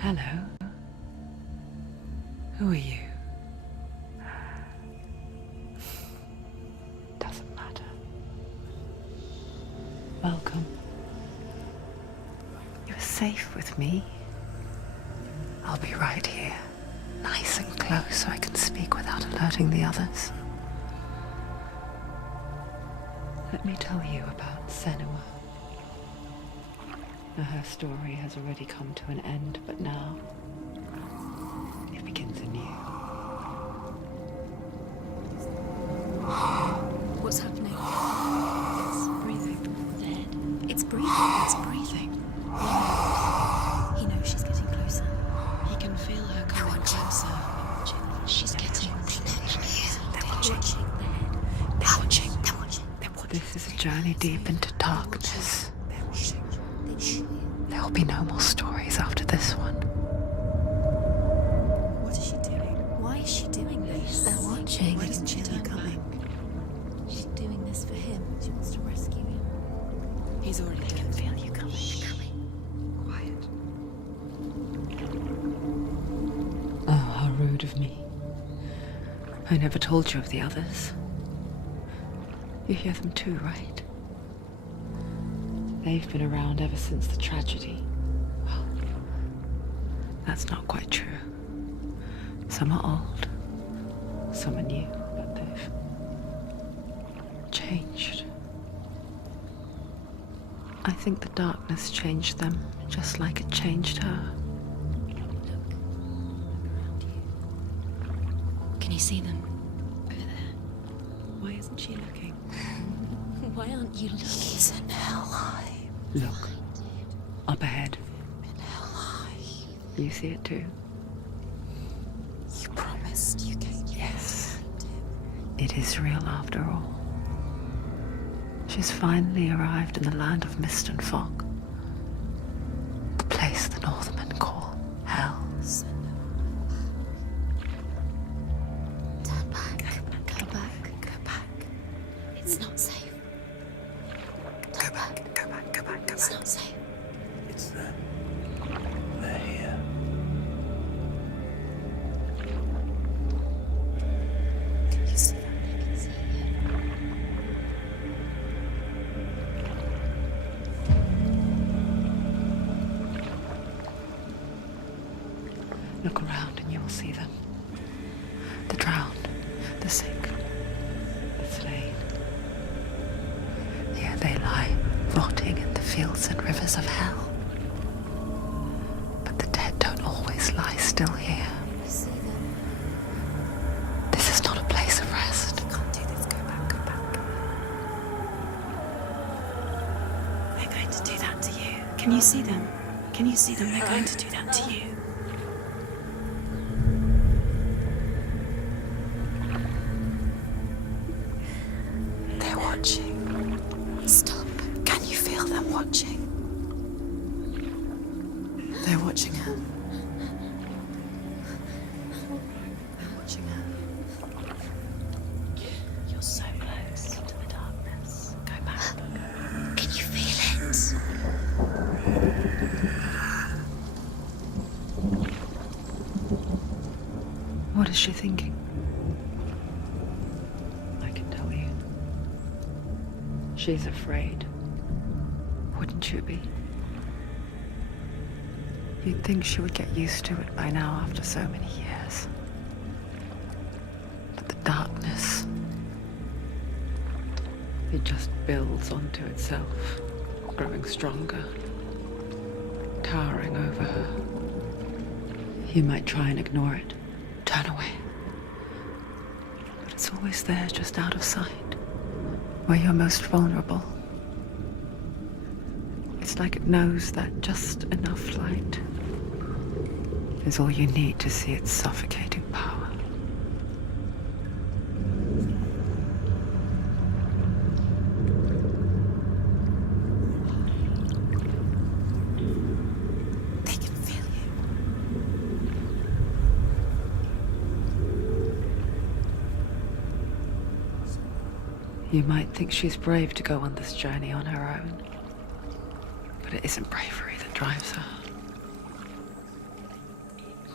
Hello. Who are you? Doesn't matter. Welcome. You're safe with me. I'll be right here, nice and close so I can speak without alerting the others. Let me tell you about Senua. Now, her story has already come to an end, but now it begins anew. What's happening? It's breathing. Dead. It's breathing. It's breathing. He knows she's getting closer. He can feel her coming closer. She's getting closer. They're watching. They're watching. They're watching. They're watching. This is a journey deep into darkness. There will be no more stories after this one. What is she doing? Why is she doing this? They're watching. Why doesn't she turn coming? She's doing this for him. She wants to rescue him. He's already here. I can feel you coming. Quiet. Oh, how rude of me. I never told you of the others. You hear them too, right? They've been around ever since the tragedy. Well, that's not quite true. Some are old, some are new, but they've changed. I think the darkness changed them, just like it changed her. Look around you. Can you see them? Over there. Why isn't she looking? Why aren't you looking? He's in Helheim. Look, up ahead. In Helheim. You see it too? You promised you came. Yes. It is real after all. She's finally arrived in the land of mist and fog. The place the Northmen call Hell. Turn back. Go back. Go back. It's not safe. Go back, go back, go back, go It's back. not safe. It's them. They're here. Can you see them? They can see you. Look around and you will see them. The drowned, the sick, the slain. Here they lie, rotting in the fields and rivers of hell. But the dead don't always lie still here. You see them? This is not a place of rest. You can't do this. Go back. Go back. They're going to do that to you. Can you see them? Can you see them? They're going to do that to you. They're watching. Stop. Can you feel them watching? They're watching her. They're watching her. You're so close to the darkness. Go back. Can you feel it? What is she thinking? I can tell you. She's afraid. Wouldn't you be? You'd think she would get used to it by now after so many years. But the darkness, it just builds onto itself, growing stronger, towering over her. You might try and ignore it, turn away. But it's always there, just out of sight, where you're most vulnerable. It's like it knows that just enough light is all you need to see its suffocating power. They can feel you. You might think she's brave to go on this journey on her own, but it isn't bravery that drives her.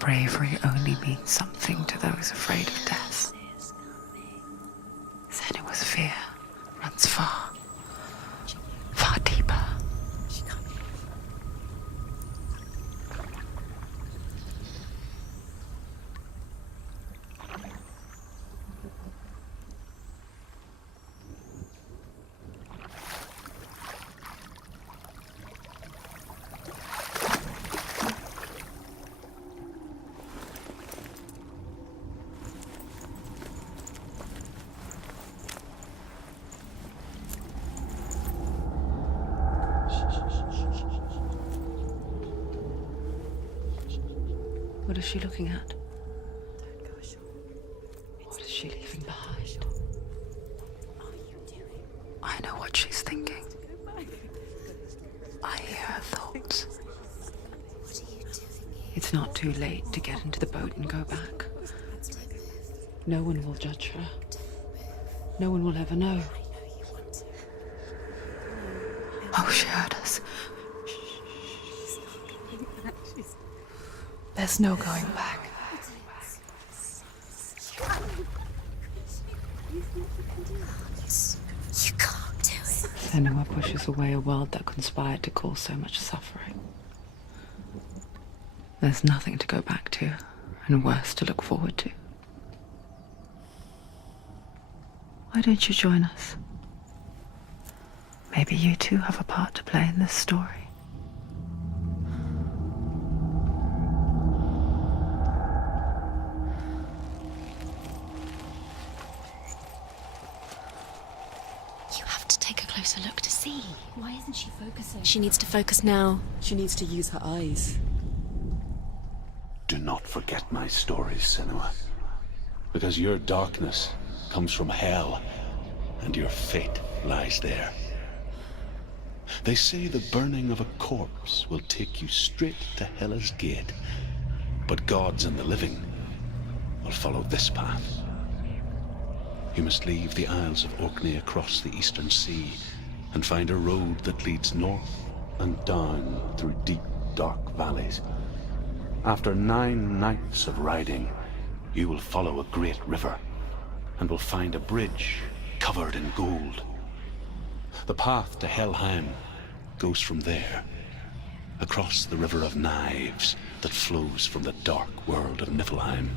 bravery only means something to those afraid of death. Senua's fear runs far, far deeper. What is she looking at? What is she leaving behind? I know what she's thinking. I hear her thoughts. It's not too late to get into the boat and go back. No one will judge her. No one will ever know. Oh, she heard us. There's no going back. You can't do it. Senua pushes away a world that conspired to cause so much suffering. There's nothing to go back to, and worse to look forward to. Why don't you join us? Maybe you too have a part to play in this story. Take a closer look to see. Why isn't she focusing? She needs to focus now. She needs to use her eyes. Do not forget my stories, Senua. Because your darkness comes from hell, and your fate lies there. They say the burning of a corpse will take you straight to Hela's gate, but gods and the living will follow this path. You must leave the Isles of Orkney across the eastern sea and find a road that leads north and down through deep, dark valleys. After 9 nights of riding, you will follow a great river and will find a bridge covered in gold. The path to Helheim goes from there, across the River of Knives that flows from the dark world of Niflheim.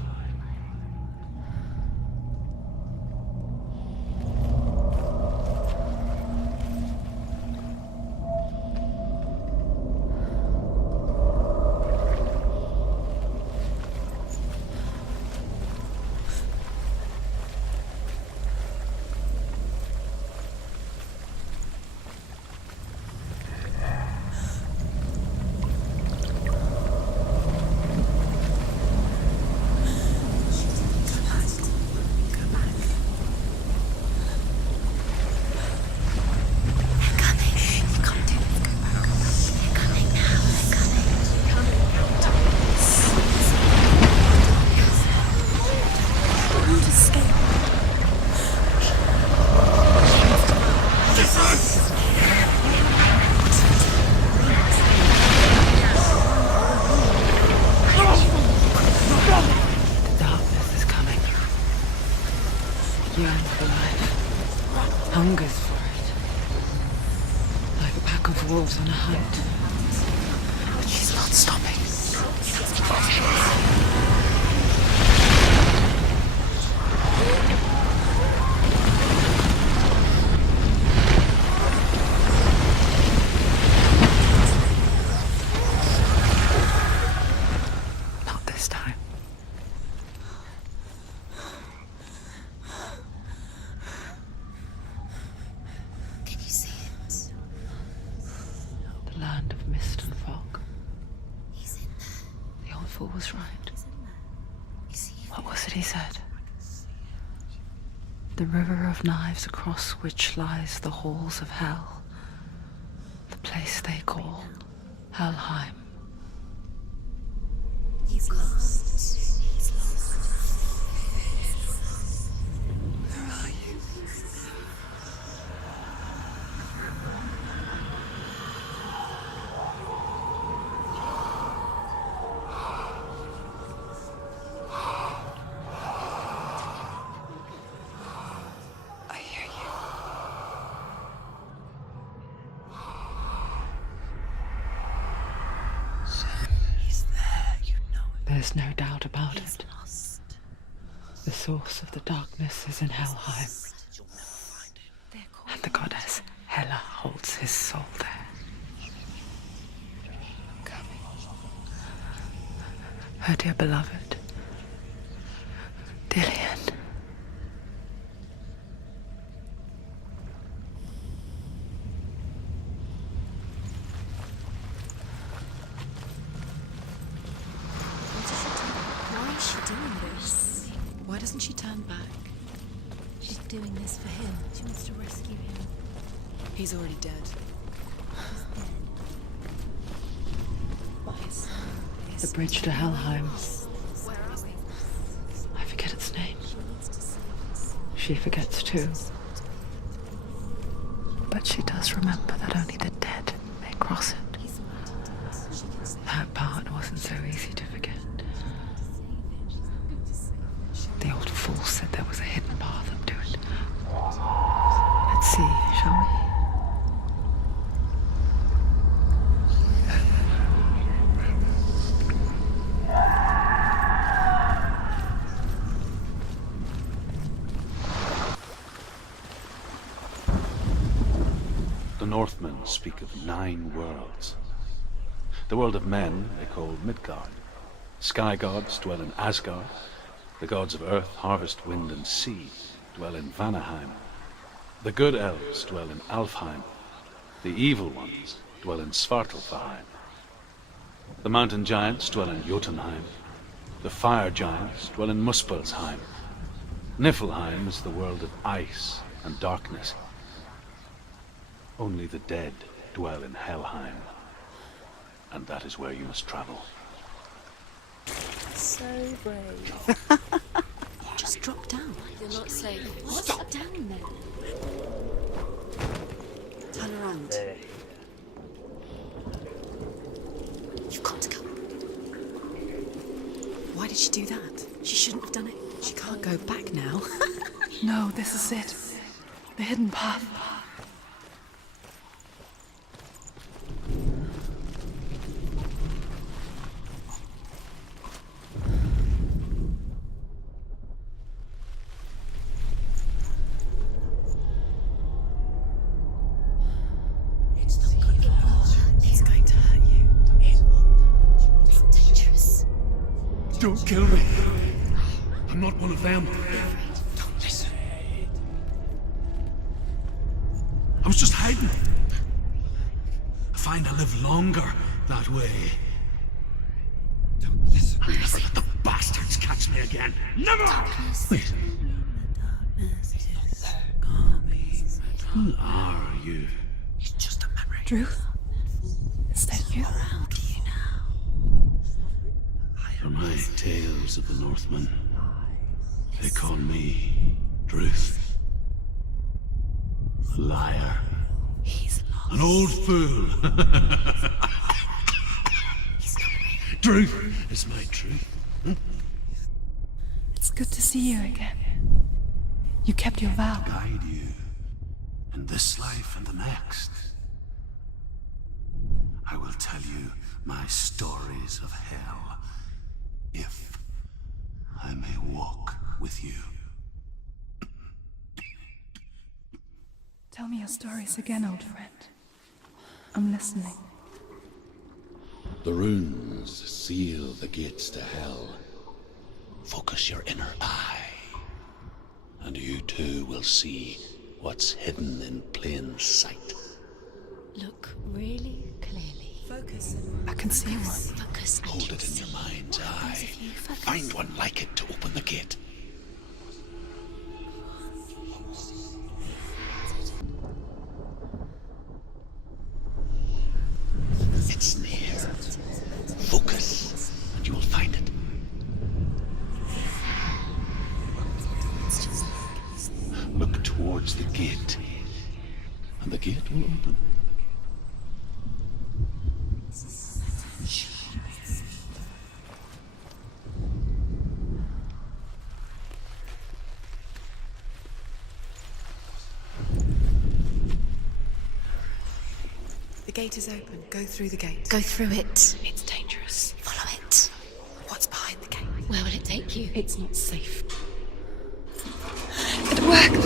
Yearns for life, hungers for it, like a pack of wolves on a hunt. But she's not stopping. Not this time. Can you see it? The land of mist and fog. He's in there. The old fool was right. He's in there. You see him? What was it he said? The river of knives across which lies the halls of hell. The place they call Helheim. He's lost. He's lost. Where are you? There's no doubt about He's it. lost. The source of the darkness is in Helheim, and the goddess Hela holds his soul there. Her dear beloved, Dillian. Why is she doing this? Why doesn't she turn back? She's doing this for him. She wants to rescue him. He's already dead. But his son is The bridge to Helheim. Where are we? I forget its name. She needs to save us. She forgets too. But she does remember that only the dead may cross it. He's alright. She can save That part wasn't so easy to forget. The old fool said there was a hidden path up to it. Let's see, shall we? The Northmen speak of 9 worlds. The world of men they call Midgard. Sky gods dwell in Asgard. The gods of earth, harvest, wind, and sea dwell in Vanaheim. The good elves dwell in Alfheim. The evil ones dwell in Svartalfheim. The mountain giants dwell in Jotunheim. The fire giants dwell in Muspelheim. Niflheim is the world of ice and darkness. Only the dead dwell in Helheim. And that is where you must travel. so brave. Just drop down. You're not safe. What's down there? Turn around. You've got to go. Why did she do that? She shouldn't have done it. She can't go back now. No, this is it. The hidden path. It's going to hurt you. It's dangerous. Don't kill me. I'm not one of them. Don't listen. I was just hiding. I find I live longer that way. Don't listen. I'll never let the bastards catch me again. Never! Wait. Who are you? It's just a memory. Drew? Is that you? Around you now. From my tales of the Northmen, they call me Druth. A liar. He's lost. An old fool. Druth is my truth. It's good to see you again. You kept your vow. Guide you in this life and the next. I will tell you my stories of hell, if I may walk with you. Tell me your stories again, old friend. I'm listening. The runes seal the gates to hell. Focus your inner eye, and you too will see what's hidden in plain sight. Look really clearly. Focus. I can see one. Focus. and Hold you'll it in your see. mind's Those eye. of you, focus. Find one like it to open the gate. It's near. Focus, and you will find it. Look towards the gate, and the gate will open. The gate is open. Go through the gate. Go through it. It's dangerous. Follow it. What's behind It's not safe. It worked!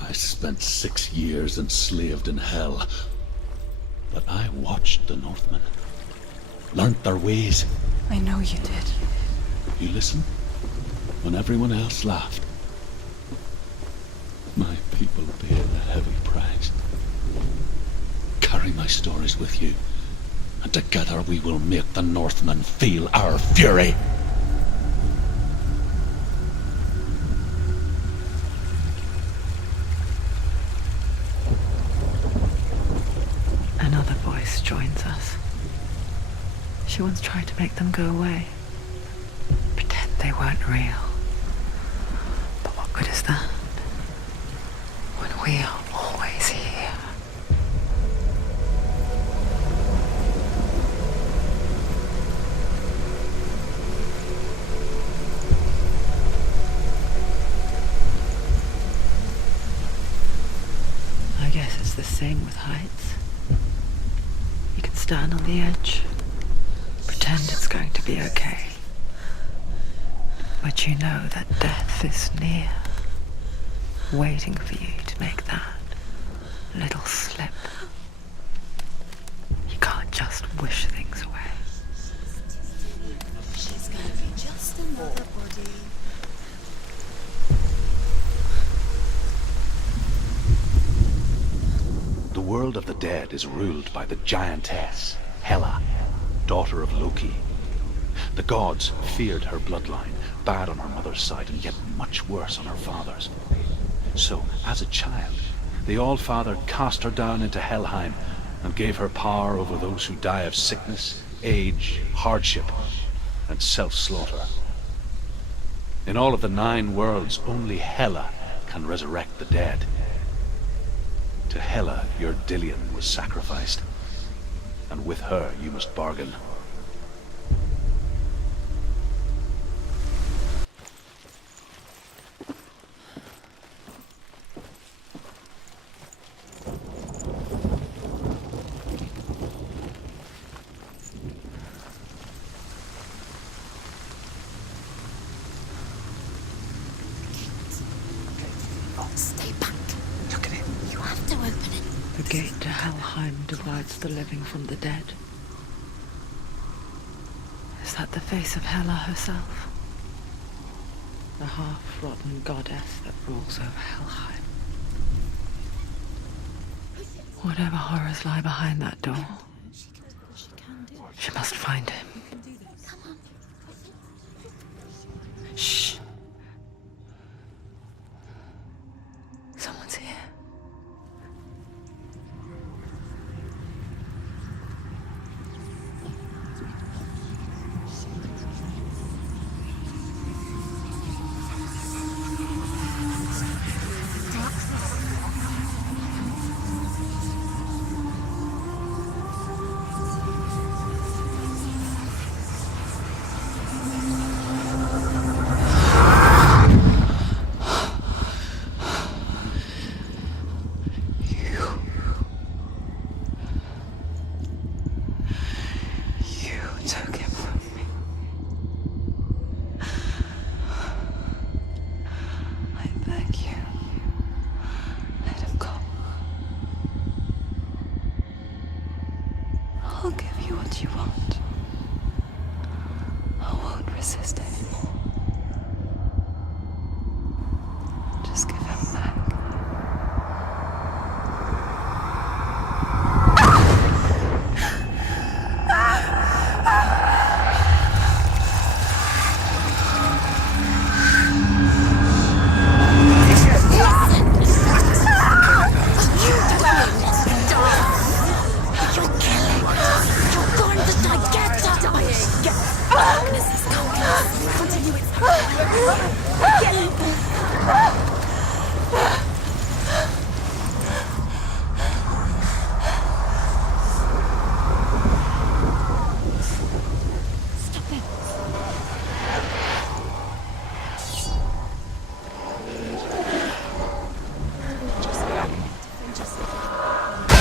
I spent 6 years enslaved in hell, but I watched the Northmen, learnt their ways. I know you did. You listened when everyone else laughed. My people paid a heavy price. Carry my stories with you, and together we will make the Northmen feel our fury. Another voice joins us. She once tried to make them go away. Pretend they weren't real. But what good is that? When we are always here. I guess it's the same with heights. You can stand on the edge, pretend it's going to be okay. But you know that death is near, waiting for you to make that little slip. You can't just wish things away. She's gonna be just another body. The world of the dead is ruled by the giantess, Hela, daughter of Loki. The gods feared her bloodline, bad on her mother's side and yet much worse on her father's. So, as a child, the All-Father cast her down into Helheim and gave her power over those who die of sickness, age, hardship, and self-slaughter. In all of the 9 worlds, only Hela can resurrect the dead. To Hela, your Dillion was sacrificed, and with her you must bargain. Stay back. Look at it. You have to open it. The gate to Helheim divides the living from the dead. Is that the face of Hela herself? The half-rotten goddess that rules over Helheim. Whatever horrors lie behind that door, she must find him. Shh. Someone's here. I'll give you what you want. I won't resist anymore. Just give him back.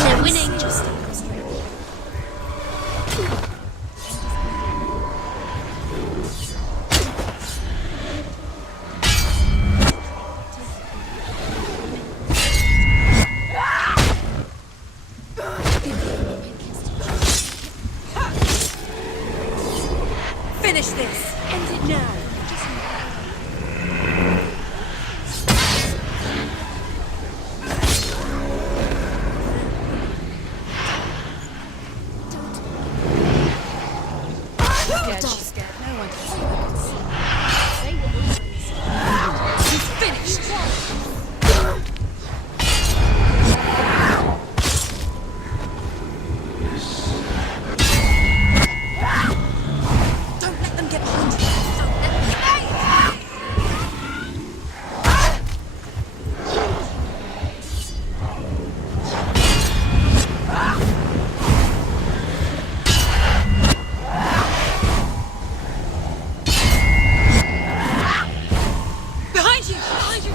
They're winning. Just finish this! End it now! Scared, she's scared. No one can see that. They will. She's finished! Don't let them get behind you! Behind you! Behind you!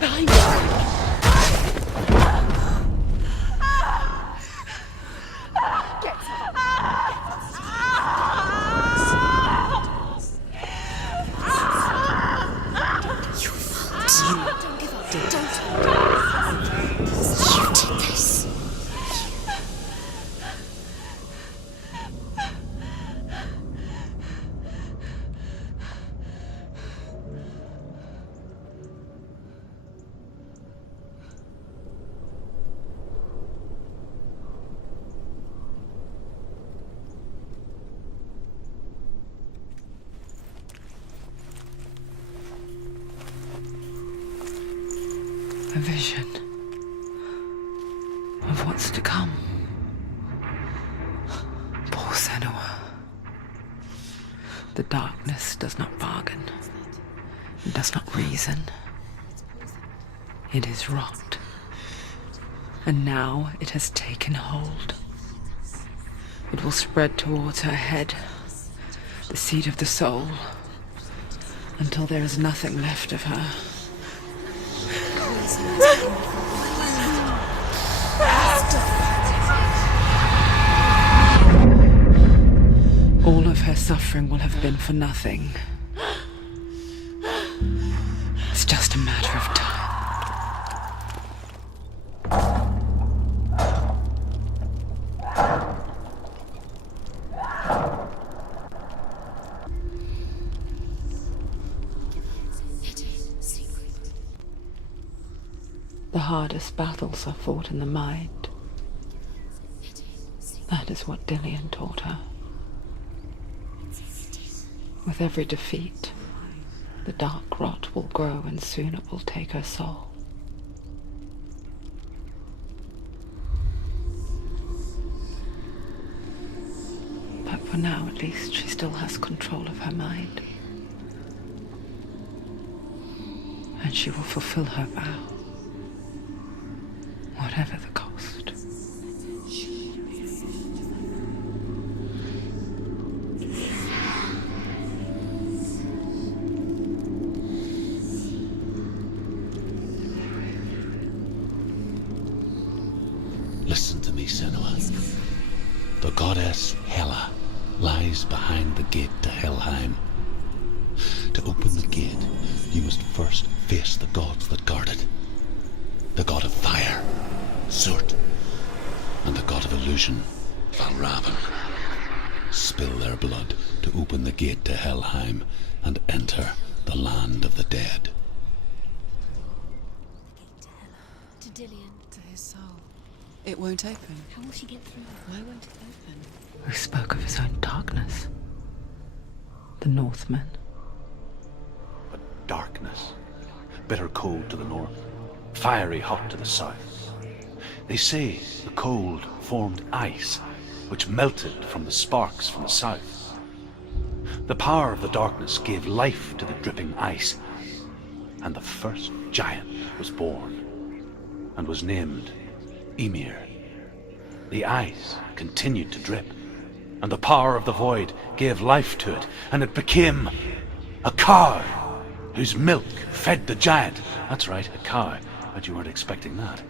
Behind you! Don't give up. Don't. You did this. A vision of what's to come. Poor Senua. The darkness does not bargain. It does not reason. It is rot. And now it has taken hold. It will spread towards her head, the seat of the soul, until there is nothing left of her. All of her suffering will have been for nothing. It's just a matter of time. The hardest battles are fought in the mind. That is what Dillian taught her. With every defeat, the dark rot will grow and soon it will take her soul. But for now, at least, she still has control of her mind. And she will fulfill her vow. Whatever the cost. Listen to me, Senua. The goddess Hela lies behind the gate to Helheim. To open the gate, you must first face the gods that guard it. The god of fire, Surt, and the god of illusion, Valravan. Spill their blood to open the gate to Helheim and enter the land of the dead. To Dillian. To his soul. It won't open. How will she get through? Why won't it open? Who spoke of his own darkness? The Northmen. But darkness, bitter cold to the north, fiery hot to the south. They say the cold formed ice, which melted from the sparks from the south. The power of the darkness gave life to the dripping ice, and the first giant was born, and was named Ymir. The ice continued to drip, and the power of the void gave life to it, and it became a cow, whose milk fed the giant. That's right, a cow. But you weren't expecting that.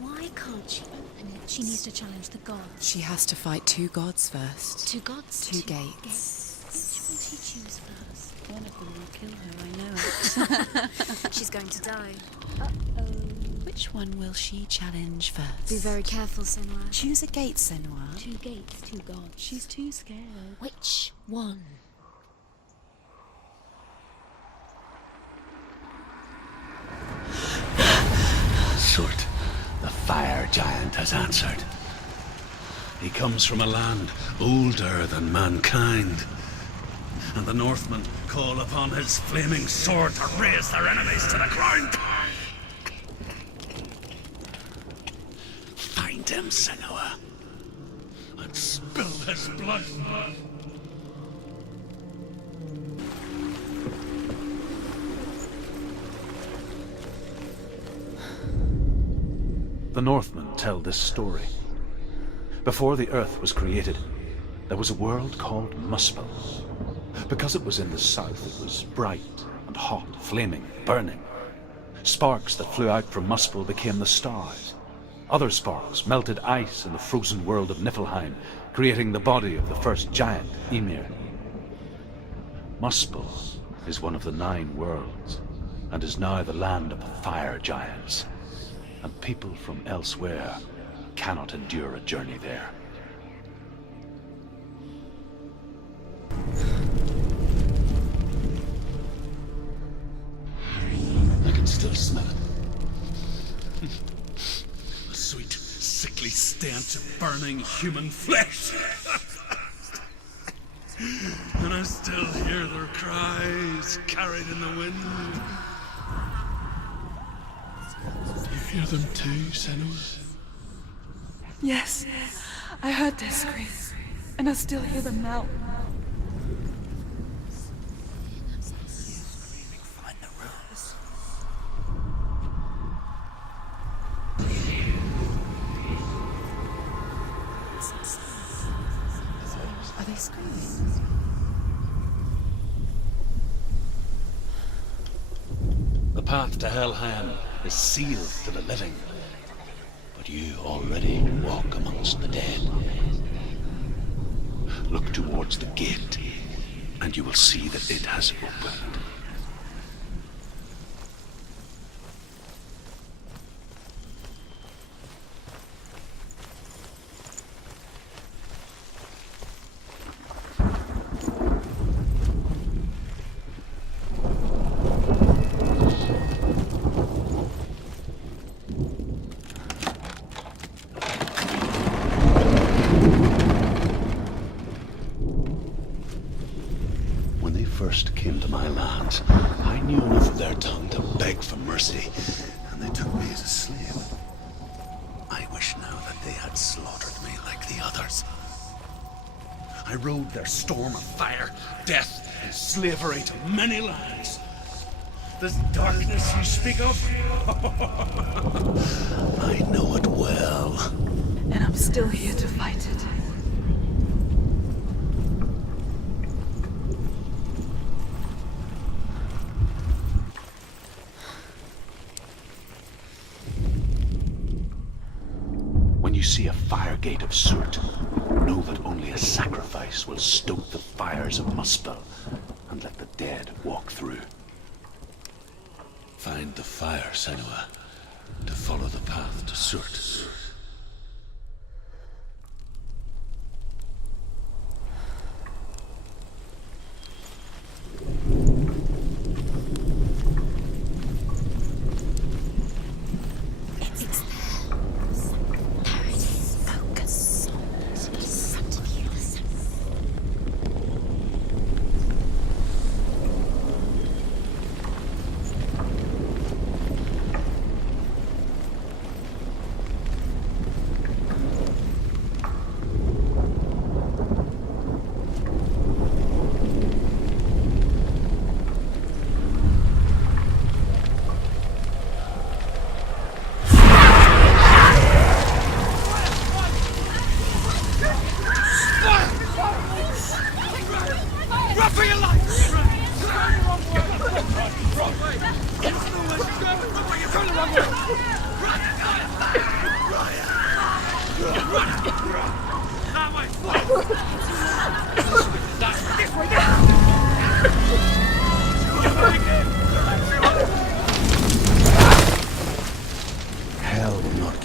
Why can't she open it? She needs to challenge the gods. She has to fight two gods first. Two gods? Two gates. Which will she choose first? One of them will kill her, I know it. She's going to die. Uh-oh. Which Which one will she challenge first? Be very careful, Senua. Choose a gate, Senua. 2 gates, 2 gods. She's too scared. Which one? Surt, the fire giant, has answered. He comes from a land older than mankind, and the Northmen call upon his flaming sword to raise their enemies to the ground. Find him, Senua, and spill his blood. The Northmen tell this story. Before the earth was created, there was a world called Muspel. Because it was in the south, it was bright and hot, flaming, burning. Sparks that flew out from Muspel became the stars. Other sparks melted ice in the frozen world of Niflheim, creating the body of the first giant, Ymir. Muspel is one of the 9 worlds, and is now the land of the fire giants. And people from elsewhere cannot endure a journey there. I can still smell it. The sweet, sickly stench of burning human flesh. And I still hear their cries carried in the wind. You hear them too, Senua? Yes, I heard their screams, and I still hear them now. Find the ruins. Are they screaming? The path to Helheim is sealed to the living. But you already walk amongst the dead. Look towards the gate, and you will see that it has opened. First came to my lands, I knew enough of their tongue to beg for mercy, and they took me as a slave. I wish now that they had slaughtered me like the others. I rode their storm of fire, death, and slavery to many lands. This darkness you speak of, I know it well. And I'm still here to fight it. When you see a fire gate of Surt, know that only a sacrifice will stoke the fires of Muspel and let the dead walk through. Find the fire, Senua, to follow the path to Surt.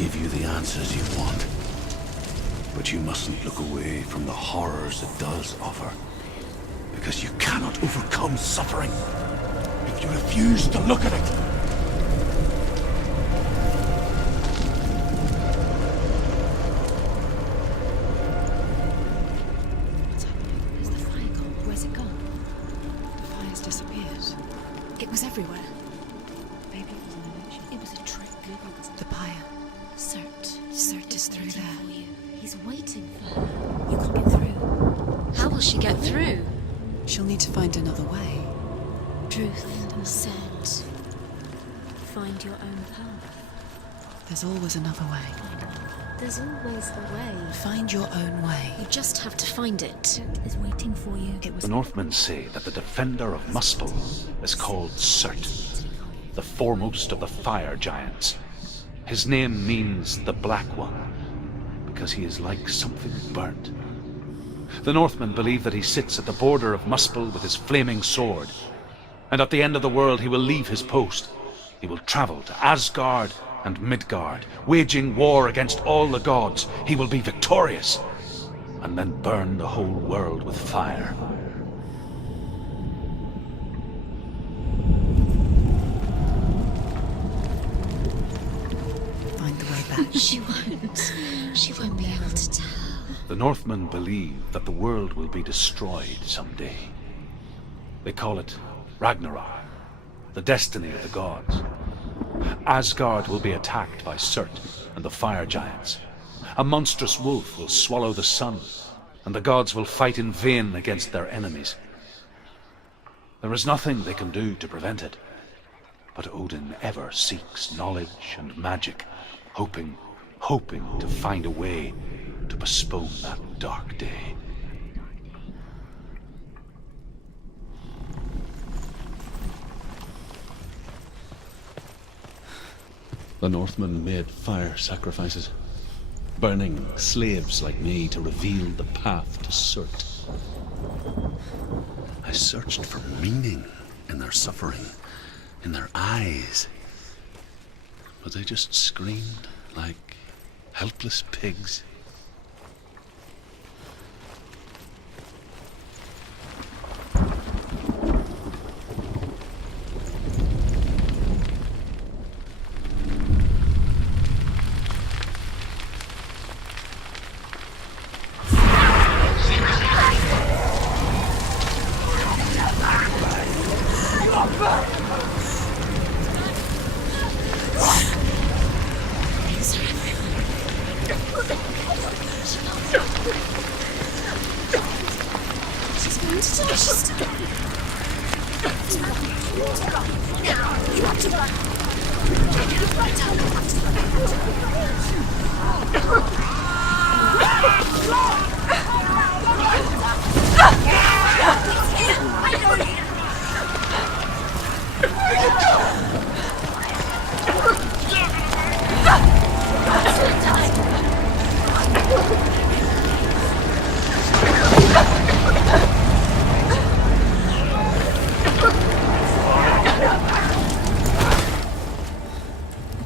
give you the answers you want. But you mustn't look away from the horrors it does offer. Because you cannot overcome suffering if you refuse to look at it. What's happening? Where's the fire gone? Where's it gone? The fire's disappeared. It was everywhere. Maybe it was an illusion. It was a trick. The pyre. Cert is through waiting there. for you. He's waiting for her. You can't get through. How will she get through? She'll need to find another way. Truth said, find your own path. There's always another way. There's always a way. Find your own way. You just have to find it. Is waiting for you. It was The Northmen say that the defender of Muspel is called Surt, the foremost of the fire giants. His name means the Black One, because he is like something burnt. The Northmen believe that he sits at the border of Muspel with his flaming sword, and at the end of the world he will leave his post. He will travel to Asgard and Midgard, waging war against all the gods. He will be victorious, and then burn the whole world with fire. find the way back. She won't. She won't be able to tell. The Northmen believe that the world will be destroyed someday. They call it Ragnarok, the destiny of the gods. Asgard will be attacked by Surt and the fire giants. A monstrous wolf will swallow the sun, and the gods will fight in vain against their enemies. There is nothing they can do to prevent it, but Odin ever seeks knowledge and magic, hoping to find a way to postpone that dark day. The Northmen made fire sacrifices, burning slaves like me to reveal the path to Surt. I searched for meaning in their suffering, in their eyes. But they just screamed like helpless pigs. She's going to die. She's still. You have to run.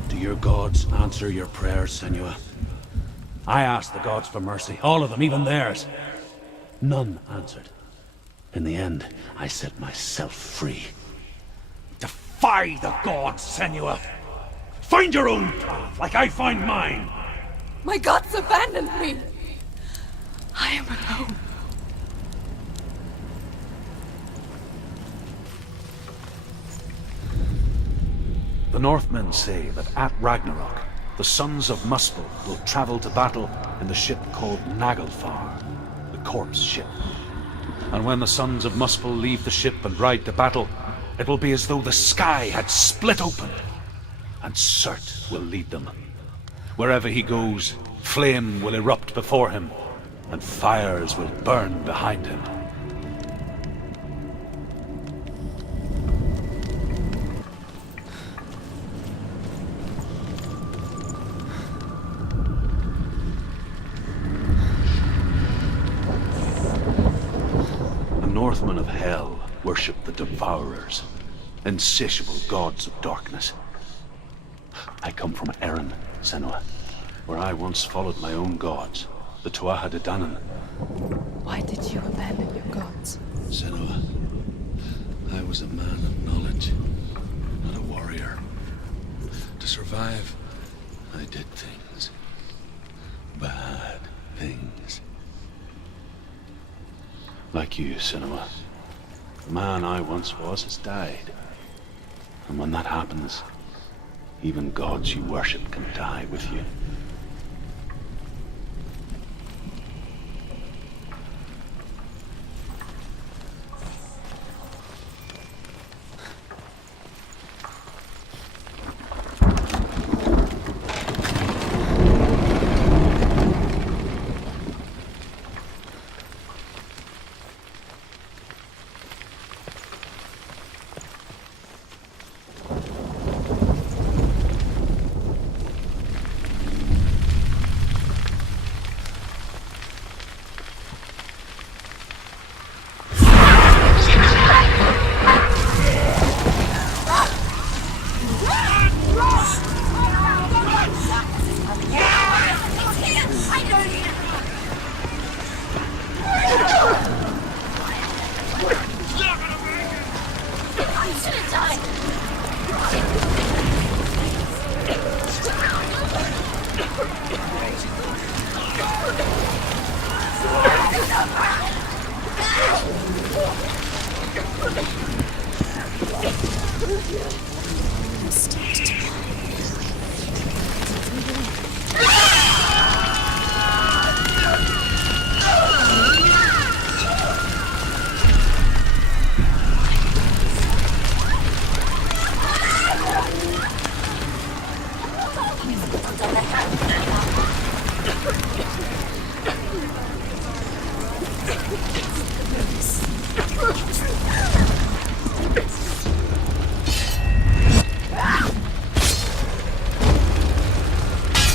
Do your gods answer your prayers, Senua? I asked the gods for mercy, all of them, even theirs. None answered. In the end, I set myself free. Defy the gods, Senua! Find your own path, like I find mine! My gods abandoned me! I am alone. The Northmen say that at Ragnarok, the sons of Muspel will travel to battle in the ship called Naglfar, the corpse ship. And when the sons of Muspel leave the ship and ride to battle, it will be as though the sky had split open, and Surt will lead them. Wherever he goes, flame will erupt before him, and fires will burn behind him. Northmen of Hell worship the Devourers, insatiable gods of darkness. I come from Erin, Senua, where I once followed my own gods, the Tuatha De Danann. Why did you abandon your gods? Senua, I was a man of knowledge, not a warrior. To survive, I did things. Bad things. Like you, Senua. The man I once was has died. And when that happens, even gods you worship can die with you.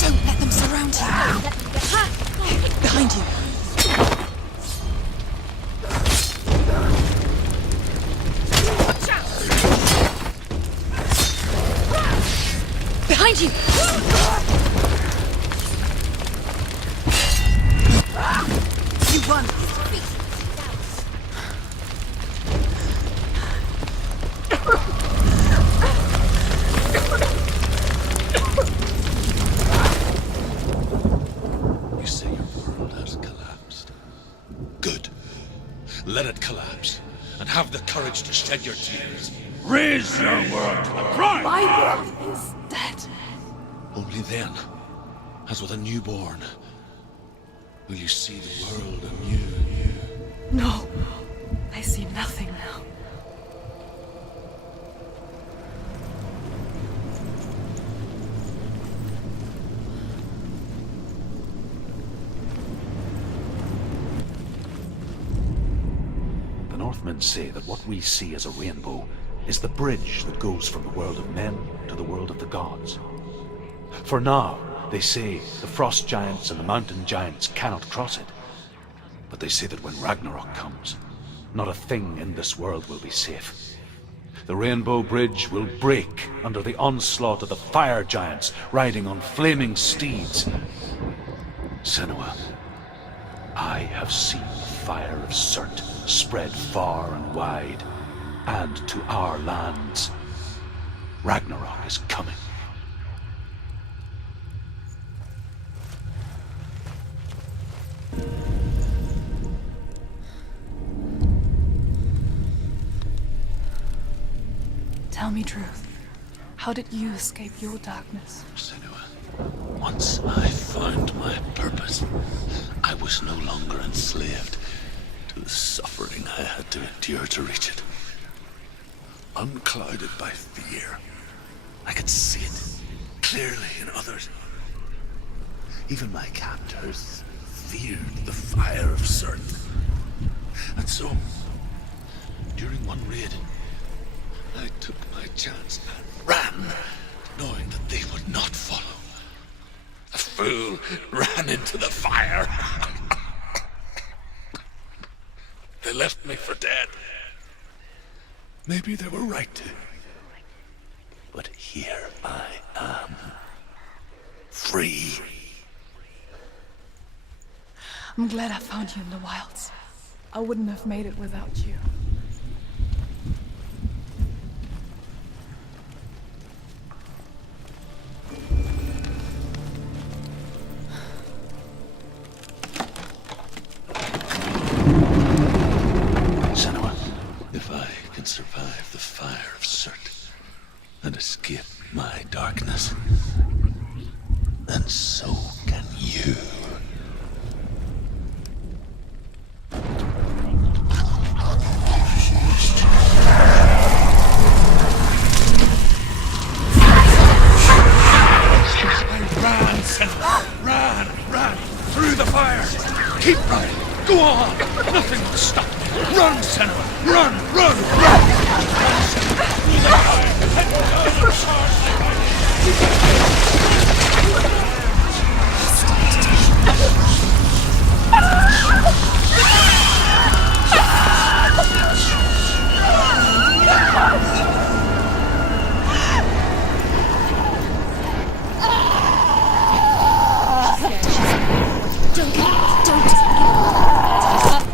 Don't let them surround you. Behind you. Behind you. You won. You say your world has collapsed. Good. Let it collapse, and have the courage to shed your tears. Raise your world to the prime! My world is dead. Only then, as with a newborn, will you see the world anew. No, I see nothing now. The Northmen say that what we see as a rainbow is the bridge that goes from the world of men to the world of the gods. For now, they say the frost giants and the mountain giants cannot cross it. But they say that when Ragnarok comes, not a thing in this world will be safe. The Rainbow Bridge will break under the onslaught of the fire giants riding on flaming steeds. Senua, I have seen the fire of Surt spread far and wide, and to our lands. Ragnarok is coming. Tell me truth. How did you escape your darkness? Senua, once I found my purpose, I was no longer enslaved to the suffering I had to endure to reach it. Unclouded by fear, I could see it clearly in others. Even my captors feared the fire of Surt. And so, during one raid, I took my chance and ran, knowing that they would not follow. The fool ran into the fire. They left me for dead. Maybe they were right to. But here I am, free I'm glad I found you in the wilds. I wouldn't have made it without you. Senua, if I can survive the fire of Surt and escape my darkness, then so can you. Run, Senua! Run! Through the fire! Keep running! Go on! Nothing will stop me! Run, Senua! Run! Run, Senua! Through the fire! And down the stars like Don't.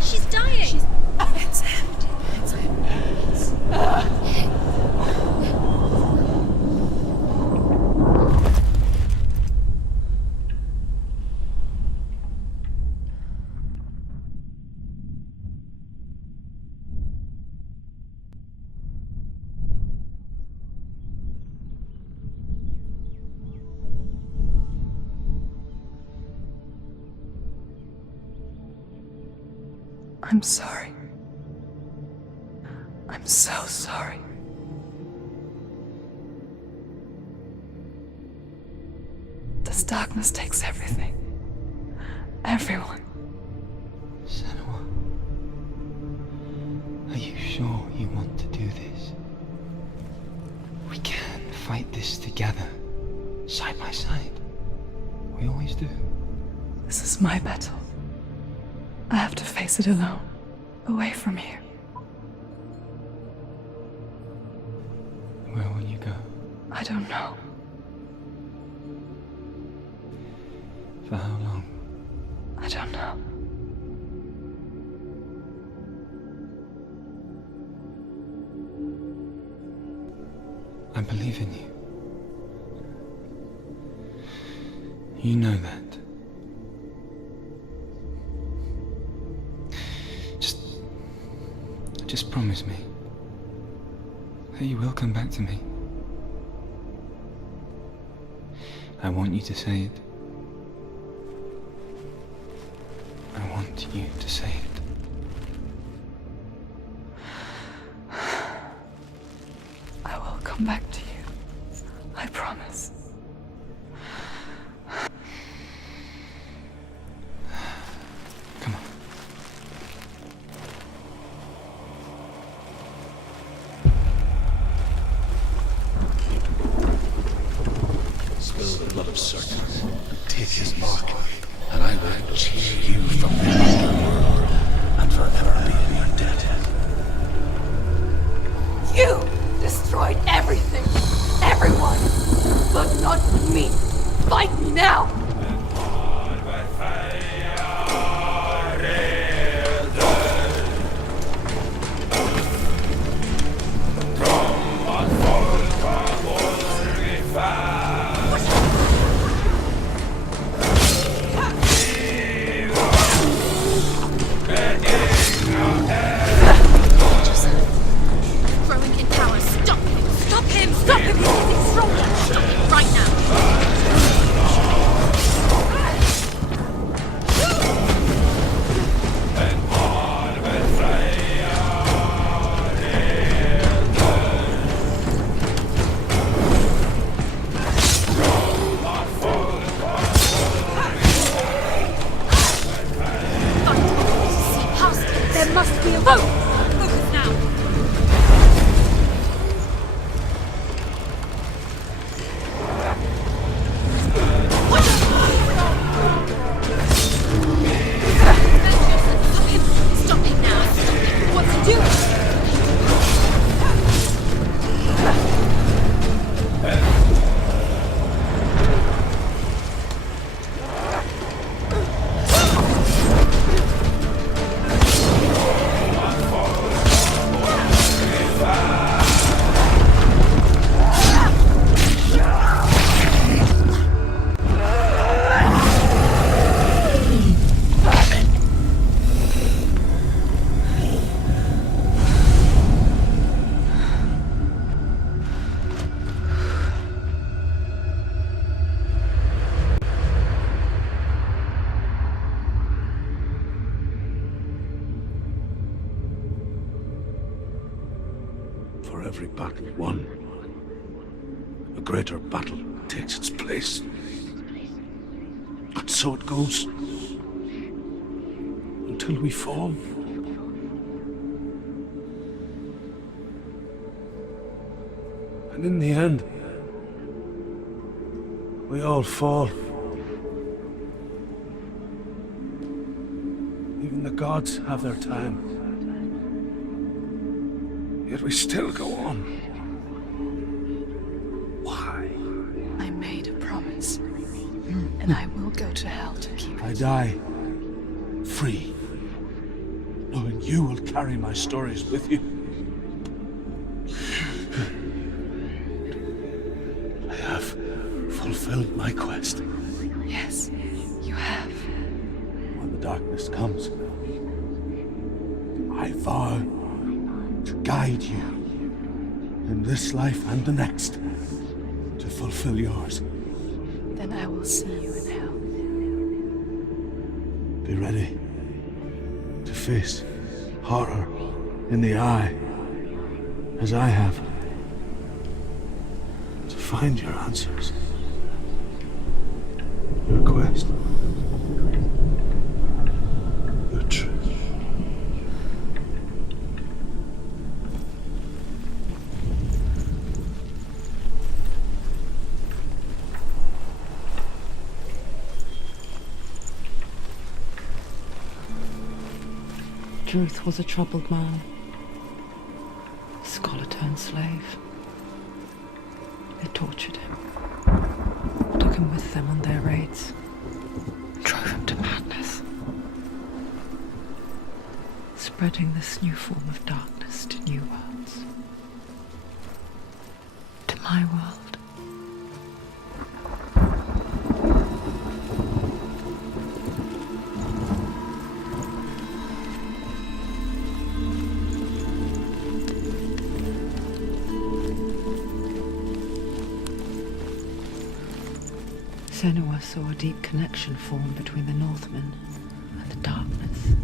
She's dying. It's him. I'm sorry. I'm so sorry. This darkness takes everything. Everyone. Senua, are you sure you want to do this? We can fight this together, side by side. We always do. This is my battle. I have to face it alone, away from here. Where will you go? I don't know. For how long? I don't know. I believe in you. You know that. Just promise me that you will come back to me. I want you to say it. I want you to say it. I will come back to you. I promise. Come on. Spill the blood of Surt, take his mark, and I will cheer you from the underworld and forever be in your debt. You destroyed everything, everyone, but not me. Fight me now. Growing in power. Stop him! Stop him! Stop him! He's getting stronger! Stop him right now! every battle won, a greater battle takes its place. And so it goes. Until we fall. And in the end, we all fall. Even the gods have their time. Yet we still go on. Why? I made a promise, and I will go to hell to keep I it. die free, knowing you will carry my stories with you. I have fulfilled my quest. Yes, you have. When the darkness comes, I vow to guide you in this life and the next to fulfill yours. Then I will see you in hell. Be ready to face horror in the eye, as I have, to find your answers, your quest, your truth. Druth was a troubled man, scholar turned slave. They tortured him, took him with them on their raids, drove him to madness, spreading this new form of darkness to new worlds, to my world. Senua saw a deep connection form between the Northmen and the darkness.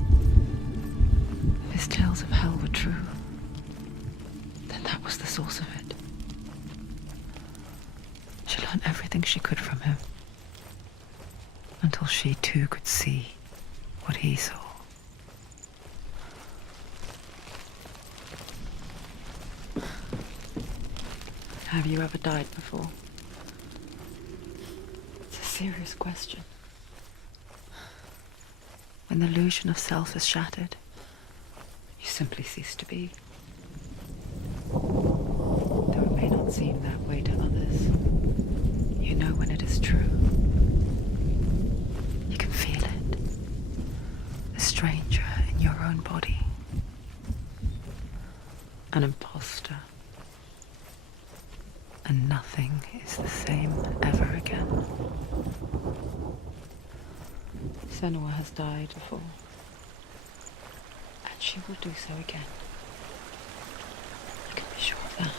If his tales of hell were true, then that was the source of it. She learned everything she could from him, until she too could see what he saw. Have you ever died before? Serious question. When the illusion of self is shattered, you simply cease to be. Though it may not seem that way to others, you know when it is true. You can feel it. A stranger in your own body. An imposter. And nothing is the same ever again. Senua has died before, and she will do so again. You can be sure of that.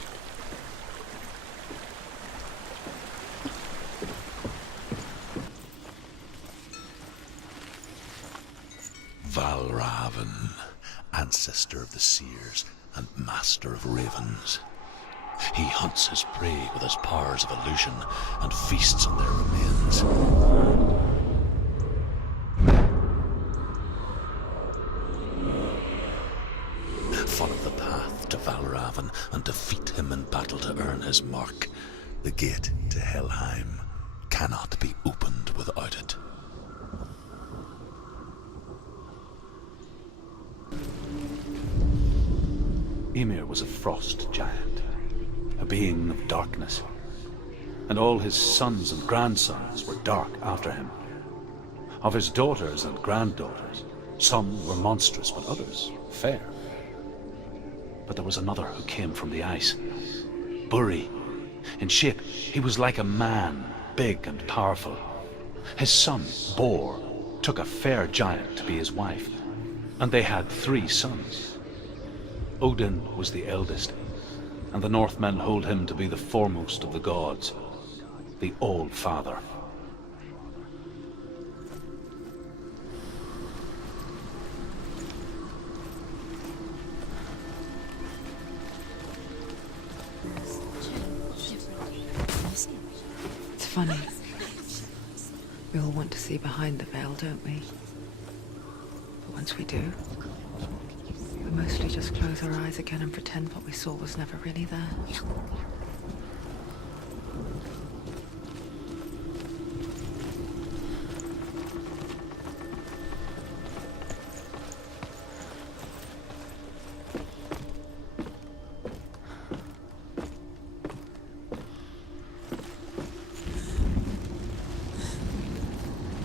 Valravan, ancestor of the seers and master of ravens. He hunts his prey with his powers of illusion and feasts on their remains. Follow the path to Valravan and defeat him in battle to earn his mark. The gate to Helheim cannot be opened without it. Ymir was a frost giant, a being of darkness, and all his sons and grandsons were dark after him. Of his daughters and granddaughters, some were monstrous, but others fair. But there was another who came from the ice. Buri. In shape, he was like a man, big and powerful. His son, Bor, took a fair giant to be his wife, and they had 3 sons. Odin was the eldest, and the Northmen hold him to be the foremost of the gods, the All-Father. funny. We all want to see behind the veil, don't we? But once we do, we mostly just close our eyes again and pretend what we saw was never really there.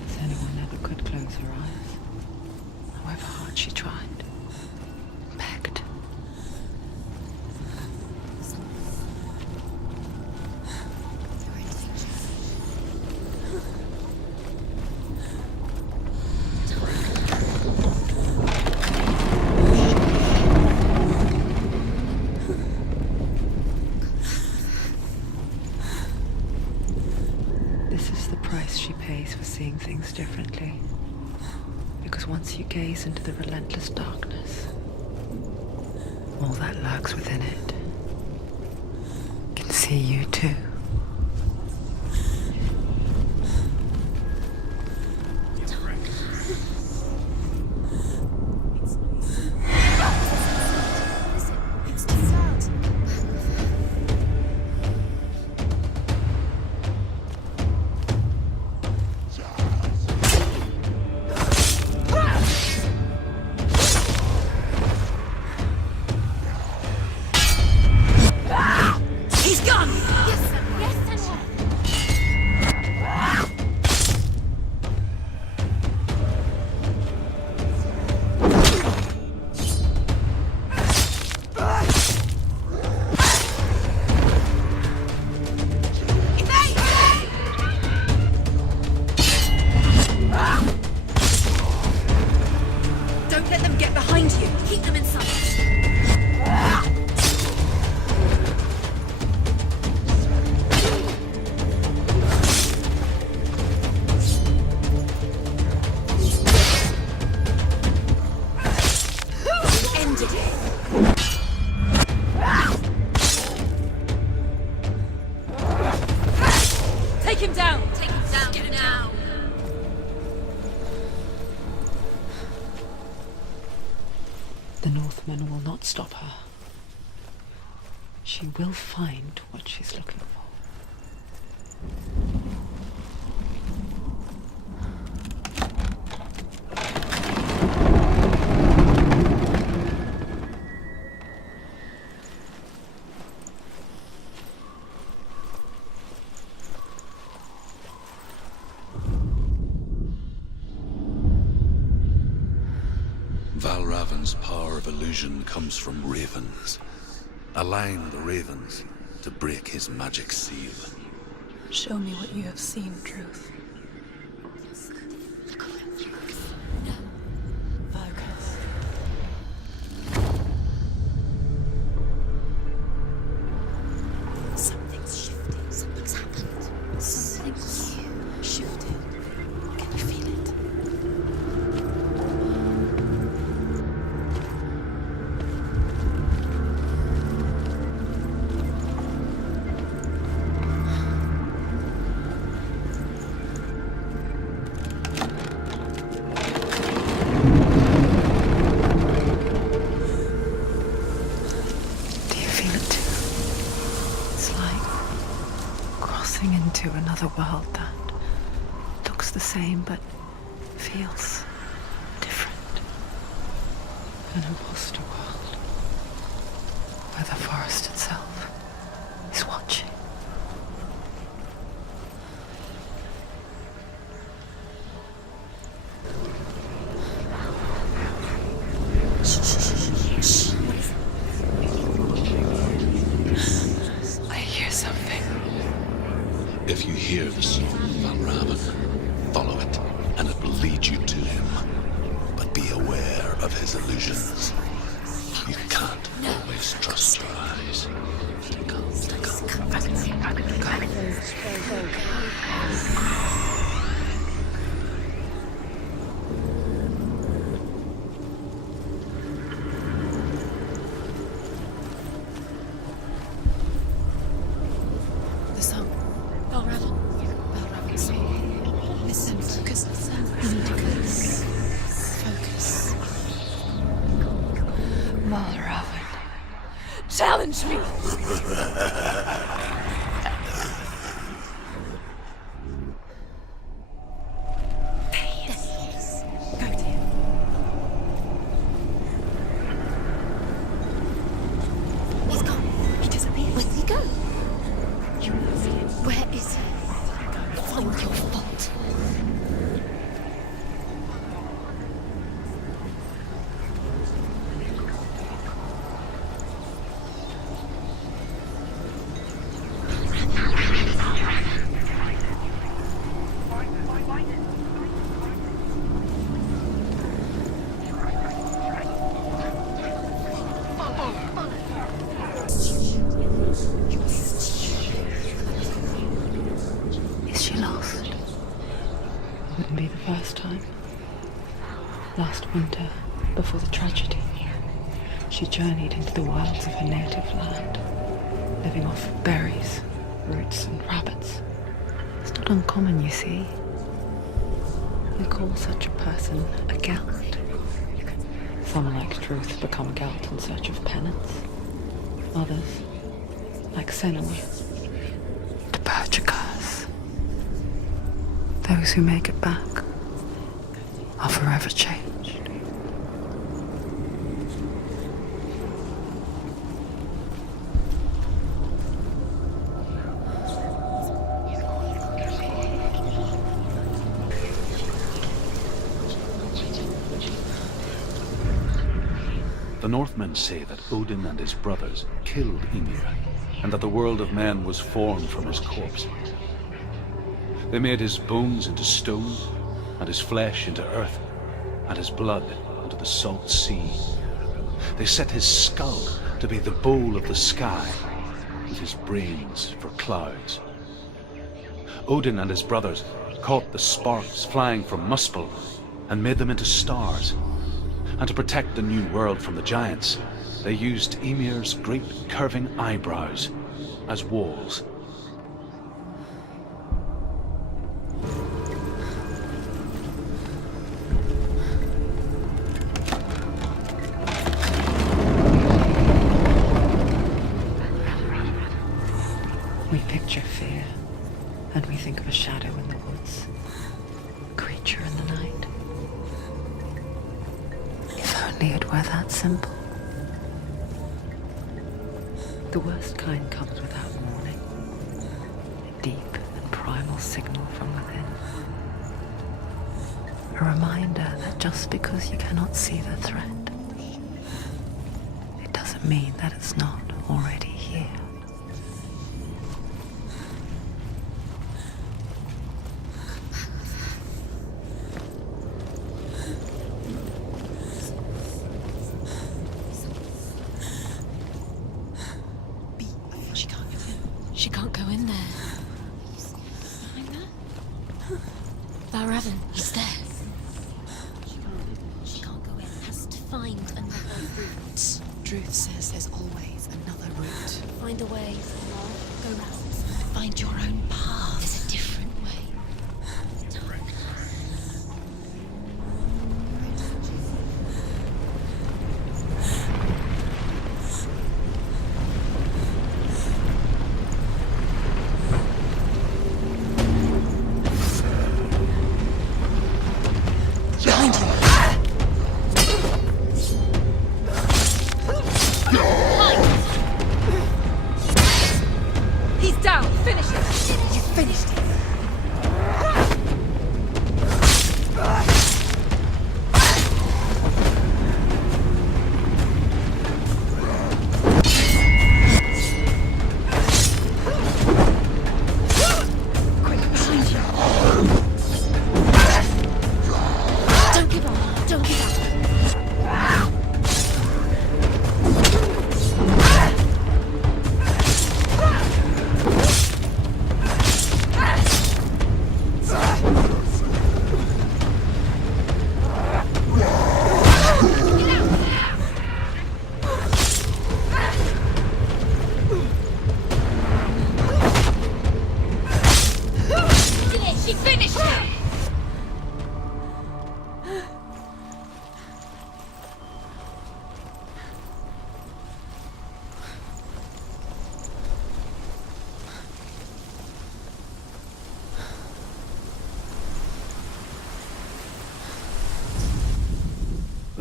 Senua never could close her eyes, however hard she tried. Begged. This is the price she pays for seeing things differently. Because once you gaze into the relentless darkness, all that lurks within it can see you too. It's too loud. He's gone! Yes, Senua. Don't let them get behind you. Keep them in sight. Ended it. Take him down. Take him down. Get him down. The Northmen will not stop her. She will find what she's looking for. Valravan's power of illusion comes from ravens. Align the ravens to break his magic seal. Show me what you have seen, Truth. Focus. Something's shifted. Something's happened. Something's shifted. Can you feel it? Do you feel it too? It's like crossing into another world that looks the same but feels different. An imposter world where the forest itself is watching. I hear something. If you hear the song of Valravan, follow it, and it will lead you to him. But be aware of his illusions. You can't always trust your eyes. The song. Valravan. Focus. You need to focus. Focus. Malraven. Challenge me! He's gone. He disappeared. Where did he go? You must see him. Where is he? Find your fault. Is she lost? Wouldn't be the first time. Last winter, before the tragedy, she journeyed into the wilds of her native land, living off berries, roots, and rabbits. It's not uncommon, you see. We call such a person a Gelt. Some, like Truth, become Gelt in search of penance. Others, like Senua, to purge a curse. Those who make it back are forever changed. The Northmen say that Odin and his brothers killed Ymir, and that the world of men was formed from his corpse. They made his bones into stone, and his flesh into earth, and his blood into the salt sea. They set his skull to be the bowl of the sky, with his brains for clouds. Odin and his brothers caught the sparks flying from Muspel and made them into stars. And to protect the new world from the giants, they used Ymir's great curving eyebrows as walls. We picture fear, and we think of a shadow in the woods, a creature in the night. If only it were that simple. The worst kind comes without warning, a deep and primal signal from within. A reminder that just because you cannot see the threat, it doesn't mean that it's not already here. She can't go in there. Behind there? Valravn, he's there. She can't go in. Has to find another route. Truth says there's always another route. Find a way. Go round. Find your own path. There's a different way. Behind you! He's down! Finish him! You finished him! Quick, behind you! Don't give up. Don't give up.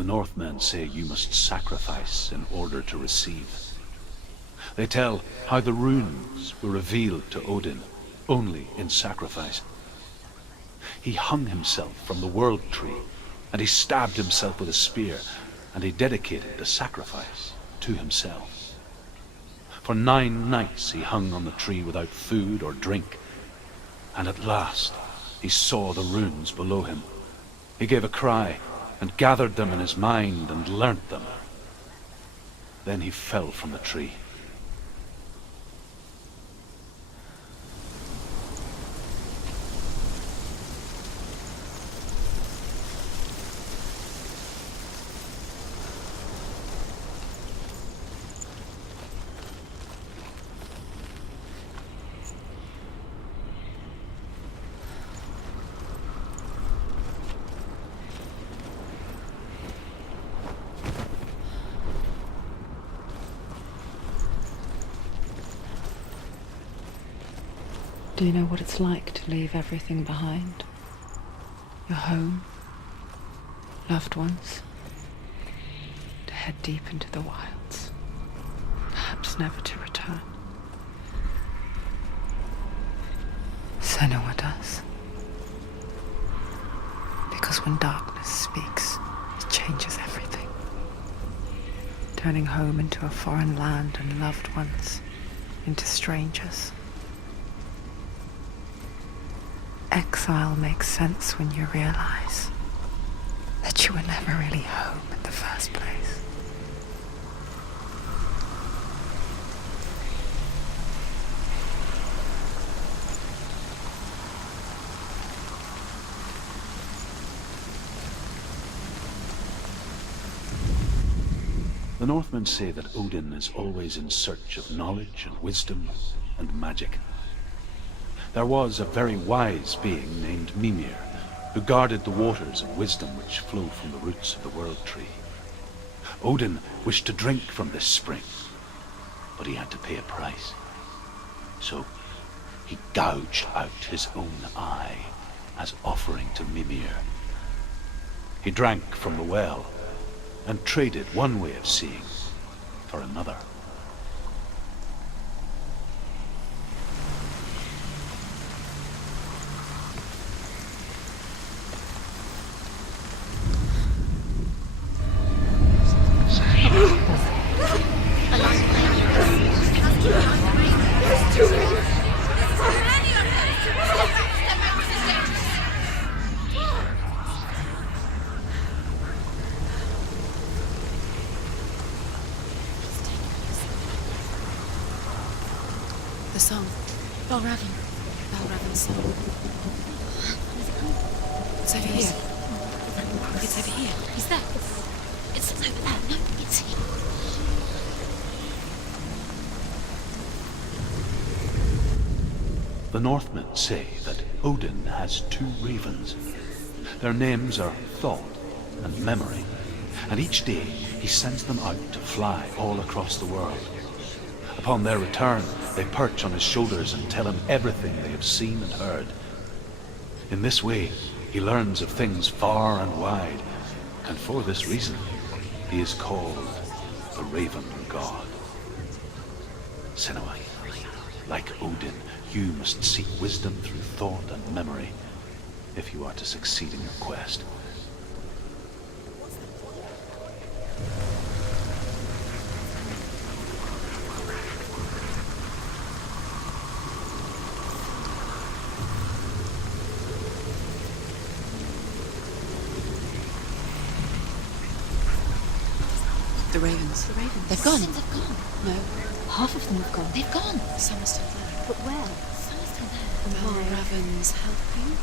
Northmen say you must sacrifice in order to receive. They tell how the runes were revealed to Odin only in sacrifice. He hung himself from the world tree, and he stabbed himself with a spear, and he dedicated the sacrifice to himself. For 9 nights he hung on the tree without food or drink, and at last he saw the runes below him. He gave a cry, and gathered them in his mind and learnt them. Then he fell from the tree. Do you know what it's like to leave everything behind? Your home, loved ones, to head deep into the wilds, perhaps never to return. Senua does. Because when darkness speaks, it changes everything, turning home into a foreign land and loved ones into strangers. Exile makes sense when you realize that you were never really home in the first place. The Northmen say that Odin is always in search of knowledge and wisdom and magic. There was a very wise being named Mimir, who guarded the waters of wisdom which flow from the roots of the world tree. Odin wished to drink from this spring, but he had to pay a price. So he gouged out his own eye as offering to Mimir. He drank from the well and traded one way of seeing for another. The song. Balraven's song. It's over here. It's over here. He's there. It's over there. No, it's here. The Northmen say that Odin has 2 ravens. Their names are Thought and Memory, and each day he sends them out to fly all across the world. Upon their return, they perch on his shoulders and tell him everything they have seen and heard. In this way, he learns of things far and wide, and for this reason, he is called the Raven God. Senua, like Odin, you must seek wisdom through thought and memory if you are to succeed in your quest. The ravens. The ravens. They've gone. They've gone. No, Half of them have gone. they've gone. Some are still there. But where? Some are still there. And why? Balraven's helping.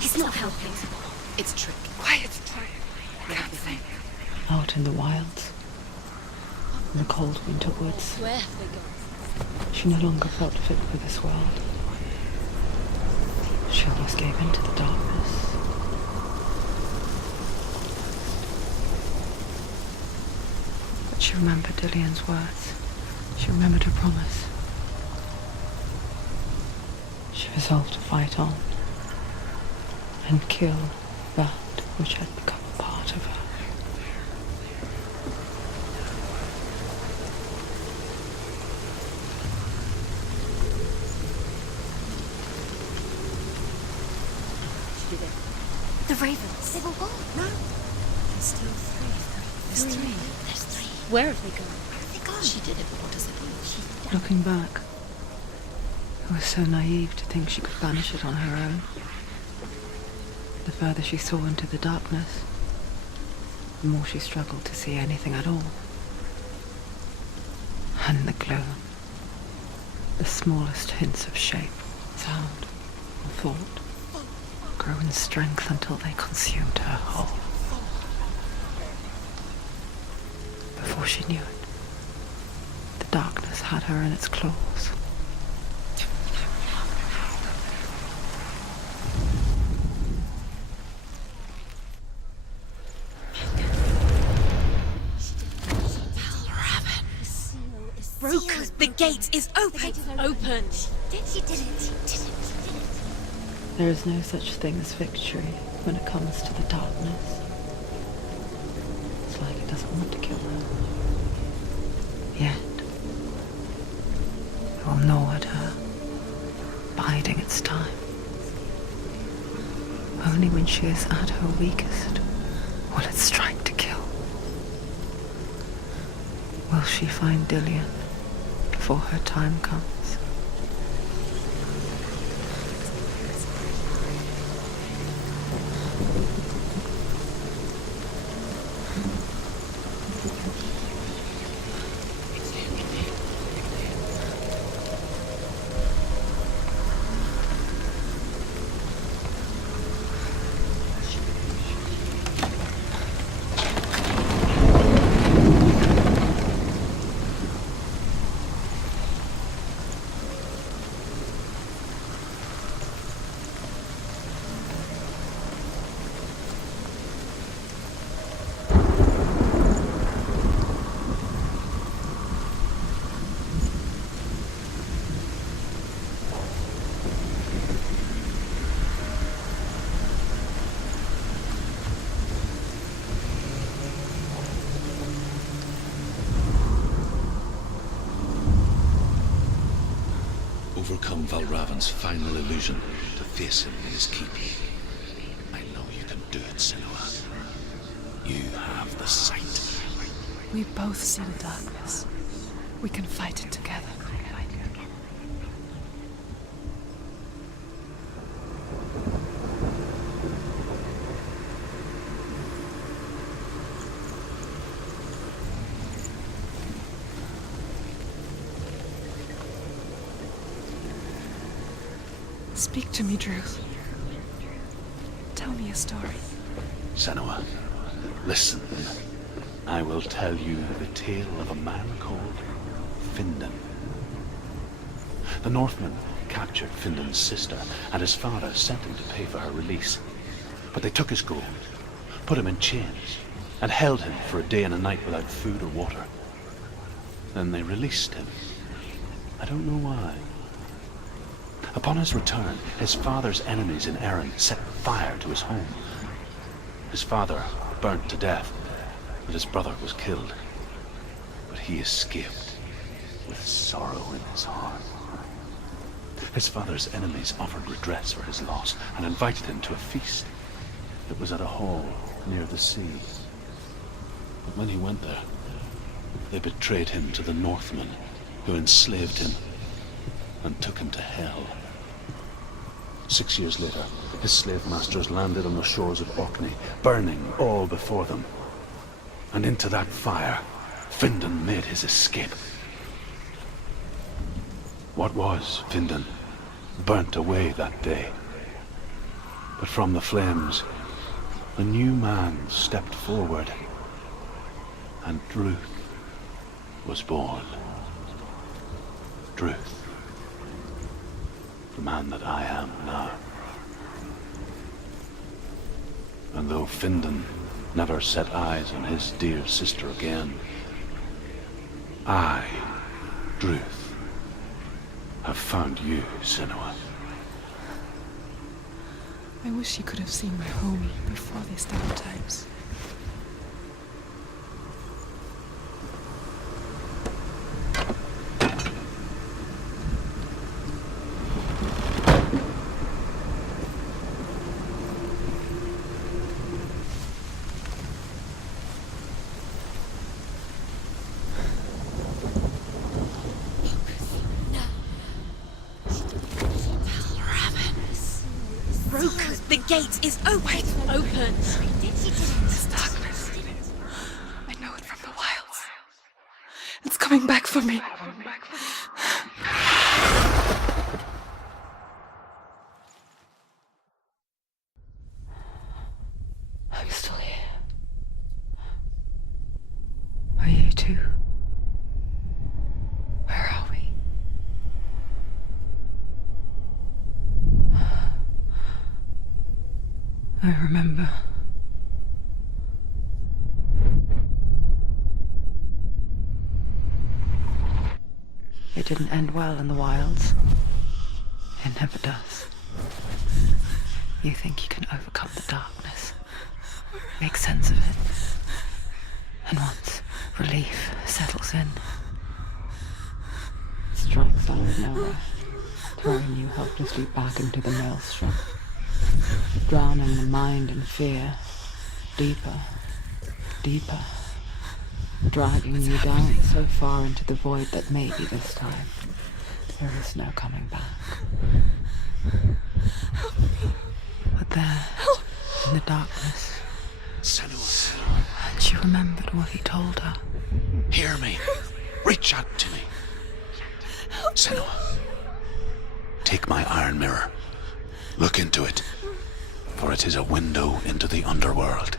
He's not helping. It's a trick. Quiet, I can't think. Out in the wilds, in the cold winter woods, Where have they gone? she no longer felt fit for this world. She almost gave in to the darkness. But she remembered Dillion's words. She remembered her promise. She resolved to fight on and kill that which had become a part part of her. The ravens. They've all gone. No. There's still three. There's three. There's three. Where have they gone? Where have they gone? She did it, but what does it mean? She did it. Looking back, I was so naive to think she could banish it on her own. The further she saw into the darkness, the more she struggled to see anything at all. And in the gloom, the smallest hints of shape, sound, or thought grew in strength until they consumed her whole. Before she knew it, the darkness had her in its claws. Broken. The gate is open. Open. She did it. There is no such thing as victory when it comes to the darkness. It's like it doesn't want to kill her. Yet, it will gnaw at her, biding its time. Only when she is at her weakest will it strike to kill. Will she find Dillion before her time comes? Overcome Valravan's final illusion to face him in his keep. I know you can do it, Senua. You have the sight. We both see the darkness. We can fight it together. Speak to me, Druth. Tell me a story. Senua, listen. I will tell you the tale of a man called Findan. The Northmen captured Findan's sister, and his father sent him to pay for her release. But they took his gold, put him in chains, and held him for a day and a night without food or water. Then they released him. I don't know why. Upon his return, his father's enemies in Erin set fire to his home. His father burnt to death, and his brother was killed. But he escaped with sorrow in his heart. His father's enemies offered redress for his loss and invited him to a feast. It was at a hall near the sea. But when he went there, they betrayed him to the Northmen, who enslaved him and took him to Hell. 6 years later, his slave masters landed on the shores of Orkney, burning all before them. And into that fire, Findan made his escape. What was Findan burnt away that day. But from the flames, a new man stepped forward, and Druth was born. Druth. The man that I am now. And though Findan never set eyes on his dear sister again, I, Druth, have found you, Senua. I wish you could have seen my home before these dark times. The gate is open. Open. This darkness. I know it from the wilds. It's coming back for me. I'm still here. Are you too? Where are we? I remember. It didn't end well in the wilds. It never does. You think you can overcome the darkness, make sense of it, and once relief settles in, it strikes out of nowhere, throwing you helplessly back into the maelstrom, drowning the mind in fear, deeper, deeper, dragging you down so far into the void that maybe this time there is no coming back. But there, in the darkness, Senua, and she remembered what he told her. hear me. Reach out to me. Senua, take my iron mirror. Look into it, for it is a window into the underworld.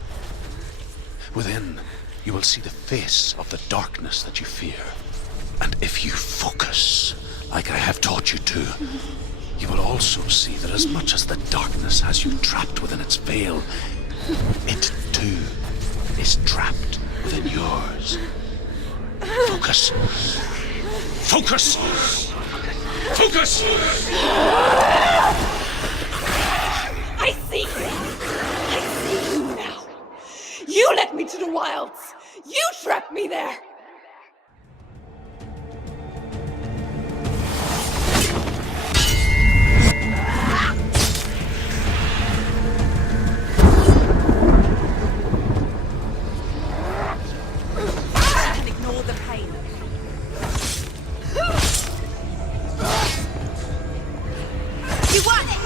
Within, you will see the face of the darkness that you fear. And if you focus, like I have taught you to, you will also see that as much as the darkness has you trapped within its veil, it too is trapped within yours. Focus. Focus! Focus! I see you! I see you now! You led me to the wilds! You trapped me there! I can ignore the pain. You won it!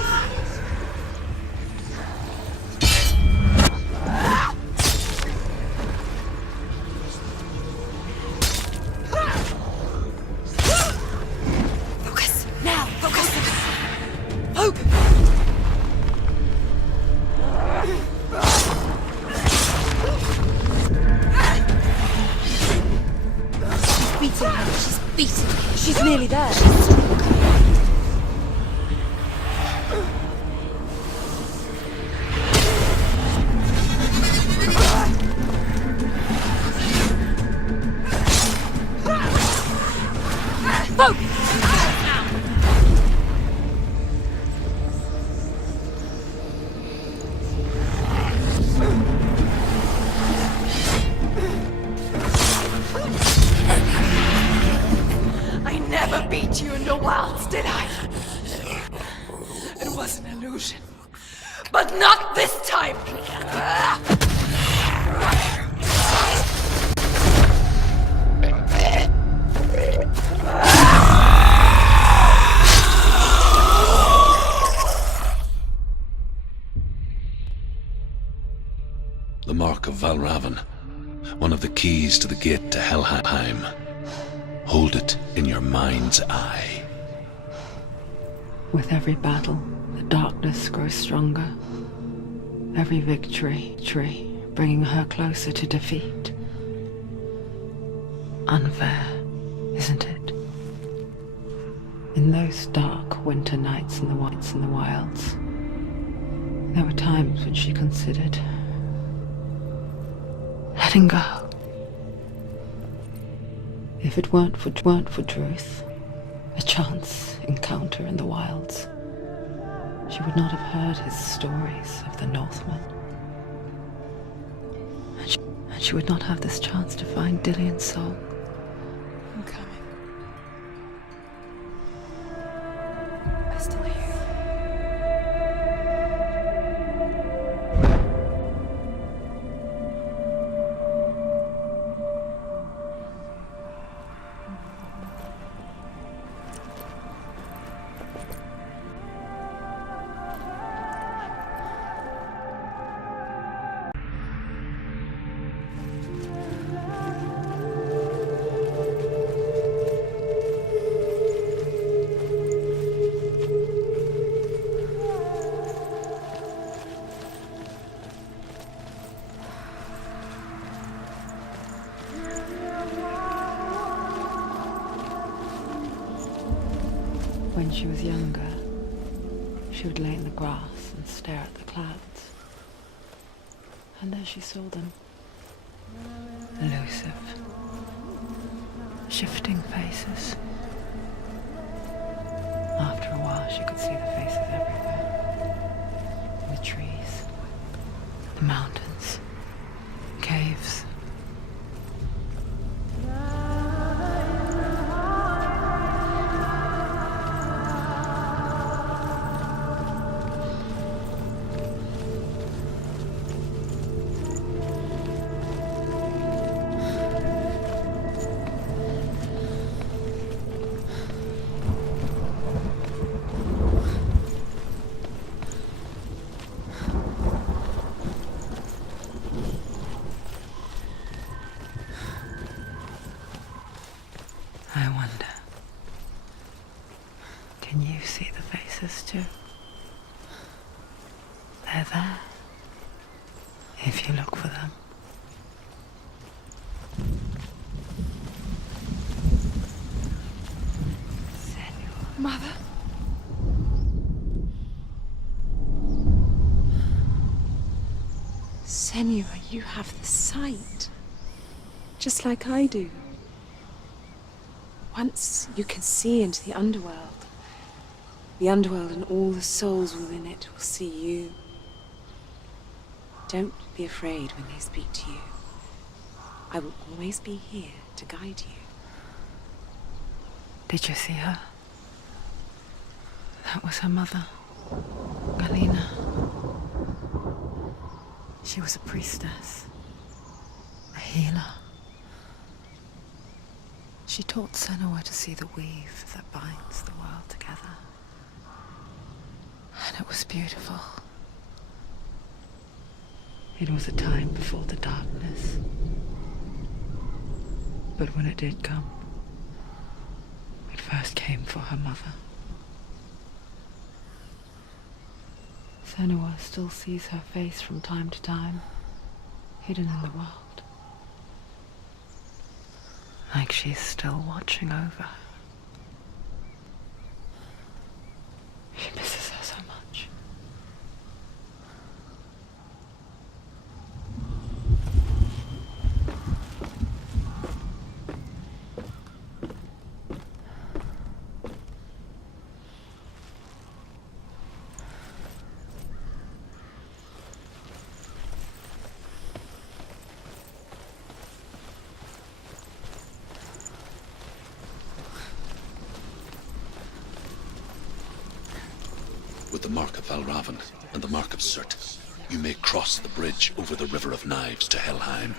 Focus! Now! Focus! Focus! She's beating her. She's beating her. She's nearly there. I never beat you in the wilds, did I? It was an illusion. But not this time! The Mark of Valravn, one of the keys to the gate to Helheim. Hold it in your mind's eye. With every battle, the darkness grows stronger. Every victory, bringing her closer to defeat. Unfair, isn't it? In those dark winter nights in the wilds, there were times when she considered letting go. If it weren't for truth, a chance encounter in the wilds, she would not have heard his stories of the Northmen. And she would not have this chance to find Dillion's soul. I'm coming. I still hear you. she was younger, she would lay in the grass and stare at the clouds. And there she saw them. Elusive. Shifting faces. After a while, she could see the faces everywhere. In the trees, the mountains, caves. I wonder, can you see the faces too? They're there, if you look for them. Senua. Mother? Senua, you have the sight. Just like I do. Once you can see into the underworld and all the souls within it will see you. Don't be afraid when they speak to you. I will always be here to guide you. Did you see her? That was her mother, Galina. She was a priestess, a healer. She taught Senua to see the weave that binds the world together. And it was beautiful. It was a time before the darkness. But when it did come, it first came for her mother. Senua still sees her face from time to time, hidden in the world. Like she's still watching over her. She misses her so much. With the mark of Valravan and the mark of Surt, you may cross the bridge over the River of Knives to Helheim.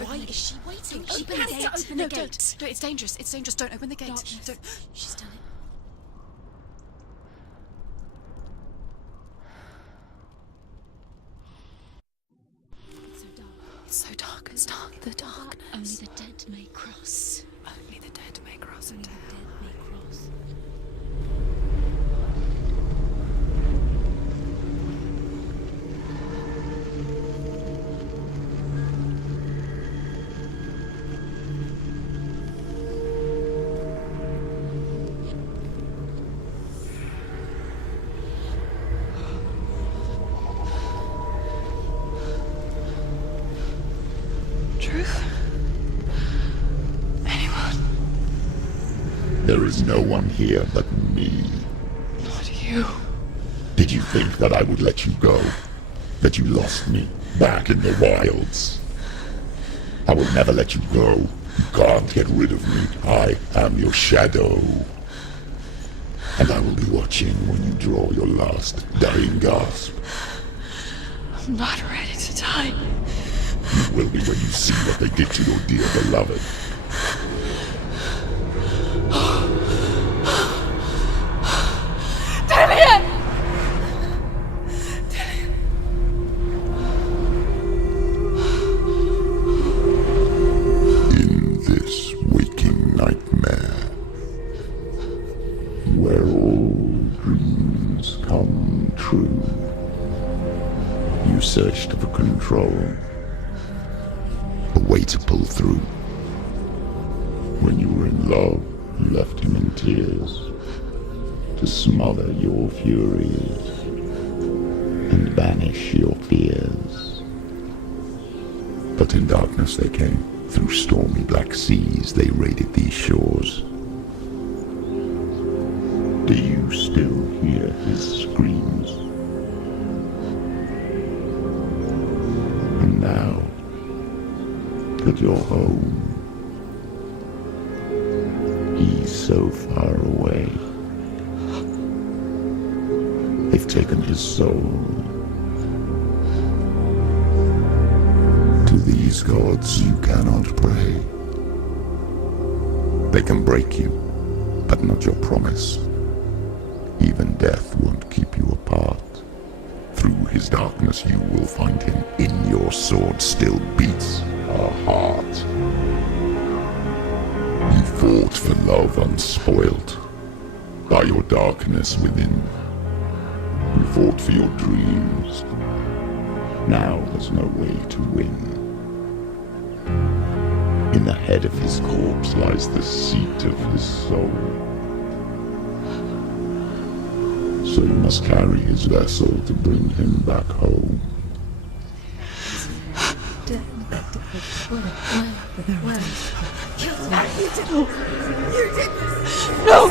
Why is she waiting? She Open the has gate. to open No, the gate. don't. It's dangerous. It's dangerous. Don't open the gate. Darkness. Don't. She's done it. It's so dark. It's dark. The darkness. Only the dead may cross. Only the dead may cross Only into the hell. dead may cross. Truth? Anyone? There is no one here but me. Not you. Did you think that I would let you go? That you lost me back in the wilds? I will never let you go. You can't get rid of me. I am your shadow. And I will be watching when you draw your last dying gasp. I'm not ready to die. You will be when you see what they did to your dear beloved. In this waking nightmare, where all dreams come true, you You searched for control. A way to pull through. When you were in love, you left him in tears. To smother your furies. And banish your fears. But in darkness they came. Through stormy black seas they raided these shores. Do you still hear his screams? And now that you're home, he's so far away. They've taken his soul. To these gods you cannot pray. They can break you, but not your promise. Even death won't keep you apart. Through his darkness you will find him. In your sword still beats a heart. You fought for love unspoilt by your darkness within. You fought for your dreams. Now there's no way to win. In the head of his corpse lies the seat of his soul. So you must carry his vessel to bring him back home. You did this! No!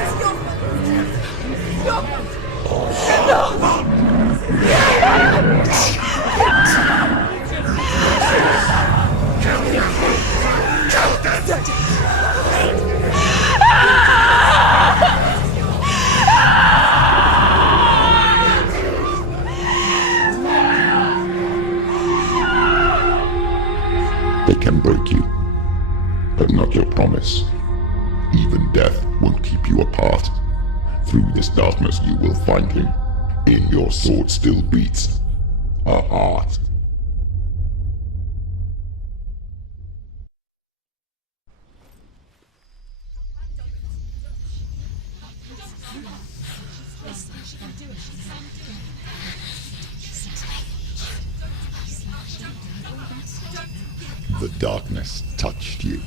They can break you, but not your promise. Even death won't keep you apart. Through this darkness you will find him. In your sword still beats a heart. The darkness touched you.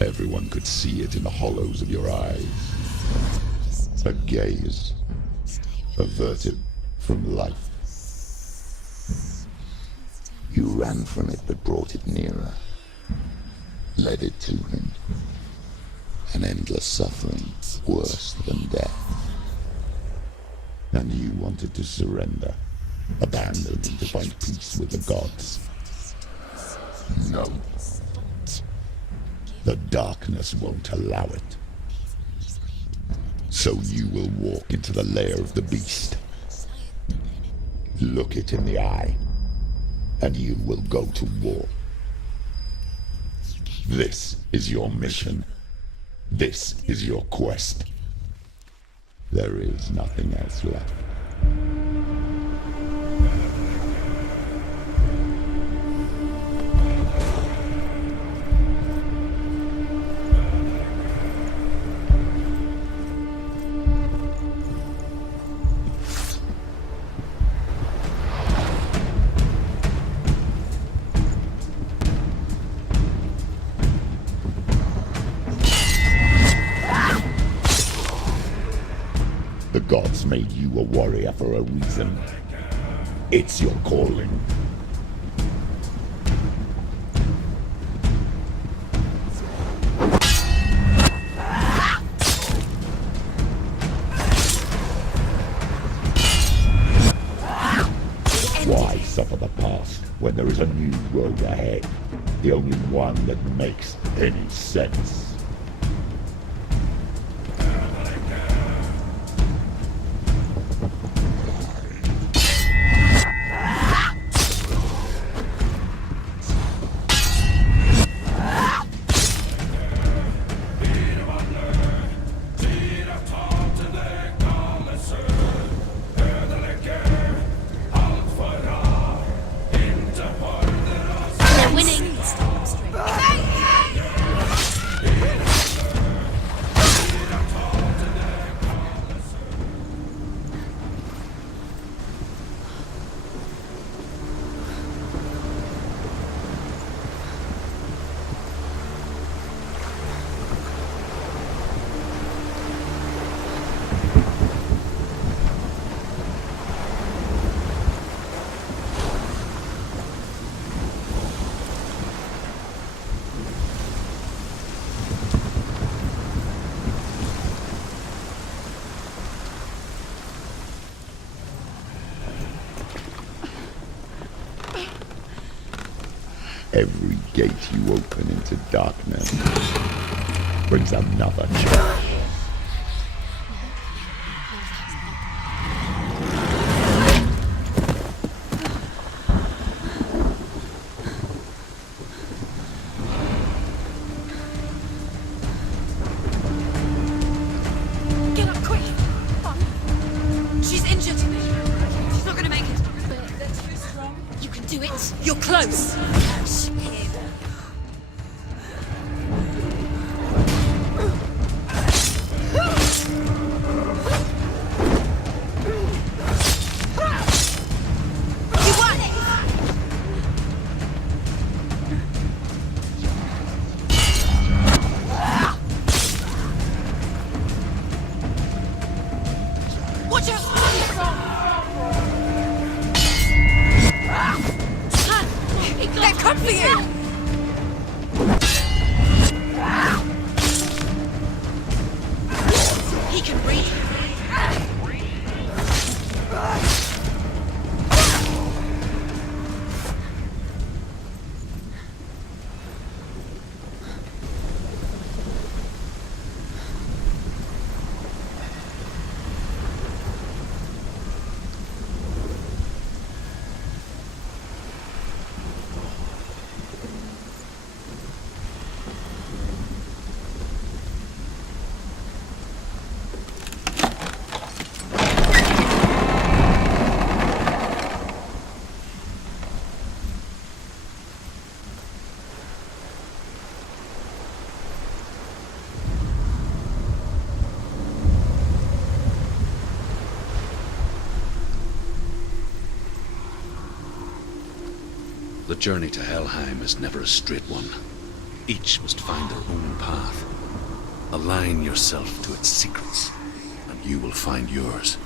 Everyone could see it in the hollows of your eyes. A gaze averted from life. You ran from it but brought it nearer. Led it to him. An endless suffering, worse than death. And you wanted to surrender, abandon him to find peace with the gods. No. The darkness won't allow it. So you will walk into the lair of the beast. Look it in the eye, and you will go to war. This is your mission. This is your quest. There is nothing else left. The gods made you a warrior for a reason. It's your calling. Why suffer the past when there is a new road ahead? The only one that makes any sense. We're winning. Every gate you open into darkness brings another challenge. Get up, quick! She's injured. She's not gonna make it. They're too strong. You can do it. You're close. You won it. Watch out! They've come for you! He can breathe. The journey to Helheim is never a straight one. Each must find their own path. Align yourself to its secrets, and you will find yours.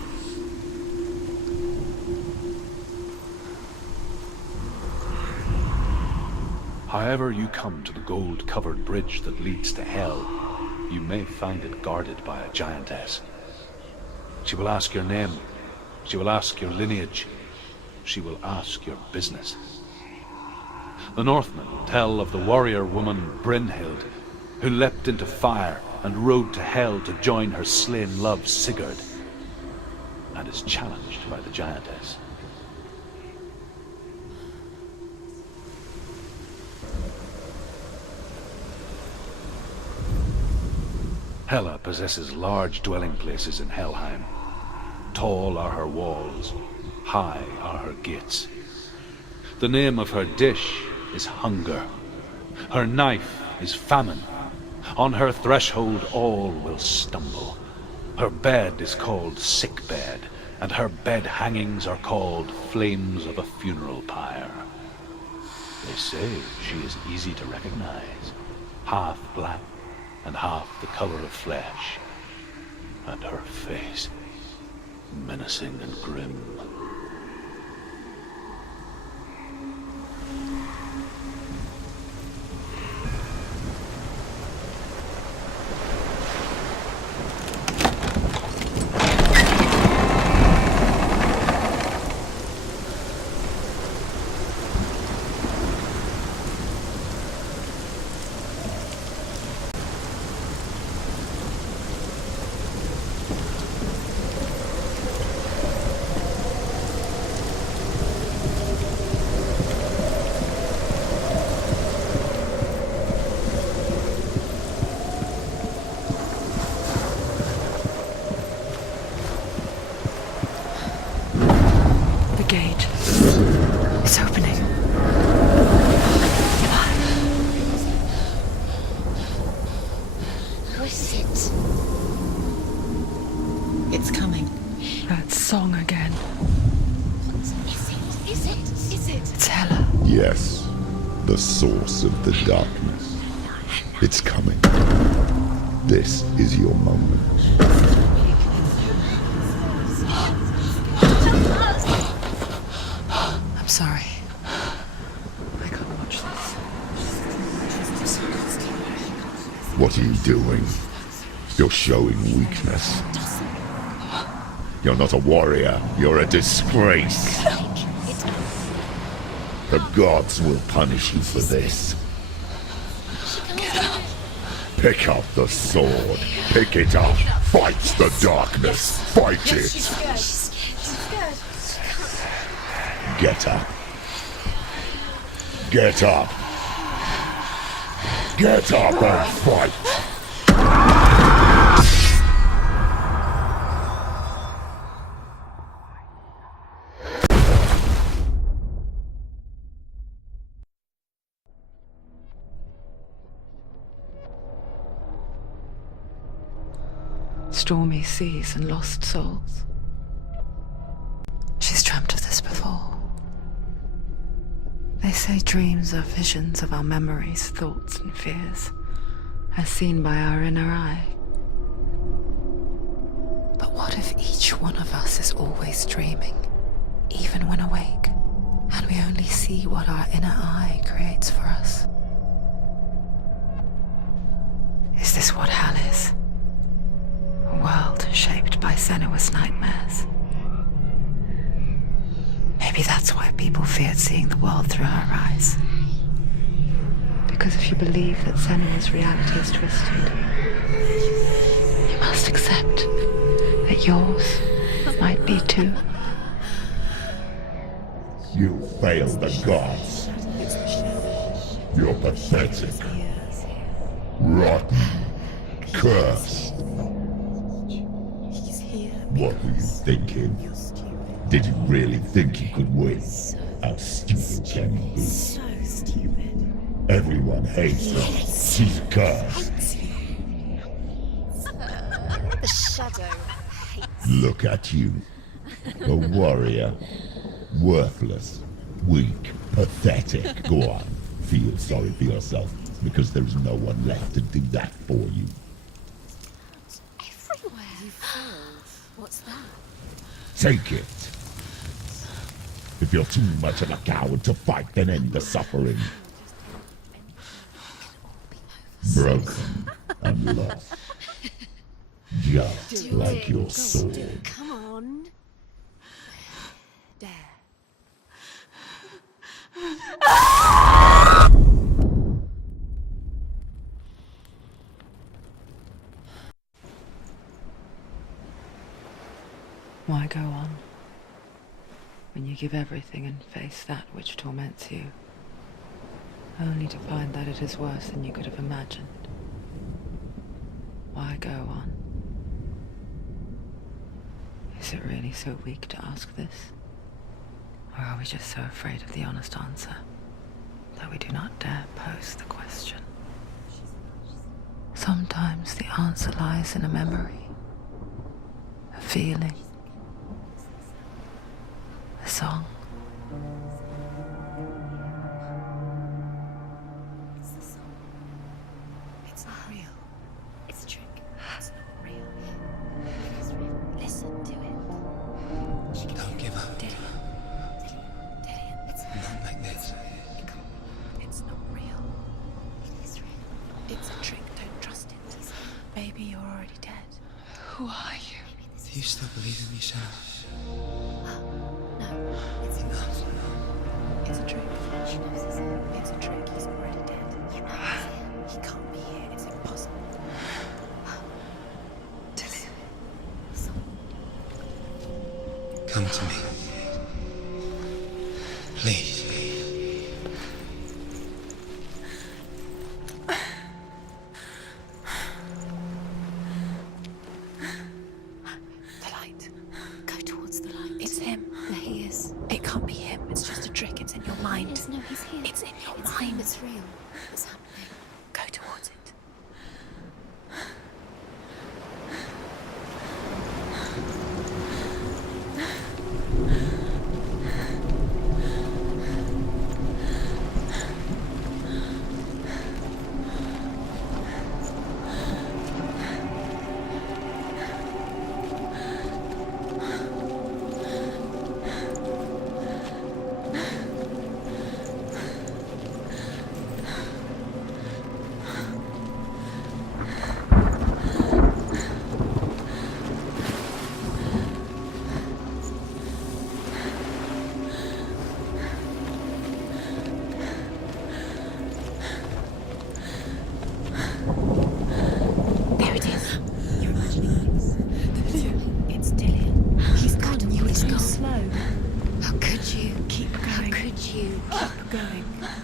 However you come to the gold-covered bridge that leads to Hell, you may find it guarded by a giantess. She will ask your name. She will ask your lineage. She will ask your business. The Northmen tell of the warrior woman Brynhild, who leapt into fire and rode to Hell to join her slain love Sigurd, and is challenged by the giantess. Hela possesses large dwelling places in Helheim. Tall are her walls, high are her gates. The name of her dish is hunger. Her knife is famine. On her threshold all will stumble. Her bed is called sick bed, and her bed hangings are called flames of a funeral pyre. They say she is easy to recognize, half black and half the color of flesh, and her face menacing and grim. Song again. Is it? It's Hela. Yes, the source of the darkness. It's coming. This is your moment. I'm sorry. I can't watch this. What are you doing? You're showing weakness. You're not a warrior. You're a disgrace. The gods will punish you for this. Pick up the sword. Pick it up. Fight the darkness. Fight it. Get up. Get up. Get up and fight. Stormy seas and lost souls. She's dreamt of this before. They say dreams are visions of our memories, thoughts, and fears, as seen by our inner eye. But what if each one of us is always dreaming, even when awake, and we only see what our inner eye creates for us? Is this what hell is? A world shaped by Senua's nightmares. Maybe that's why people feared seeing the world through her eyes. Because if you believe that Senua's reality is twisted, you must accept that yours might be too. You failed the gods. You're pathetic. Rotten. Cursed. What were you thinking? Did you really think you could win? How stupid can you be? So stupid. Everyone hates her. She's cursed. The shadow hates. Look at you. A warrior. Worthless. Weak. Pathetic. Go on. Feel sorry for yourself, because there is no one left to do that for you. Everywhere. You failed. What's that? Take it. If you're too much of a coward to fight, then end the suffering. Broken and lost. Just like your sword. Come on. Dare. Why go on when you give everything and face that which torments you, only to find that it is worse than you could have imagined? Why go on? Is it really so weak to ask this? Or are we just so afraid of the honest answer that we do not dare pose the question? Sometimes the answer lies in a memory, a feeling, a song. It's the song. It's not real. It's a trick. It's not real. It is real. Listen to it. She can Don't give up. Did it. It's Not like this. It's not real. It is real. It's a trick. Don't trust it. Maybe you're already dead. Who are you? Maybe this Do you still believe in me, Senua? No, it's Enough. It's a trick. She knows it's him. It's a trick. He's already dead. You know it's him. He can't be here. It's impossible. Come to me. Please. The light. Go towards the light. It's him. There he is. It can't be him. It's just a trick. It's in your mind. No, he's here. It's in your mind. It's real. It's happening. Go towards it.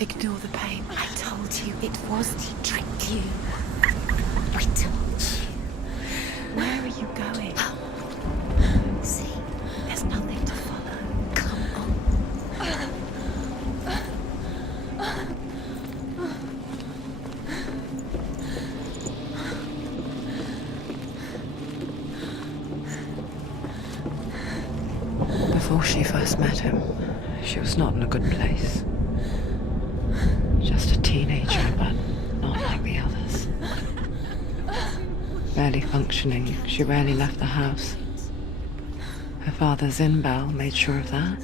Ignore the pain. I told you it was to trick you. I told you. Where are you going? See, There's nothing to follow. come on. Before she first met him, she was not in a good place. Just a teenager, but not like the others. Barely functioning, she rarely left the house. Her father's in-bell made sure of that.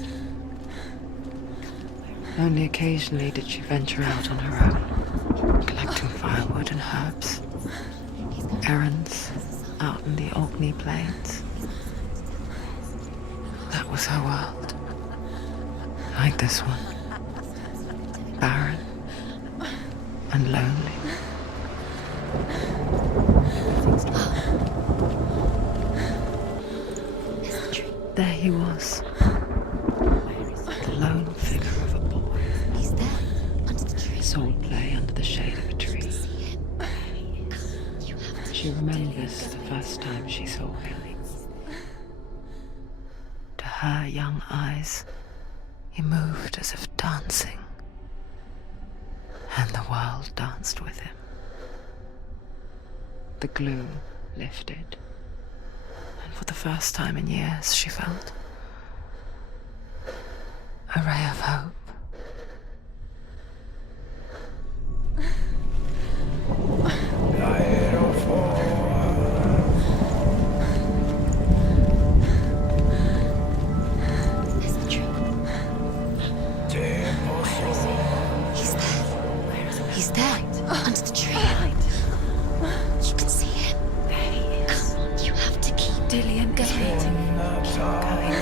Only occasionally did she venture out on her own, collecting firewood and herbs. Errands out in the Orkney Plains. That was her world. Like this one. Barren and lonely. There he was. The lone figure of a boy. He's there, under the tree. Swordplay under the shade of a tree. You have to She remembers the first time she saw him. To her young eyes, he moved as if dancing. And the world danced with him. The gloom lifted. And for the first time in years, she felt a ray of hope. There's the tree. He's there. He's there, under the tree. You can see him. There he is. Come on, you have to keep Dillian going. Keep going.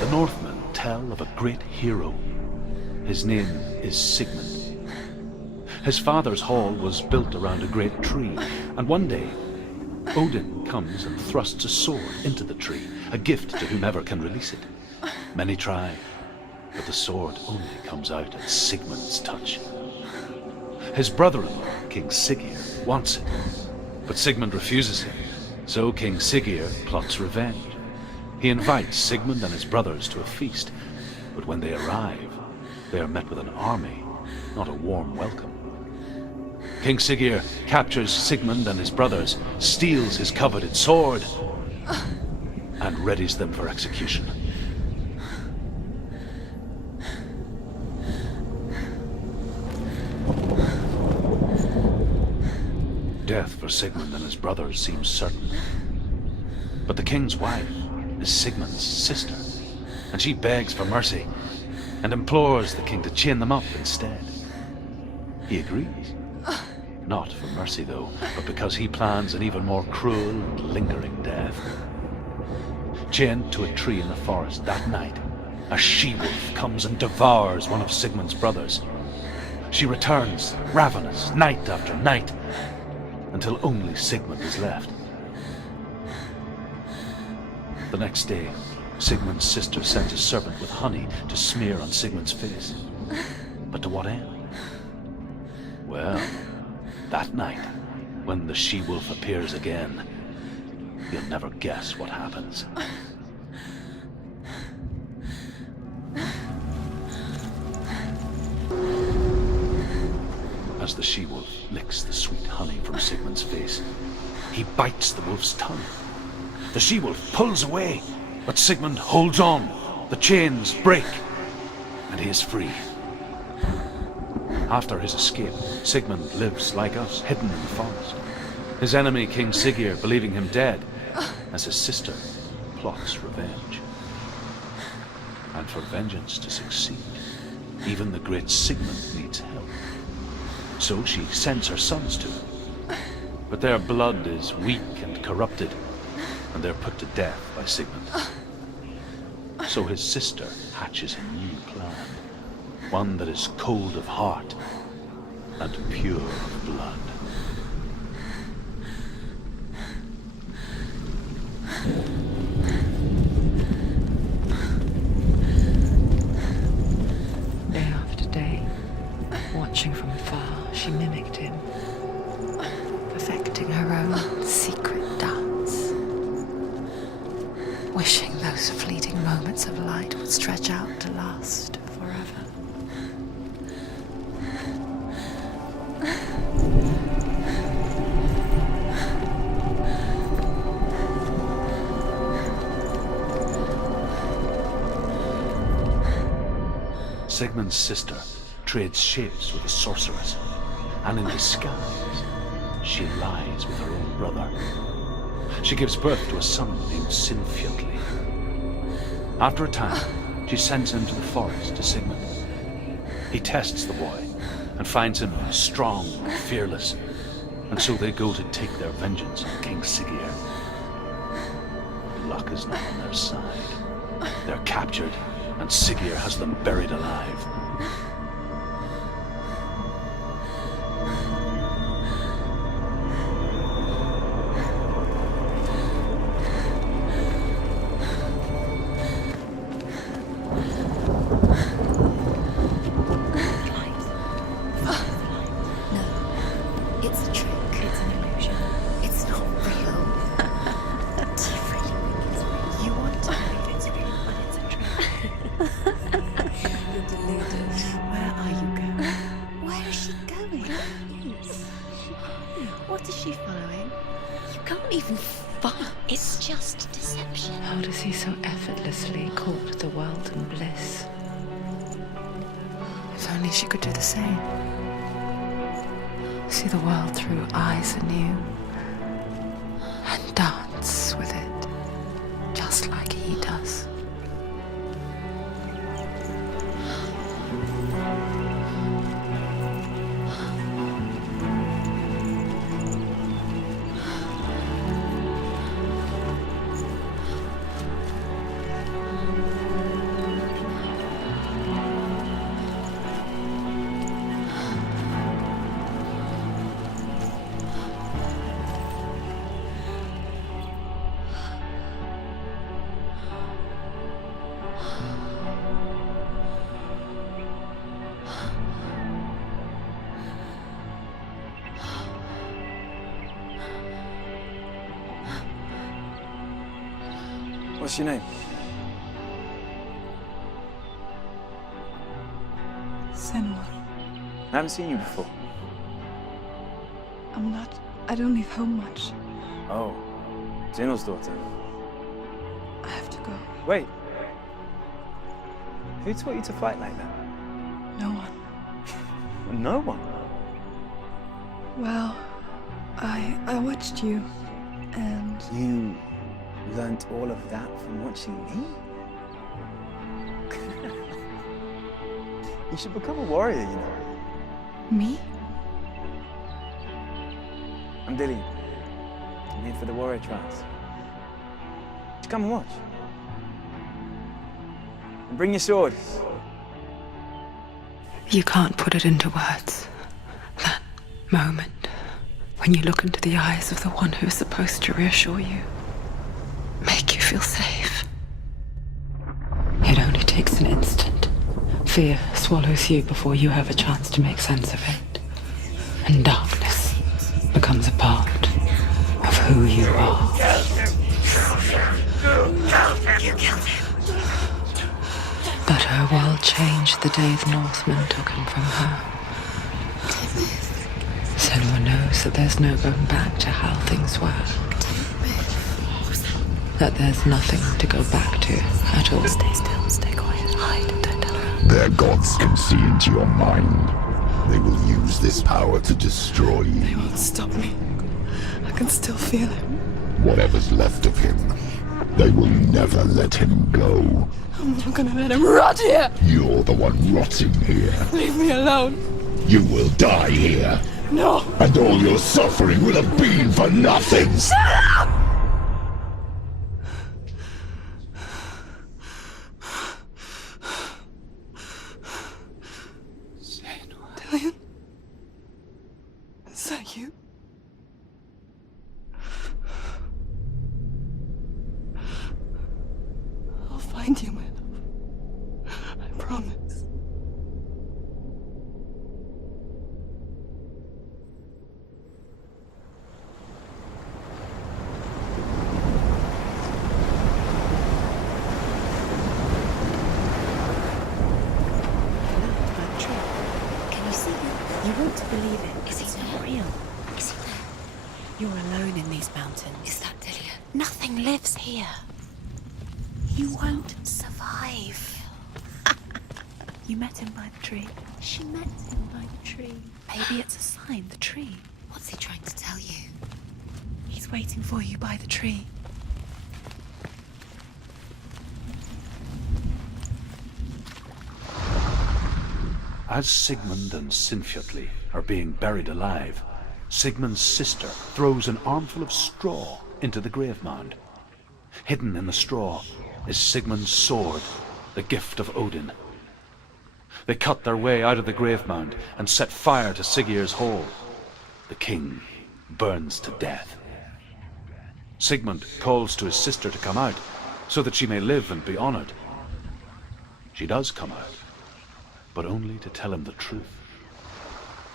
The Northmen tell of a great hero. His name is Sigmund. His father's hall was built around a great tree, and one day, Odin comes and thrusts a sword into the tree, a gift to whomever can release it. Many try, but the sword only comes out at Sigmund's touch. His brother-in-law, King Siggeir, wants it, but Sigmund refuses him, so King Siggeir plots revenge. He invites Sigmund and his brothers to a feast, but when they arrive, they are met with an army, not a warm welcome. King Siggeir captures Sigmund and his brothers, steals his coveted sword, and readies them for execution. Death for Sigmund and his brothers seems certain. But the king's wife is Sigmund's sister, and she begs for mercy and implores the king to chain them up instead. He agrees. Not for mercy, though, but because he plans an even more cruel and lingering death. Chained to a tree in the forest that night, a she-wolf comes and devours one of Sigmund's brothers. She returns, ravenous, night after night, until only Sigmund is left. The next day, Sigmund's sister sends a serpent with honey to smear on Sigmund's face. But to what end? Well, that night, when the she-wolf appears again, you'll never guess what happens. As the she-wolf licks the sweet honey from Sigmund's face, he bites the wolf's tongue. The she-wolf pulls away, but Sigmund holds on. The chains break, and he is free. After his escape, Sigmund lives like us, hidden in the forest. His enemy, King Siggeir, believing him dead, as his sister plots revenge. And for vengeance to succeed, even the great Sigmund needs help. So she sends her sons to him. But their blood is weak and corrupted, and they're put to death by Sigmund. So his sister hatches a new plan, one that is cold of heart and pure of blood. Sigmund's sister trades shapes with a sorceress, and in disguise, she lies with her own brother. She gives birth to a son named Sinfjotli. After a time, she sends him to the forest to Sigmund. He tests the boy and finds him strong and fearless, and so they go to take their vengeance on King Siggeir. Luck is not on their side. They're captured, and Siggeir has them buried alive. It's a trick. It's an illusion. It's not real. Do you really think it's real? You want to believe it's real, but it's a trick. You're deluded. Where are you going? Where is she going? What is she following? You can't even follow. It's just deception. How does he so effortlessly court the world and bliss? If only she could do the same. See the world through eyes anew and dance with it, just like he does. What's your name? Senua. I haven't seen you before. I don't leave home much. Oh, Zeno's daughter. I have to go. Wait. Who taught you to fight like that? No one. No one? Well, I watched you, and You learnt all of that from watching me? You should become a warrior, you know. me? I'm Dillian. I'm here for the warrior trials. Just come and watch. And bring your sword. You can't put it into words. That moment when you look into the eyes of the one who is supposed to reassure you, make you feel safe. It only takes an instant. Fear swallows you before you have a chance to make sense of it. And darkness becomes a part of who you are. You killed him. But her world changed the day the Northmen took him from her. Senua knows that there's no going back to how things were. That there's nothing to go back to at all. Stay still, stay quiet, hide, don't tell her. Their gods can see into your mind. They will use this power to destroy They you. won't stop me. I can still feel him. Whatever's left of him, they will never let him go. I'm not gonna let him rot here. You're the one rotting here. Leave me alone. You will die here. No. And all your suffering will have been for nothing. Shut up! Dillian? Is that you? I'll find you, my love. I promise. Can you see him? You want to believe it. Is he not real? Is he there? You're alone in these mountains. Is that Dillian? Nothing lives here. You won't survive. You met him by the tree. She met him by the tree. Maybe it's a sign, the tree. What's he trying to tell you? He's waiting for you by the tree. As Sigmund and Sinfjotli are being buried alive, Sigmund's sister throws an armful of straw into the grave mound. Hidden in the straw is Sigmund's sword, the gift of Odin. They cut their way out of the grave mound and set fire to Siggeir's hall. The king burns to death. Sigmund calls to his sister to come out so that she may live and be honored. She does come out, but only to tell him the truth.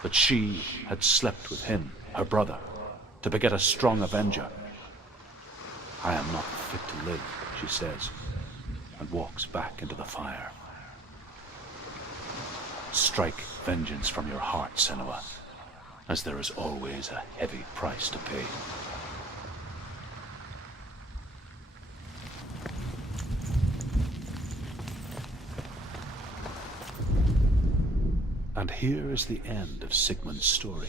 That she had slept with him, her brother, to beget a strong avenger. I am not fit to live, she says, and walks back into the fire. Strike vengeance from your heart, Senua, as there is always a heavy price to pay. And here is the end of Sigmund's story.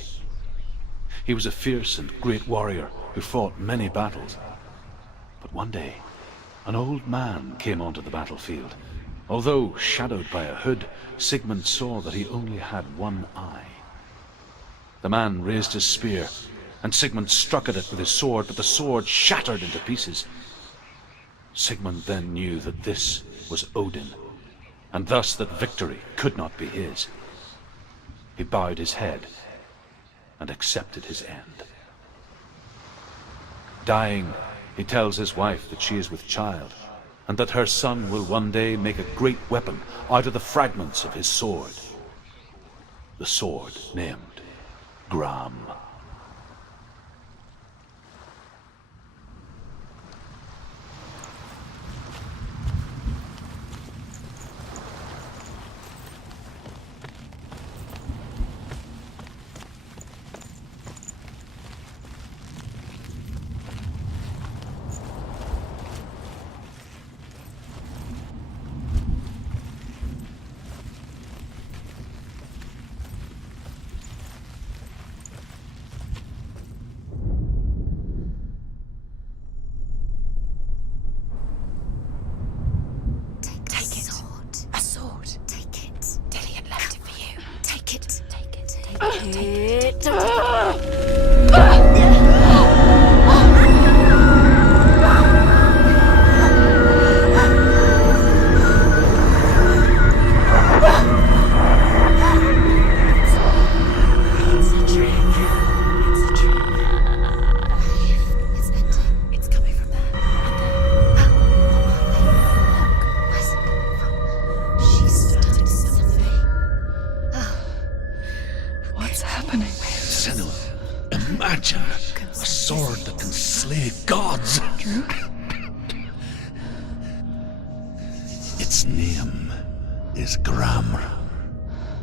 He was a fierce and great warrior who fought many battles. But one day, an old man came onto the battlefield. Although shadowed by a hood, Sigmund saw that he only had one eye. The man raised his spear, and Sigmund struck at it with his sword, but the sword shattered into pieces. Sigmund then knew that this was Odin, and thus that victory could not be his. He bowed his head and accepted his end. Dying, he tells his wife that she is with child, and that her son will one day make a great weapon out of the fragments of his sword. The sword named Gram. Its name is Gram.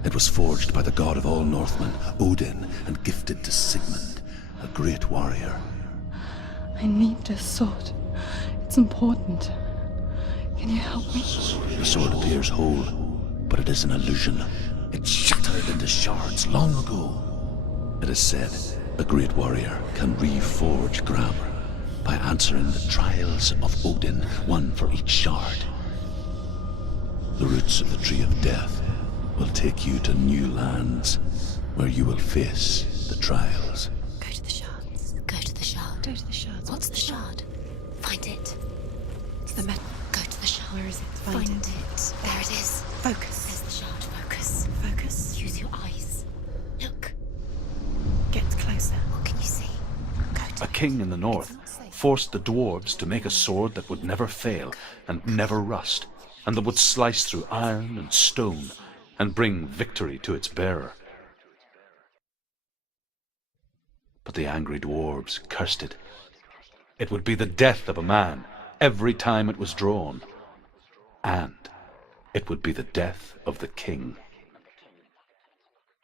It was forged by the god of all Northmen, Odin, and gifted to Sigmund, a great warrior. I need this sword. It's important. Can you help me? The sword appears whole, but it is an illusion. It shattered into shards long ago. It is said a great warrior can reforge Gram by answering the trials of Odin, one for each shard. The roots of the Tree of Death will take you to new lands where you will face the trials. Go to the shards. Go to the shard. Go to the shards. What's the shard? Find it. It's the metal. Go to the shard. Where is it? Find it. There it is. Focus. There's the shard. Focus. Focus. Use your eyes. Look. Get closer. What can you see? Go to A king in the north forced the dwarves to make a sword that would never fail and never rust, and that would slice through iron and stone and bring victory to its bearer. But the angry dwarves cursed it. It would be the death of a man every time it was drawn, and it would be the death of the king.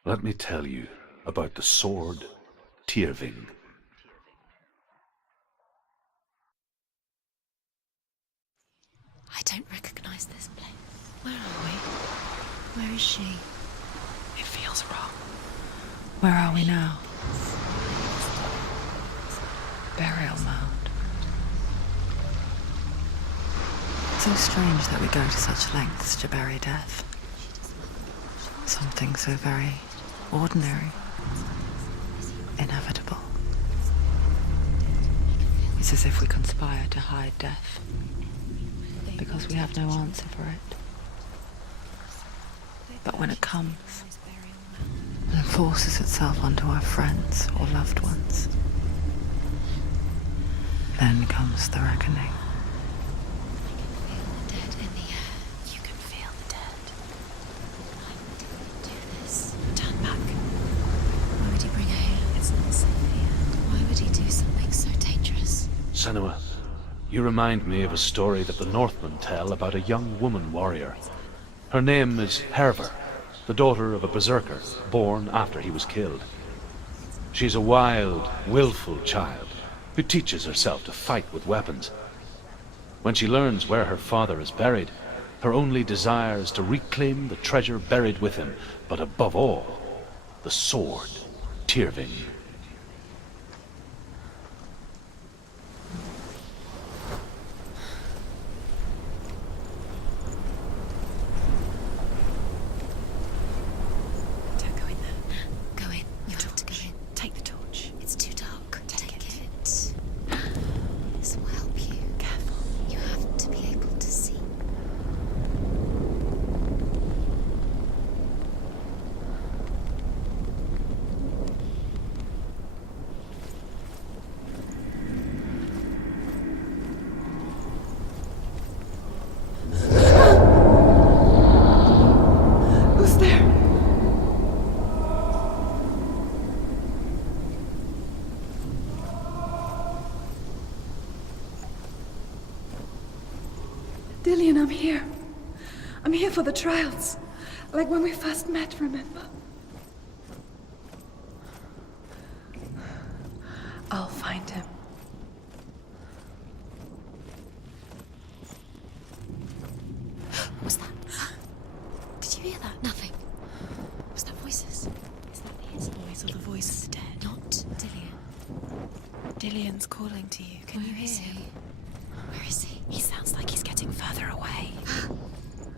Let me tell you about the sword Tyrving. I don't recognize this place. Where are we? Where is she? It feels wrong. Where are we now? Burial mound. So strange that we go to such lengths to bury death. Something so very ordinary, inevitable. It's as if we conspire to hide death, because we have no answer for it. But when it comes, and forces itself onto our friends or loved ones, then comes the reckoning. I can feel the dead in the air. You can feel the dead. Why would he do this? Turn back. Why would he bring her here? It's not safe here. Why would he do something so dangerous? Senua, you remind me of a story that the Northmen tell about a young woman warrior. Her name is Hervor, the daughter of a berserker born after he was killed. She's a wild, willful child who teaches herself to fight with weapons. When she learns where her father is buried, her only desire is to reclaim the treasure buried with him, but above all, the sword, Tyrving. Don't go in there. Go in. You have to go in. Take the torch. It's too dark. Take it. This will help you. Careful. You have to be able to see. Who's there? Dillian, I'm here. I'm here for the trials. Like when we first met, remember? I'll find him. What's that? Did you hear that? Nothing. Was that voices? Is that his voice or the voice of the dead? Not Dillian. Dillian's calling to you. Can you hear him? Where is he? He sounds like he's getting further away.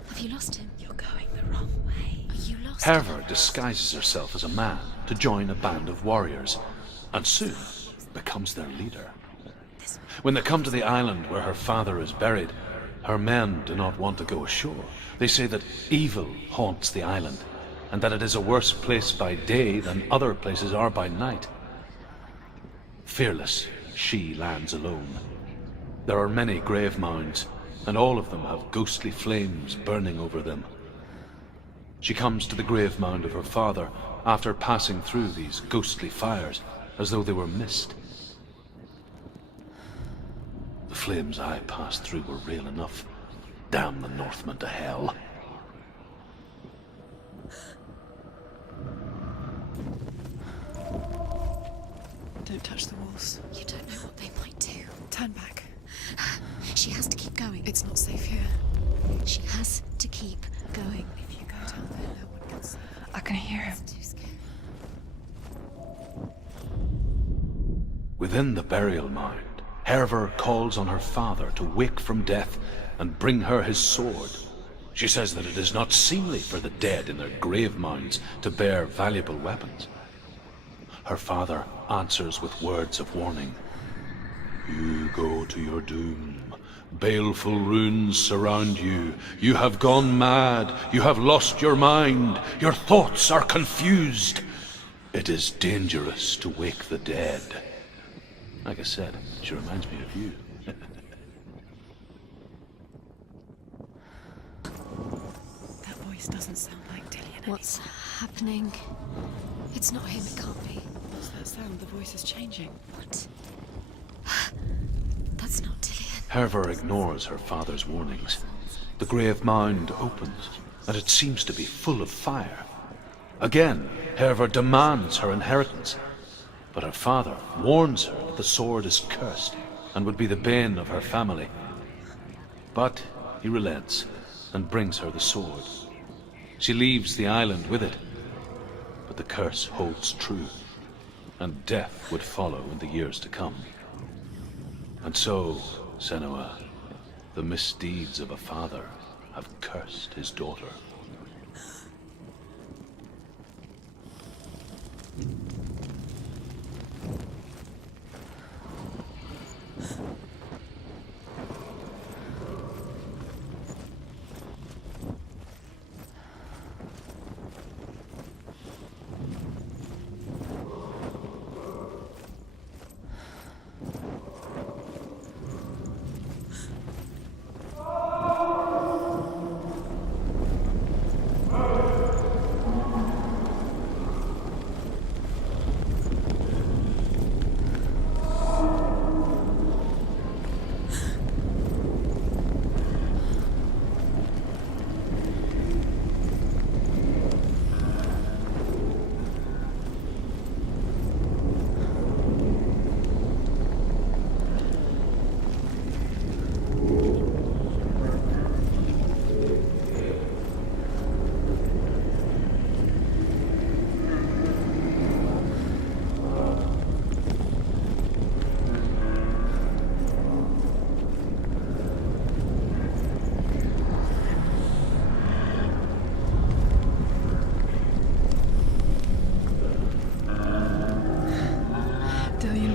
Have you lost him? You're going the wrong way. Are you lost him? Hervor disguises herself as a man to join a band of warriors, and soon becomes their leader. When they come to the island where her father is buried, her men do not want to go ashore. They say that evil haunts the island, and that it is a worse place by day than other places are by night. Fearless, she lands alone. There are many grave mounds, and all of them have ghostly flames burning over them. She comes to the grave mound of her father after passing through these ghostly fires, as though they were mist. The flames I passed through were real enough. Damn the Northmen to hell. Don't touch the walls. You don't know what they might do. Turn back. She has to keep going. It's not safe here. She has to keep going. If you go down there, no one can see. I can hear him. It's too scary. Within the burial mound, Hervor calls on her father to wake from death and bring her his sword. She says that it is not seemly for the dead in their grave mounds to bear valuable weapons. Her father answers with words of warning. You go to your doom. Baleful runes surround you. You have gone mad. You have lost your mind. Your thoughts are confused. It is dangerous to wake the dead. Like I said, she reminds me of you. That voice doesn't sound like Dillian What's happening? It's not him, it can't be. What's that sound? The voice is changing. What? That's not Dillian. Hervor ignores her father's warnings. The grave mound opens, and it seems to be full of fire. Again, Hervor demands her inheritance, but her father warns her that the sword is cursed and would be the bane of her family. But he relents and brings her the sword. She leaves the island with it. But the curse holds true, and death would follow in the years to come. And so, Senua, the misdeeds of a father have cursed his daughter.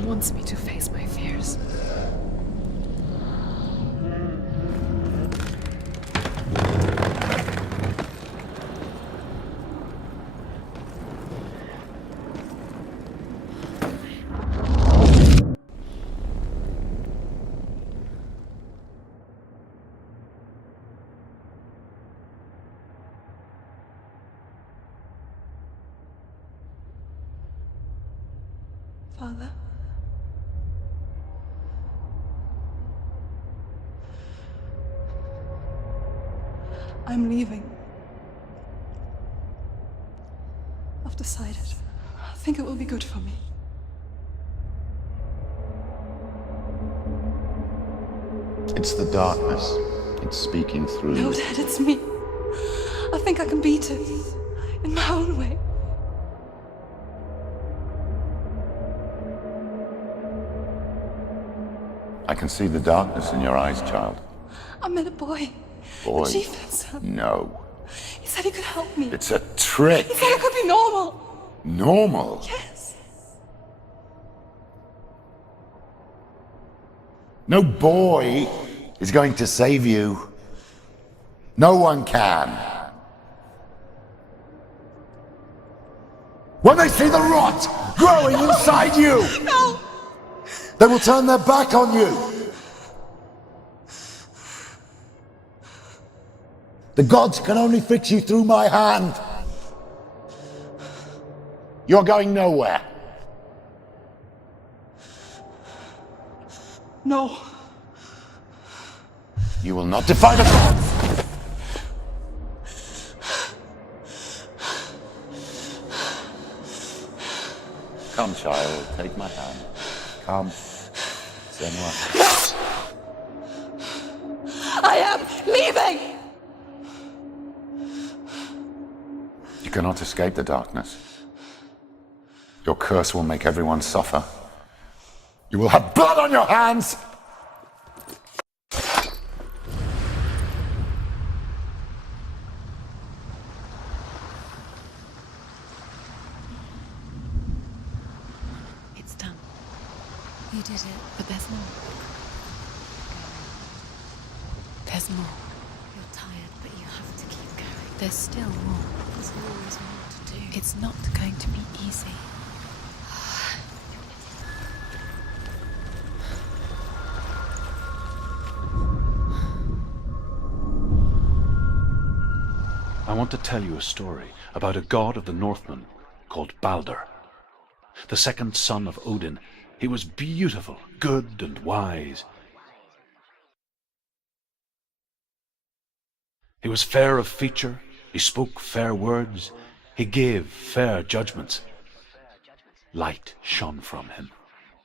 Wants me to face my fears. Father? I'm leaving. I've decided. I think it will be good for me. It's the darkness. It's speaking through No, you. Dad, it's me. I think I can beat it. In my own way. I can see the darkness in your eyes, child. I met a boy. Boy. The chief himself. No. He said he could help me. It's a trick. He said I could be normal. Normal? Yes. No boy is going to save you. No one can. When they see the rot growing inside you, No! they will turn their back on you. The gods can only fix you through my hand. You're going nowhere. No. You will not defy the gods. Come, child, take my hand. Come, Senua. I am leaving! You cannot escape the darkness. Your curse will make everyone suffer. You will have blood on your hands! It's done. You did it. But there's more. There's more. You're tired, but you have to keep going. There's still more. There's always more to do. It's not going to be easy. I want to tell you a story about a god of the Northmen called Balder. The second son of Odin. He was beautiful, good and wise. He was fair of feature, he spoke fair words, he gave fair judgments. Light shone from him.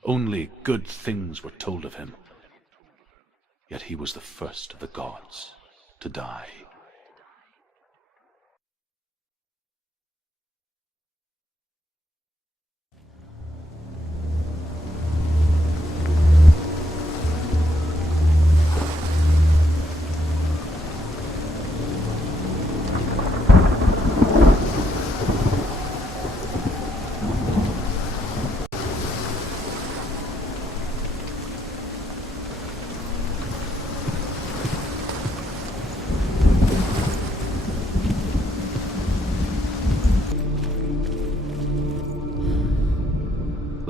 Only good things were told of him. Yet he was the first of the gods to die.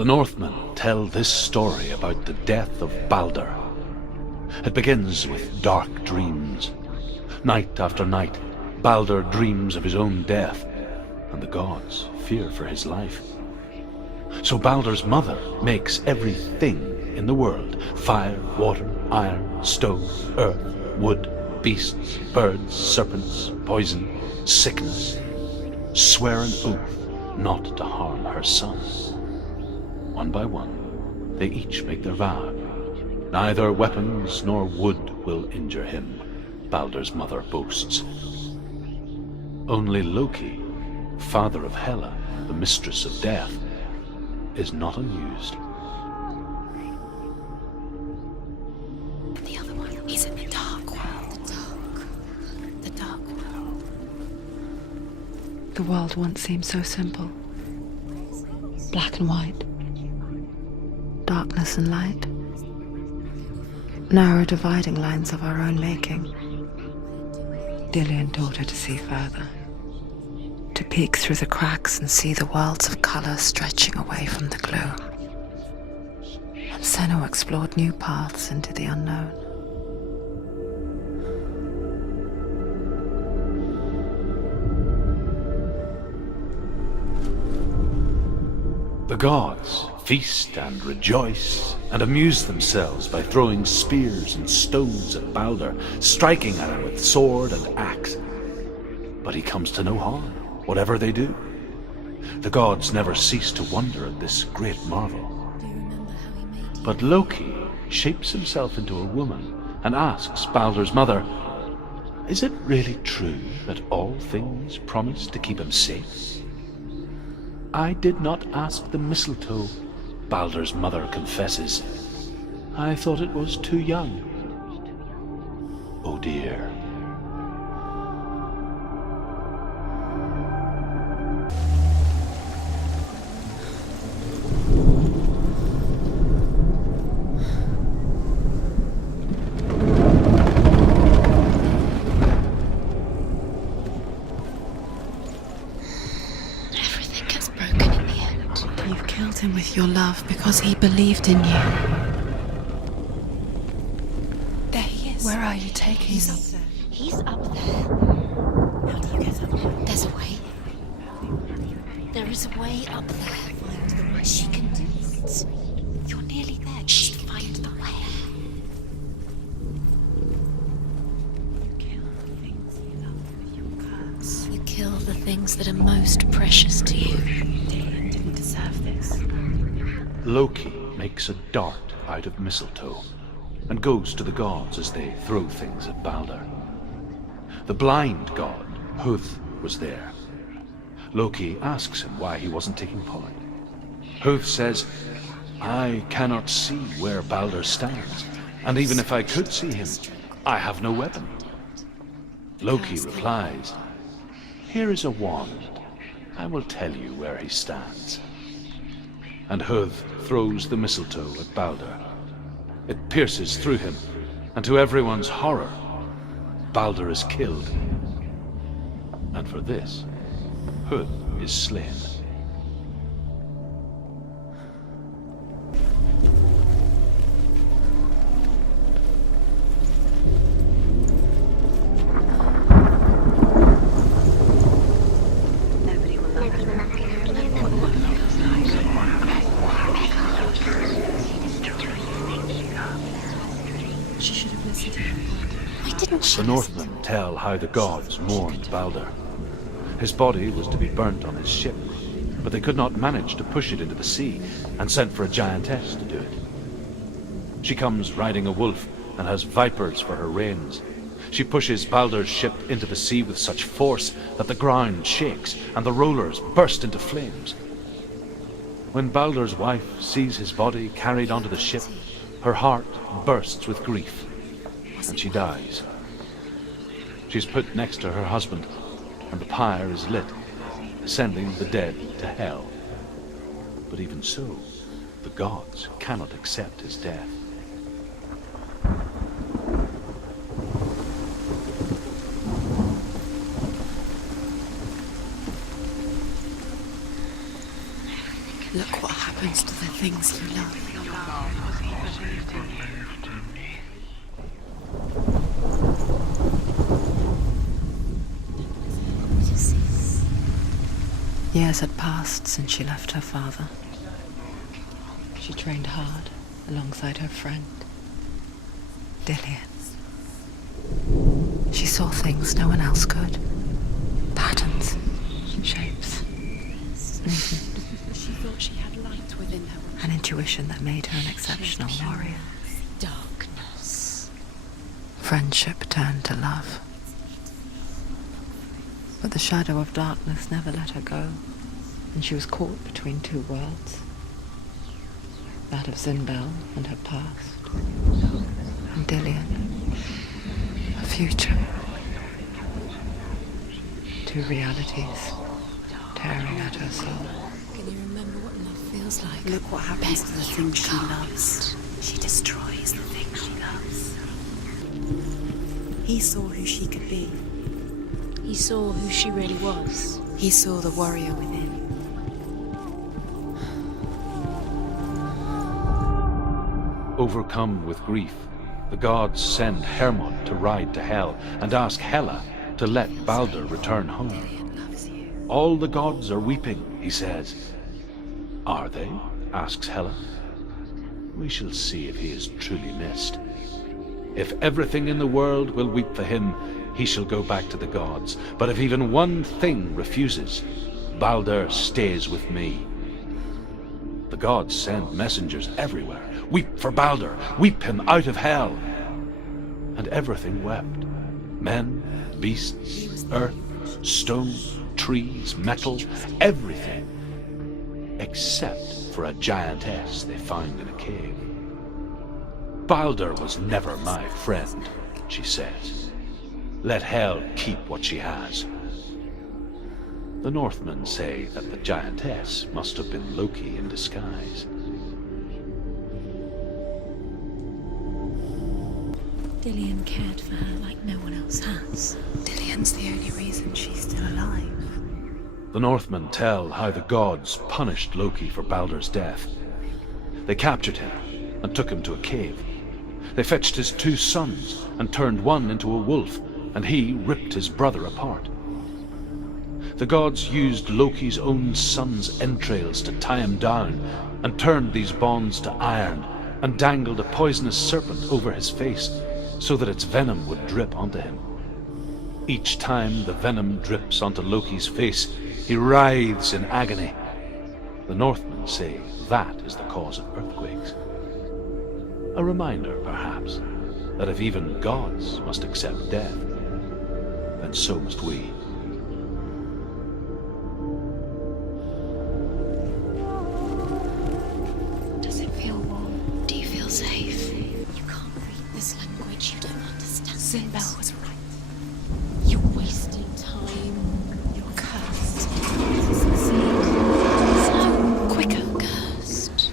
The Northmen tell this story about the death of Balder. It begins with dark dreams. Night after night, Balder dreams of his own death, and the gods fear for his life. So Balder's mother makes everything in the world: fire, water, iron, stone, earth, wood, beasts, birds, serpents, poison, sickness, swear an oath not to harm her son. One by one, they each make their vow. Neither weapons nor wood will injure him, Balder's mother boasts. Only Loki, father of Hela, the mistress of death, is not amused. The other one is in the dark world. The dark world. The world once seemed so simple. Black and white. Darkness and light. Narrow dividing lines of our own making. Dillian taught her to see further. To peek through the cracks and see the worlds of color stretching away from the gloom. And Senua explored new paths into the unknown. The gods feast and rejoice and amuse themselves by throwing spears and stones at Balder, striking at him with sword and axe. But he comes to no harm, whatever they do. The gods never cease to wonder at this great marvel. But Loki shapes himself into a woman and asks Balder's mother, "Is it really true that all things promise to keep him safe?" "I did not ask the mistletoe," Balder's mother confesses. "I thought it was too young." Oh dear. With your love because he believed in you. There he is. Where are you taking He's him? up there. He's up there. How do you get up there? There's a way. There is a way up there. She can do it. You're nearly there. Just find the way. You kill the things that are most precious to you. Dillian didn't deserve this. Loki makes a dart out of mistletoe and goes to the gods as they throw things at Balder. The blind god, Huth, was there. Loki asks him why he wasn't taking part. Huth says, "I cannot see where Balder stands, and even if I could see him, I have no weapon." Loki replies, "Here is a wand. I will tell you where he stands." And Huth throws the mistletoe at Balder. It pierces through him, and to everyone's horror, Balder is killed. And for this, Huth is slain. The Northmen tell how the gods mourned Balder. His body was to be burnt on his ship, but they could not manage to push it into the sea, and sent for a giantess to do it. She comes riding a wolf and has vipers for her reins. She pushes Balder's ship into the sea with such force that the ground shakes and the rollers burst into flames. When Balder's wife sees his body carried onto the ship, her heart bursts with grief, and she dies. She's put next to her husband, and the pyre is lit, sending the dead to hell. But even so, the gods cannot accept his death. Look what happened happens to the things you love? Years had passed since she left her father. She trained hard alongside her friend, Dillian. She saw things no one else could. Patterns, shapes. She thought she had light within her. An intuition that made her an exceptional warrior. Darkness. Friendship turned to love. But the shadow of darkness never let her go, and she was caught between two worlds. That of Zinbel and her past, and Dillian, her future. Two realities tearing at her soul. Can you remember what love feels like? Look what happens to the things she loves. She destroys the things she loves. He saw who she could be. He saw who she really was. He saw the warrior within. Overcome with grief, the gods send Hermod to ride to Hel and ask Hela to let Balder return home. All the gods are weeping, he says. Are they? Asks Hela. We shall see if he is truly missed. If everything in the world will weep for him, he shall go back to the gods. But if even one thing refuses, Balder stays with me. The gods send messengers everywhere. Weep for Balder! Weep him out of hell! And everything wept. Men, beasts, earth, stone, trees, metal, everything. Except for a giantess they found in a cave. Balder was never my friend, she says. Let Hel keep what she has. The Northmen say that the giantess must have been Loki in disguise. Dillian cared for her like no one else has. Dillian's the only reason she's still alive. The Northmen tell how the gods punished Loki for Balder's death. They captured him and took him to a cave. They fetched his 2 sons and turned one into a wolf, and he ripped his brother apart. The gods used Loki's own son's entrails to tie him down, and turned these bonds to iron, and dangled a poisonous serpent over his face, so that its venom would drip onto him. Each time the venom drips onto Loki's face, he writhes in agony. The Northmen say that is the cause of earthquakes. A reminder, perhaps, that if even gods must accept death, then so must we. Does it feel warm? Do you feel safe? You can't read this language. You don't understand. Zinbel was right. You wasted time. You're cursed. So quicker cursed.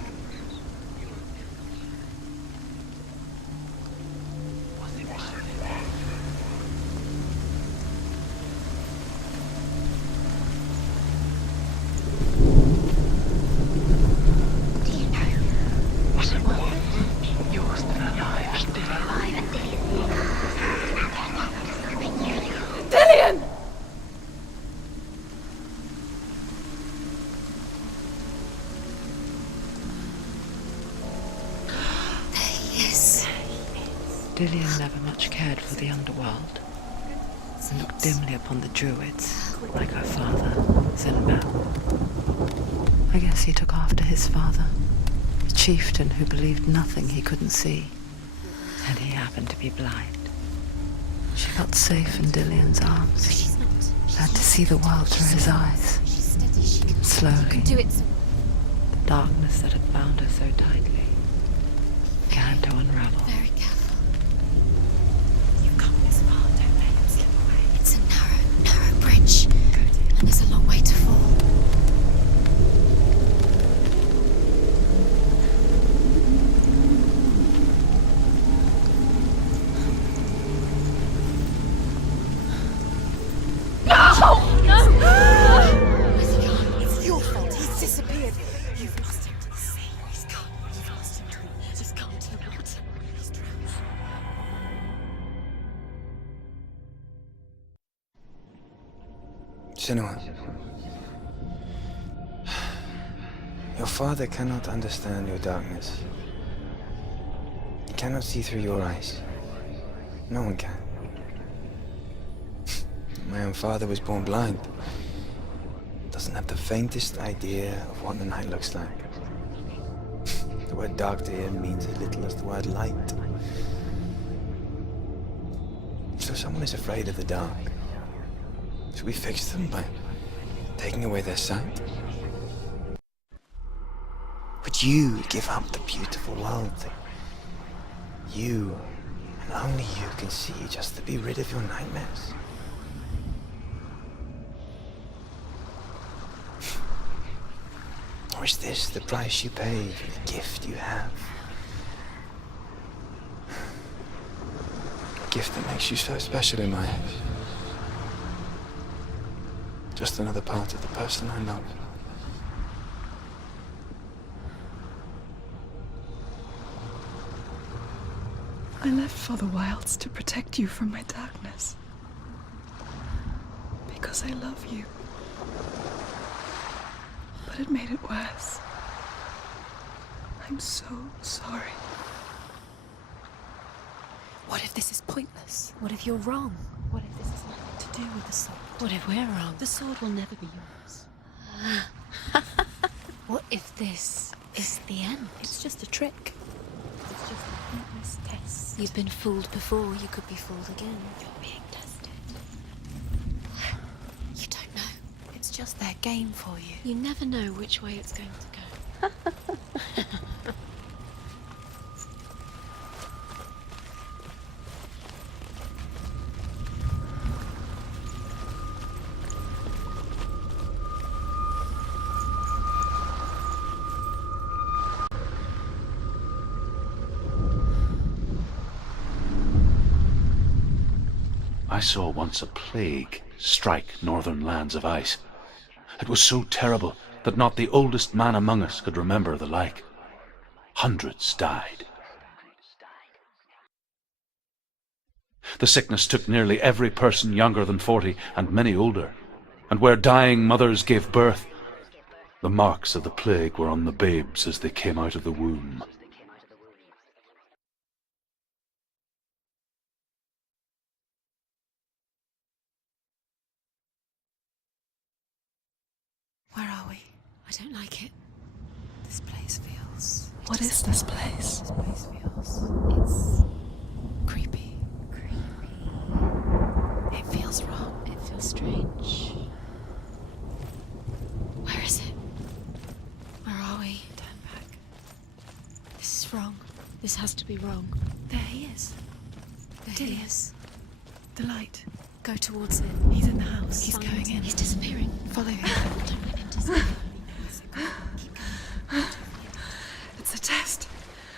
Dillian! Dillian never much cared for the underworld, and looked dimly upon the druids, like her father, Zinbel. I guess he took after his father, a chieftain who believed nothing he couldn't see, and he happened to be blind. She felt safe in Dillian's arms, had to see the world through his eyes. Slowly, Do it. the darkness that had bound her so tightly began to unravel. Very careful. You've come this far, don't let him slip away. It's a narrow bridge, and there's a long way to fall. It's your fault. He's disappeared. You've lost him to the Senua, your father cannot understand your darkness. He cannot see through your eyes. No one can. My own father was born blind. Doesn't have the faintest idea of what the night looks like. The word dark to him means as little as the word light. So someone is afraid of the dark. Should we fix them by taking away their sight? Would you give up the beautiful world that you, and only you, can see just to be rid of your nightmares? Or is this the price you pay for the gift you have? A gift that makes you so special in my eyes. Just another part of the person I love. I left for the wilds to protect you from my darkness. Because I love you. But it made it worse. I'm so sorry. What if this is pointless? What if you're wrong? What if this has nothing to do with the sword? What if we're wrong? The sword will never be yours. What if this is the end? It's just a trick. It's just a pointless test. You've been fooled before, you could be fooled again. You're being tested. You don't know. It's just their game for you. You never know which way it's going to go. I saw once a plague strike northern lands of ice. It was so terrible that not the oldest man among us could remember the like. Hundreds died. The sickness took nearly every person younger than 40 and many older, and where dying mothers gave birth, the marks of the plague were on the babes as they came out of the womb. Where are we? I don't like it. This place feels... What is this place? This place feels... It's... creepy. It feels wrong. It feels strange. Where is it? Where are we? Turn back. This is wrong. This has to be wrong. There he is. There he is. The light. Go towards him. He's in the house. He's going in. He's disappearing. Follow him. Don't let him disappear. Keep going. It's a test.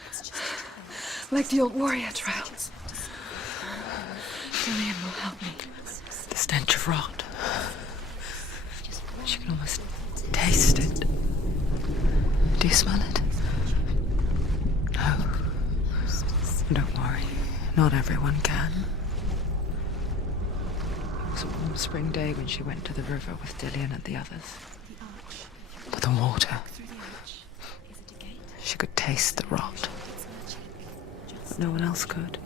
It's just a test. Like the old warrior trials. Dillian will help me. The stench of rot. She can almost taste it. Do you smell it? No. Don't worry. Not everyone can. It was a warm spring day when she went to the river with Dillian and the others. But the water. She could taste the rot. But no one else could.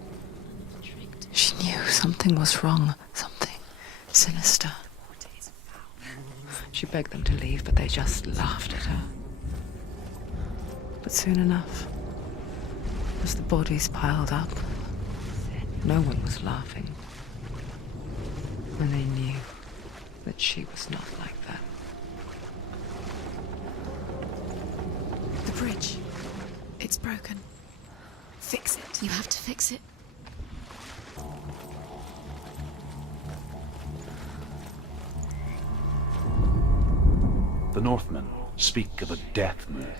She knew something was wrong. Something sinister. She begged them to leave, but they just laughed at her. But soon enough, as the bodies piled up, no one was laughing. And they knew that she was not like that. The bridge. It's broken. Fix it. You have to fix it. The Northmen speak of a death moon,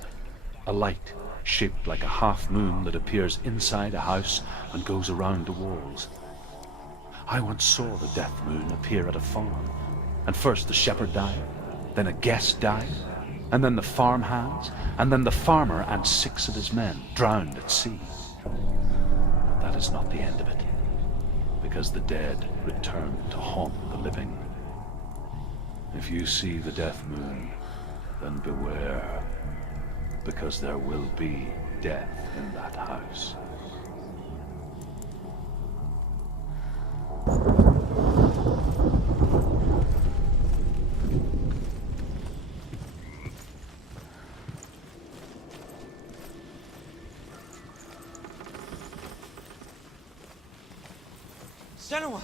a light shaped like a half moon that appears inside a house and goes around the walls. I once saw the death moon appear at a farm, and first the shepherd died, then a guest died, and then the farm hands, and then the farmer and 6 of his men drowned at sea. But that is not the end of it, because the dead return to haunt the living. If you see the Death Moon, then beware, because there will be death in that house. Senua!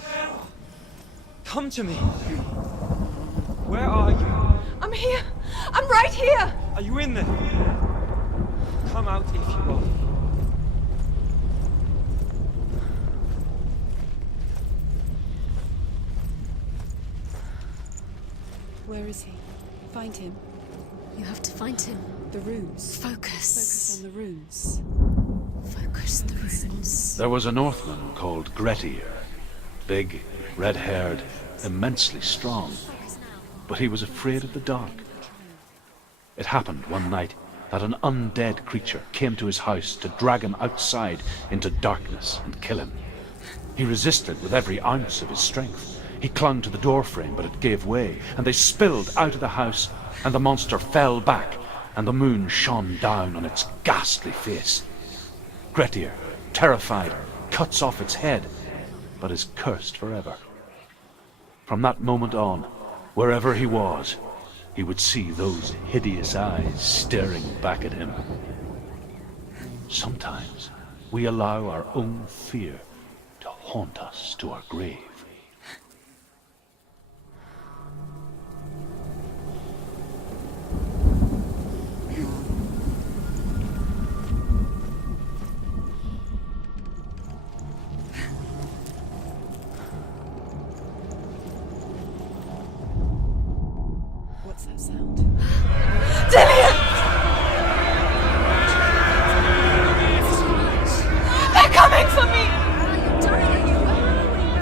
Come to me! Where are you? I'm here! I'm right here! Are you in there? Come out if you are. Where is he? Find him. You have to find him. The runes. Focus. Focus on the runes. Focus the runes. There was a Northman called Grettir. Big, red-haired, immensely strong. But he was afraid of the dark. It happened one night that an undead creature came to his house to drag him outside into darkness and kill him. He resisted with every ounce of his strength. He clung to the doorframe, but it gave way, and they spilled out of the house, and the monster fell back, and the moon shone down on its ghastly face. Grettir, terrified, cuts off its head, but is cursed forever. From that moment on, wherever he was, he would see those hideous eyes staring back at him. Sometimes we allow our own fear to haunt us to our grave. What's that sound? Dillian! They're coming for me!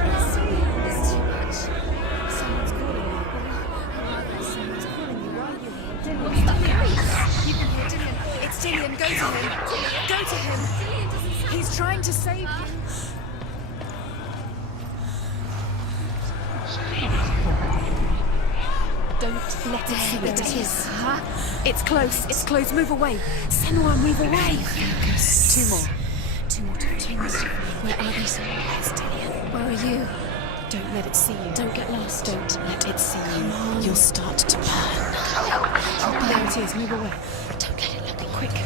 It's too much. Someone's calling you. Someone's calling you. Why are you here? What's that voice? You can hear Dillian. It's Dillian. Go to him. Go to him. He's trying to save you. Don't let it see where it is. It's close. It's close. Move away. Senua, move away. Focus. Two more. Two more. Where are they, Senua? Where's Dillian? Where are you? Don't let it see you. Don't get lost. Don't let it see you. on. You'll start to burn. There it is. Move away. Don't let it look Quick.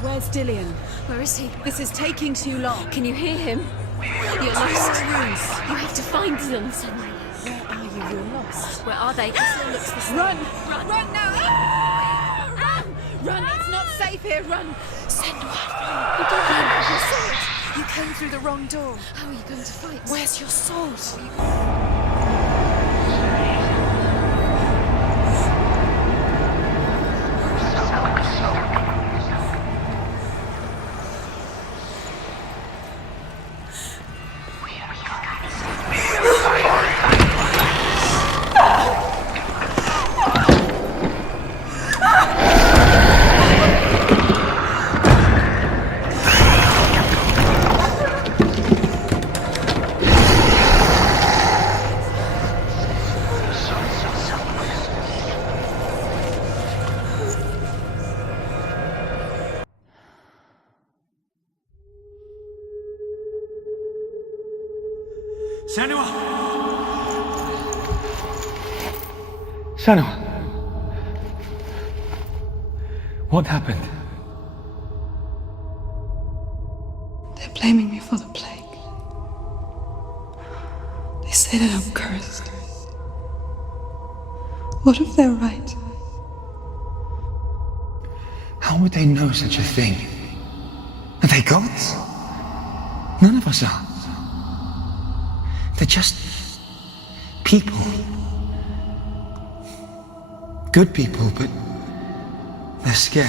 Where's Dillian? Where is he? This is taking too long. Can you hear him? You're lost. You have to find them, Senua. Where are you? You're lost. Where are they? It still looks the same. Run! Run now! Ah! Run! Run! It's not safe here. Run! Senua! You don't have your sword. You came through the wrong door. How are you going to fight? Where's your sword? Senua! Senua! What happened? They're blaming me for the plague. They say that I'm cursed. What if they're right? How would they know such a thing? Are they gods? None of us are. They're just people. Good people, but they're scared.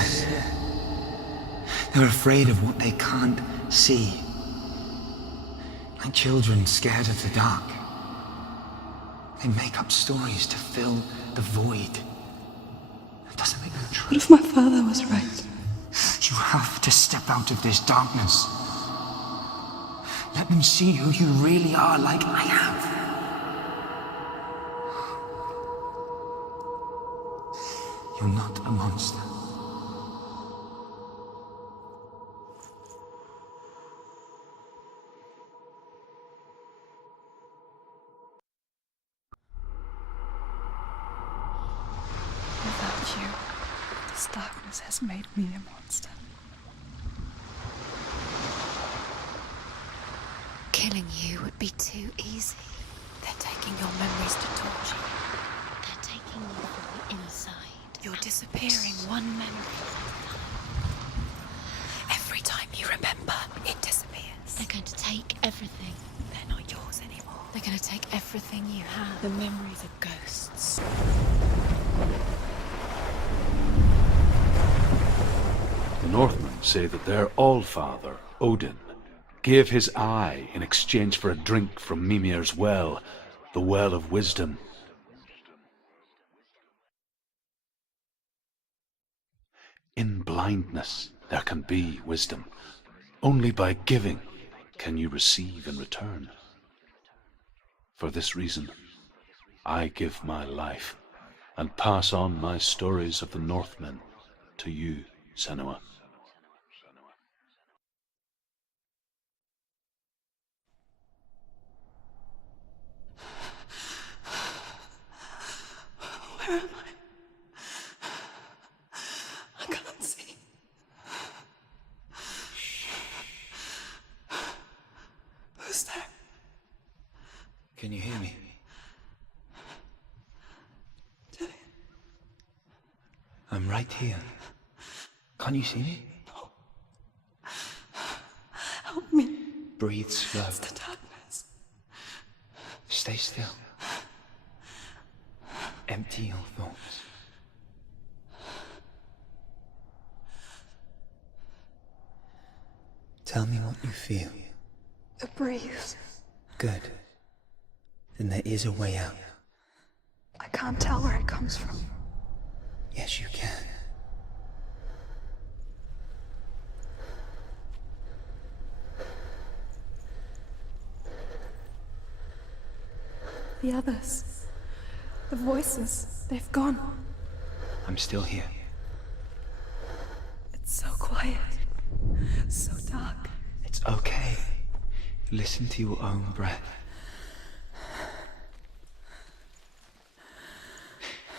They're afraid of what they can't see. Like children scared of the dark. They make up stories to fill the void. That doesn't make them true. What if my father was right? You have to step out of this darkness. Let them see who you really are, like I have. You're not a monster. Without you, this darkness has made me a monster. Killing you would be too easy. They're taking your memories to torture you. They're taking you from the inside. You're disappearing one memory at a time. Every time you remember, it disappears. They're going to take everything. They're not yours anymore. They're going to take everything you have. The memories are ghosts. The Northmen say that their Allfather, Odin, gave his eye in exchange for a drink from Mimir's well, the Well of Wisdom. In blindness there can be wisdom. Only by giving can you receive in return. For this reason, I give my life and pass on my stories of the Northmen to you, Senua. Where am I? I can't see. Who's there? Can you hear me? Dillian. I'm right here. Can't you see me? No. Help me. Breathe slow. It's the darkness. Stay still. Empty your thoughts. Tell me what you feel. A breeze. Good. Then there is a way out. I can't tell where it comes from. Yes, you can. The others. The voices. They've gone. I'm still here. It's so quiet. So dark. It's okay. Listen to your own breath.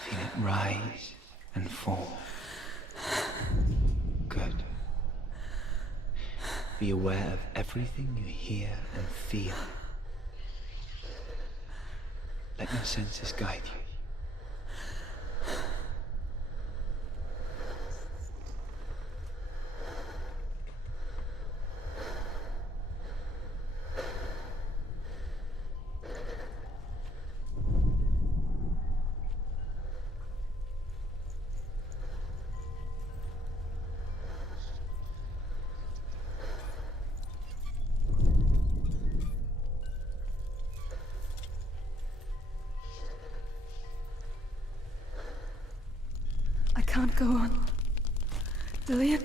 Feel it rise and fall. Good. Be aware of everything you hear and feel. Let your senses guide you. I can't go on. Dillian?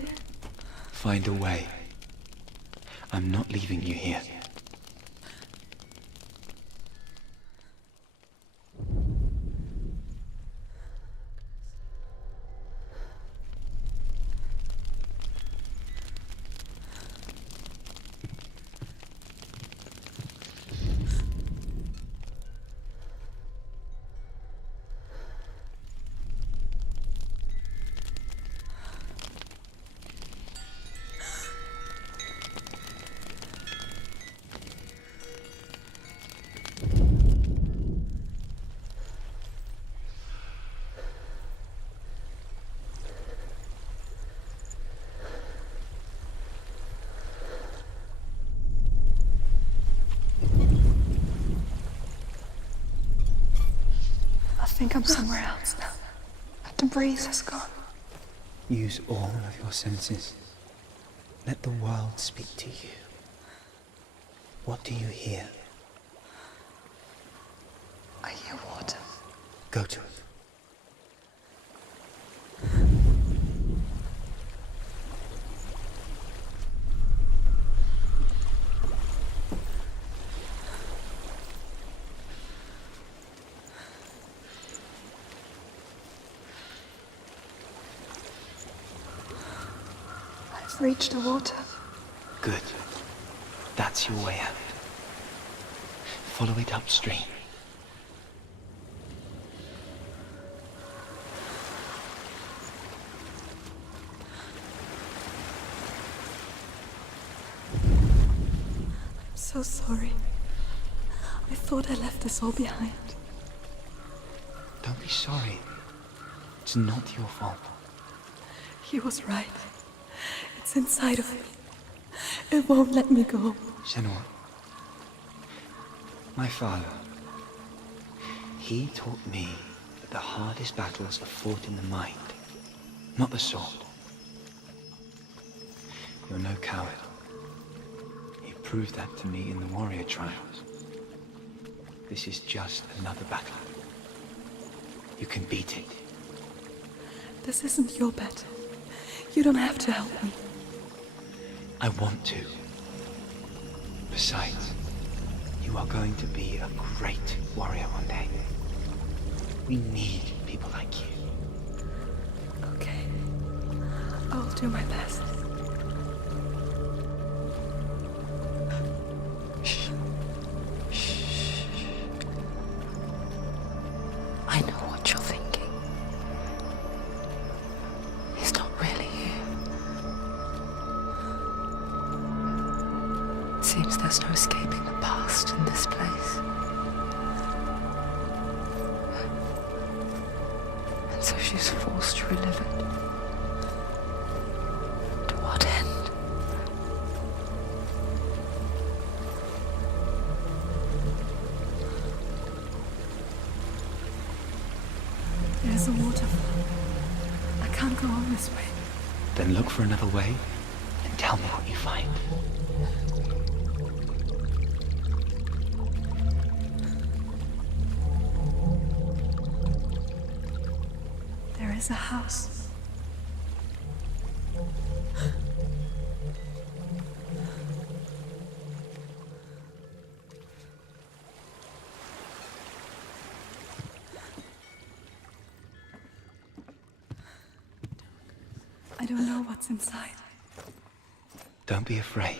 Find a way. I'm not leaving you here. I think I'm somewhere else now. The breeze has gone. Use all of your senses. Let the world speak to you. What do you hear? I hear water. Go to it. reach the water. Good. That's your way out. Follow it upstream. I'm so sorry. I thought I left this all behind. Don't be sorry. It's not your fault. He was right. It's inside of me. It won't let me go. Senua. My father. He taught me that the hardest battles are fought in the mind, not the sword. You're no coward. You proved that to me in the warrior trials. This is just another battle. You can beat it. This isn't your battle. You don't have to help me. I want to. Besides, you are going to be a great warrior one day. We need people like you. Okay. I'll do my best. I know what you're thinking. He's not really here. It seems there's no escaping the past in this place. And so she's forced to relive it. To what end? There's a waterfall. I can't go on this way. Then look for another way and tell me what you find. There is a house. I don't know what's inside. Don't be afraid.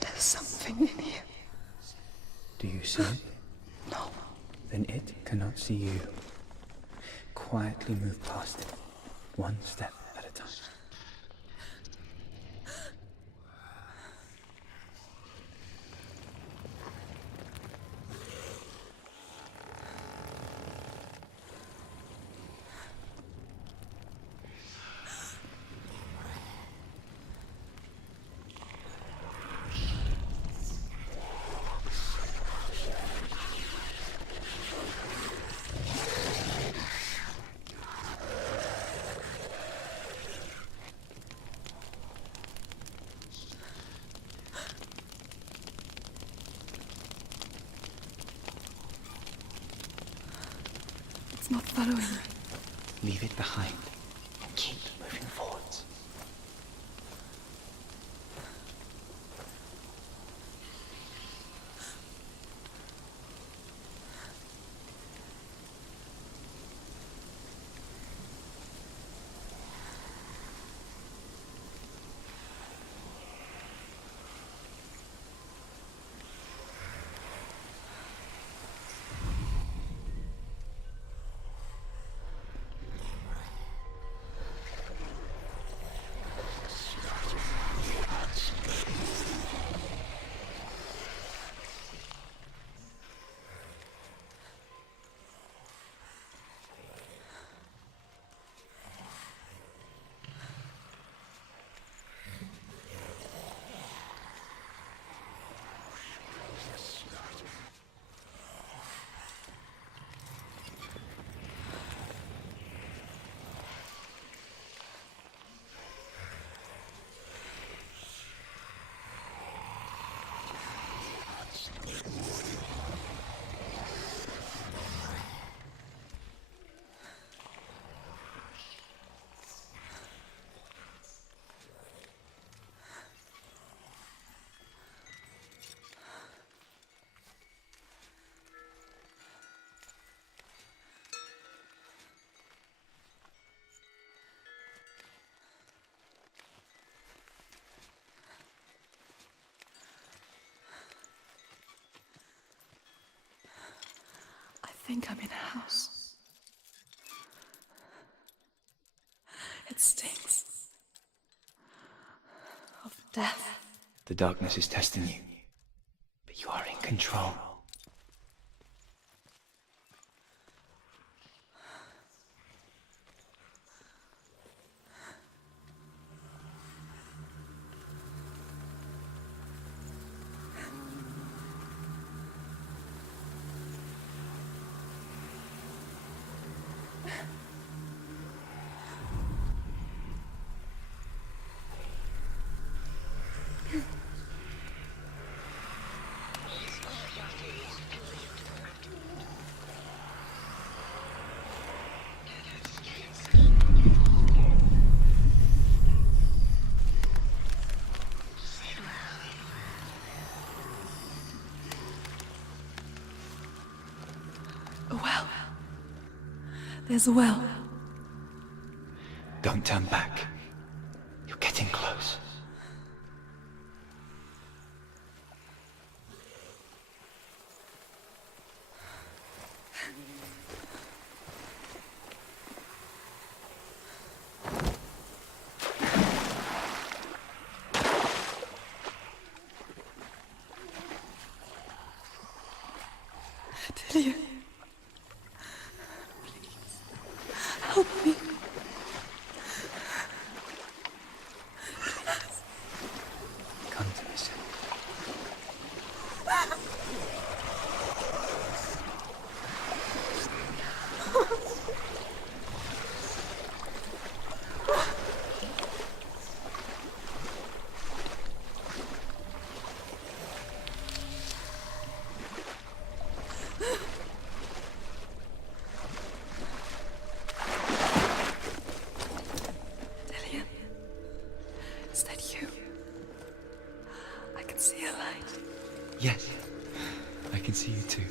There's something in here. Do you see it? No. Then it cannot see you. Quietly move past it, one step at a time. It's not following me. Leave it behind and keep moving forwards. think I'm in a house. It stinks of death. The darkness is testing you, but you are in control. A well. There's a well. Don't turn back. You're getting close. Dillion. Help me. Come to me, son. Dillion. Is that you? I can see a light. Yes, I can see you too.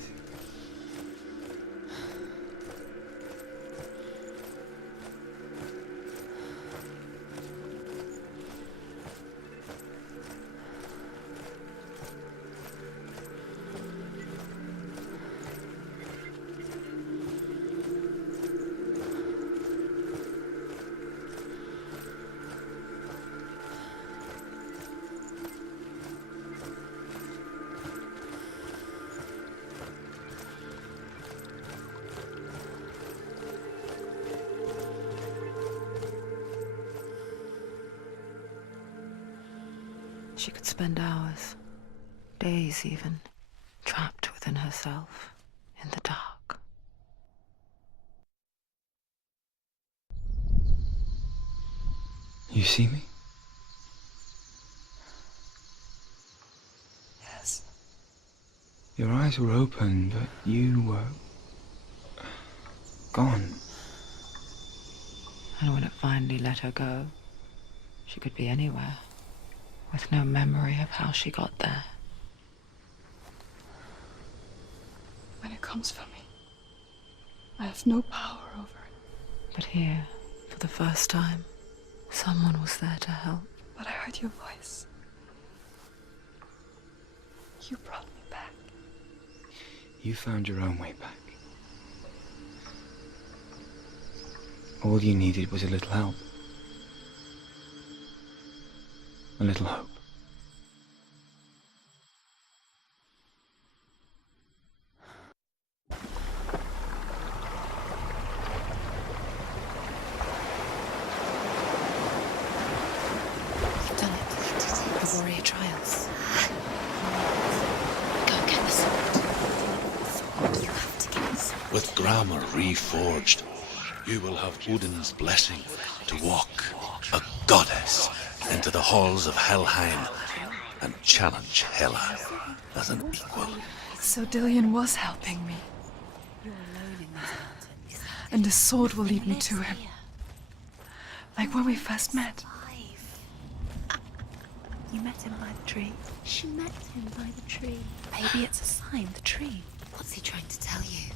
She could spend hours, days even, trapped within herself, in the dark. You see me? Yes. Your eyes were open, but you were gone. And when it finally let her go, she could be anywhere, with no memory of how she got there. When it comes for me, I have no power over it. But here, for the first time, someone was there to help. But I heard your voice. You brought me back. You found your own way back. All you needed was a little help. A little hope. You've done it. The warrior trials. Go get the sword. You have to get the sword. With grammar reforged, you will have Odin's blessing to walk, a goddess, into the halls of Helheim and challenge Hela as an equal. So Dillion was helping me. You're alone in these mountains. And the sword will lead me to him. Like when we first met. You met him by the tree. She met him by the tree. Maybe it's a sign, the tree. What's he trying to tell you?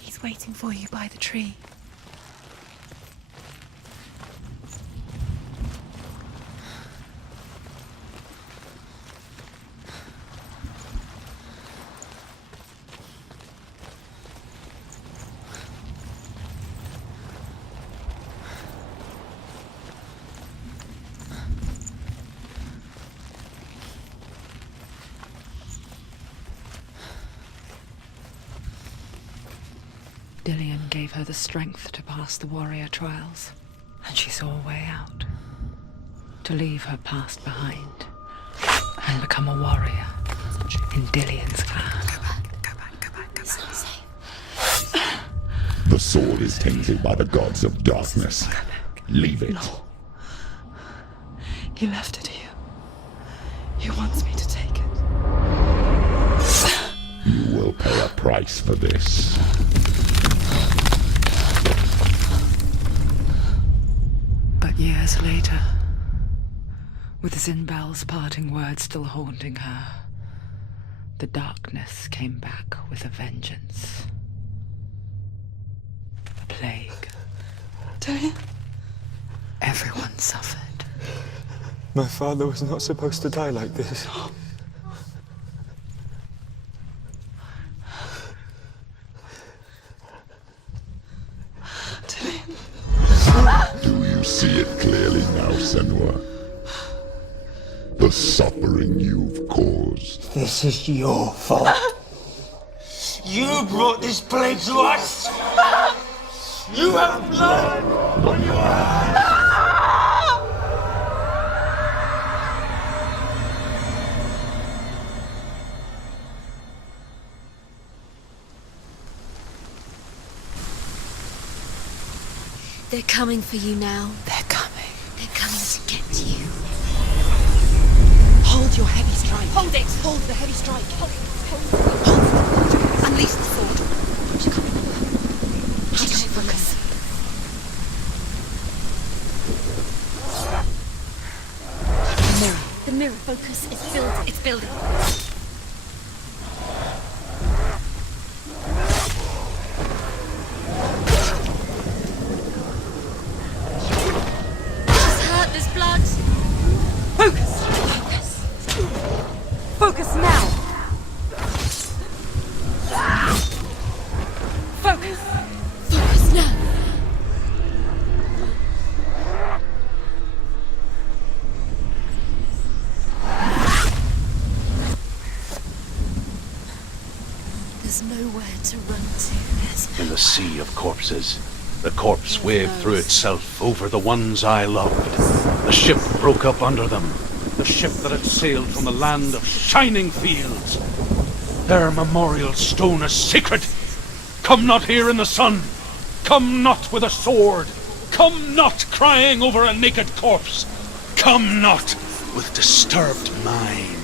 He's waiting for you by the tree. Dillion gave her the strength to pass the warrior trials, and she saw a way out. To leave her past behind and become a warrior in Dillion's clan. Go back. It's not safe. The sword is tainted by the gods of darkness. Leave it. No. He left it here. He wants me to take it. You will pay a price for this. But years later, with Zinbel's parting words still haunting her, the darkness came back with a vengeance. A plague. Dillion? Everyone suffered. My father was not supposed to die like this. Do you see it clearly now, Senua? The suffering you've caused. This is your fault. You brought this plague to us. You have blood on your hands. They're coming for you now. They're coming. They're coming to get you. Hold your heavy strike. Hold it! Hold the heavy strike. Hold it. Unleash the sword. She's coming. She's coming from us. The mirror focus is building. It's building. She's hurt. There's blood. Focus! Focus now! Focus! Focus now. There's nowhere to run to. In the sea of corpses, the corpse waved through itself over the ones I loved. The ship broke up under them. The ship that had sailed from the land of shining fields. Their memorial stone is sacred. Come not here in the sun. Come not with a sword. Come not crying over a naked corpse. Come not with disturbed mind.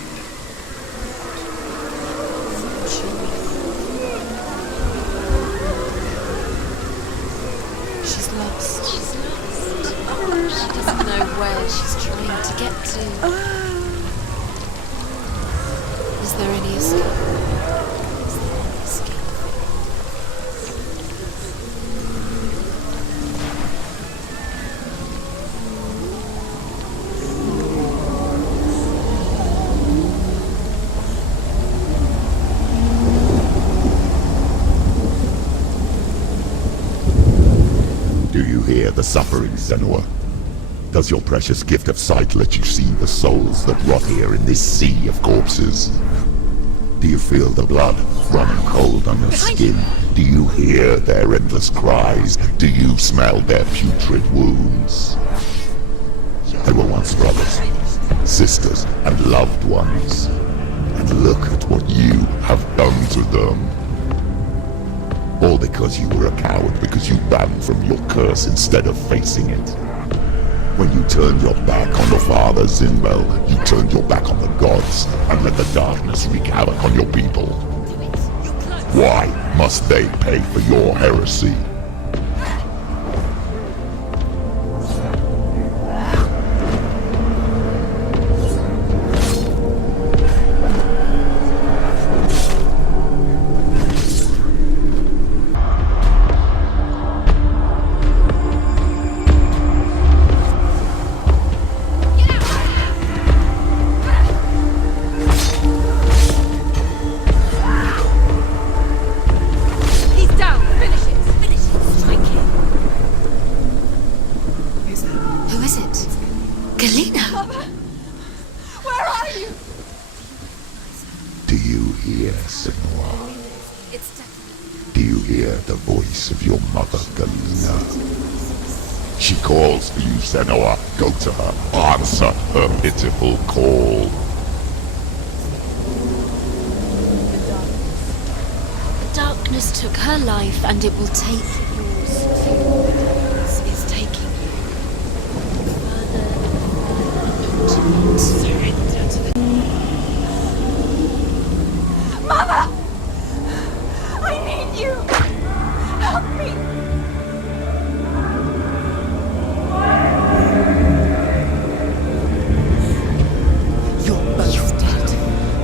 She's lost. She's lost. She doesn't know where she's trying to get to. Is there any escape? Is there any escape? Do you hear the suffering, Senua? Does your precious gift of sight let you see the souls that rot here in this sea of corpses? Do you feel the blood running cold on your skin? Do you hear their endless cries? Do you smell their putrid wounds? They were once brothers, sisters, and loved ones. And look at what you have done to them. All because you were a coward, because you ran from your curse instead of facing it. When you turned your back on your father, Zinbel, you turned your back on the gods and let the darkness wreak havoc on your people. Why must they pay for your heresy? He's down. Finish it. Finish Do you hear the voice of your mother, Galena? She calls for you, Senua. Go to her. Answer her pitiful call. The darkness took her life, and it will take yours. It's taking you further and further. Surrender to the... Mother! I need you! Help me! You're both dead.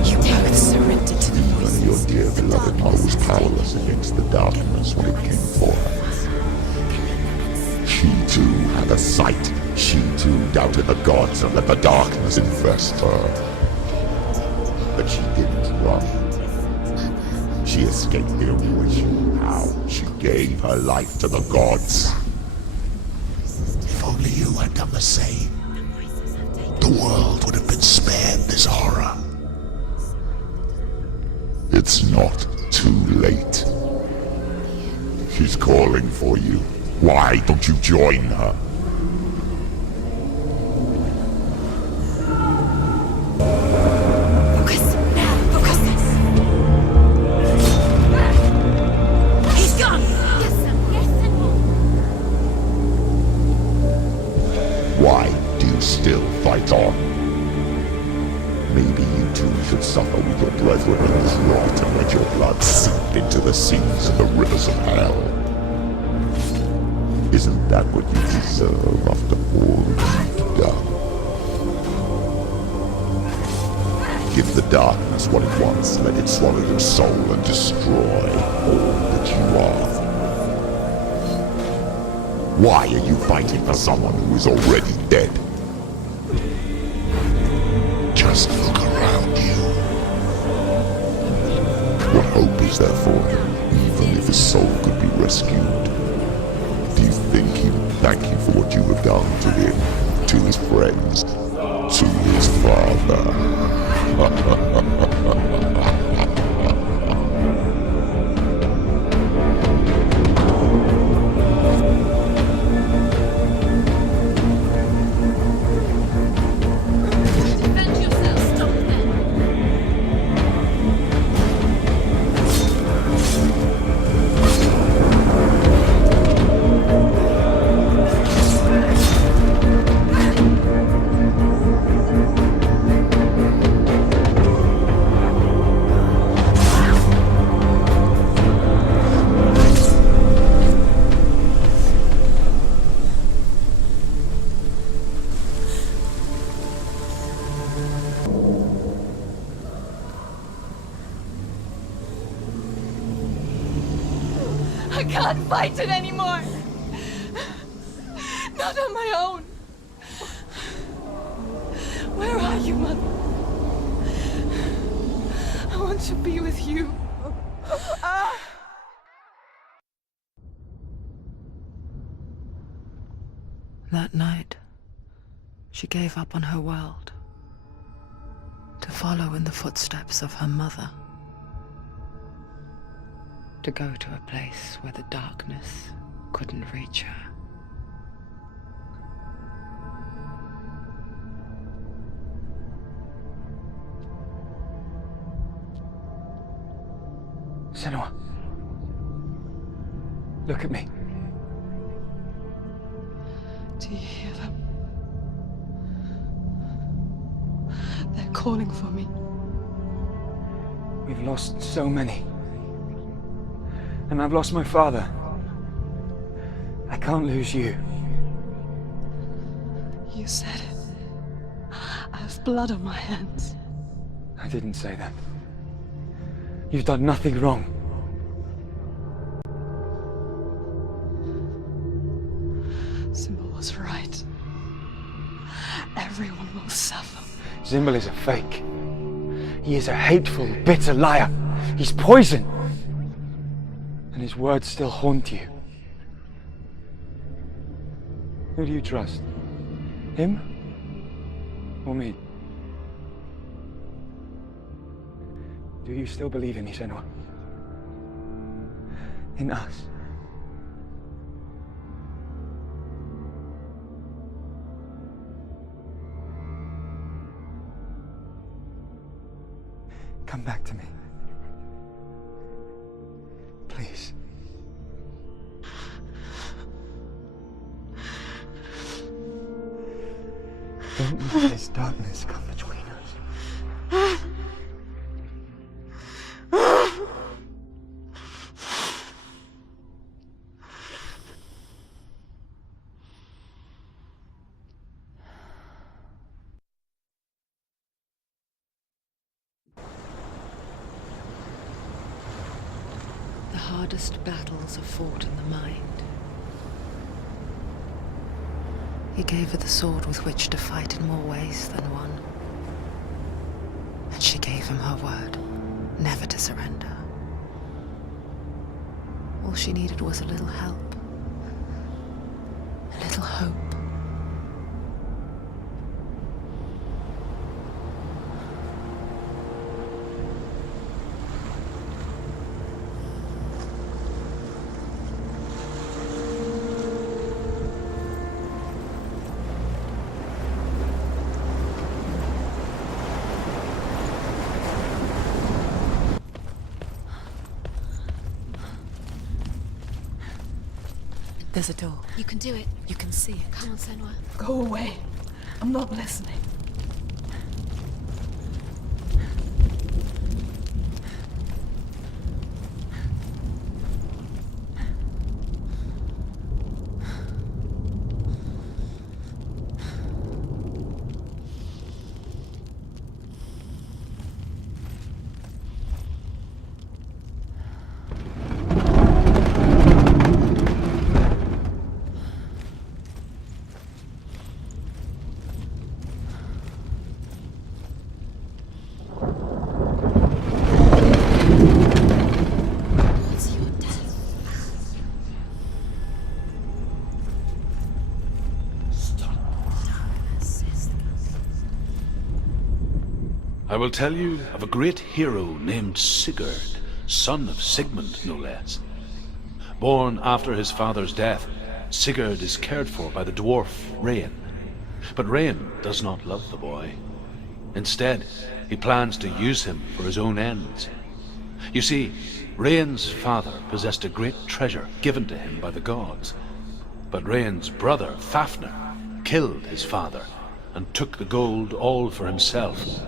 You both surrendered to the voices. Even your dear beloved mother was powerless against the darkness when it came for her. She too had a sight. She too doubted the gods and let the darkness infest her. But she didn't run. She escaped the only way she knew how. She gave her life to the gods. If only you had done the same, the world would have been spared this horror. It's not too late. She's calling for you. Why don't you join her? Focus now! Focus! He's gone! Yes, sir. Yes, sir. Why do you still fight on? Maybe you too should suffer with your brethren in this rot and let your blood seep into the seas and the rivers of hell. Isn't that what you deserve after all you've done? Give the darkness what it wants, let it swallow your soul and destroy all that you are. Why are you fighting for someone who is already dead? Just look around you. What hope is there for him, even if his soul could be rescued? Do you think he will thank you for what you have done to him, to his friends, to his father? Defend yourself. Stop them. I can't fight it anymore! Not on my own! Where are you, Mother? I want to be with you. That night, she gave up on her world to follow in the footsteps of her mother, to go to a place where the darkness couldn't reach her. Senua. Look at me. Do you hear them? They're calling for me. We've lost so many. And I've lost my father. I can't lose you. You said it. I have blood on my hands. I didn't say that. You've done nothing wrong. Symbol was right. Everyone will suffer. Zimbel is a fake. He is a hateful, bitter liar. He's poison. And his words still haunt you. Who do you trust? Him? Or me? Do you still believe in me, Senua? in us. Come back to me. Please. Don't let this darkness come between us. The hardest battles are fought in the mind. He gave her the sword with which to fight in more ways than one. And she gave him her word, never to surrender. All she needed was a little help, a little hope. There's a door. You can do it. You can see it. Come on, Senua. Go away. I'm not listening. I will tell you of a great hero named Sigurd, son of Sigmund, no less. Born after his father's death, Sigurd is cared for by the dwarf Rain. But Rain does not love the boy. Instead, he plans to use him for his own ends. You see, Rain's father possessed a great treasure given to him by the gods. But Rain's brother, Fafnir, killed his father and took the gold all for himself.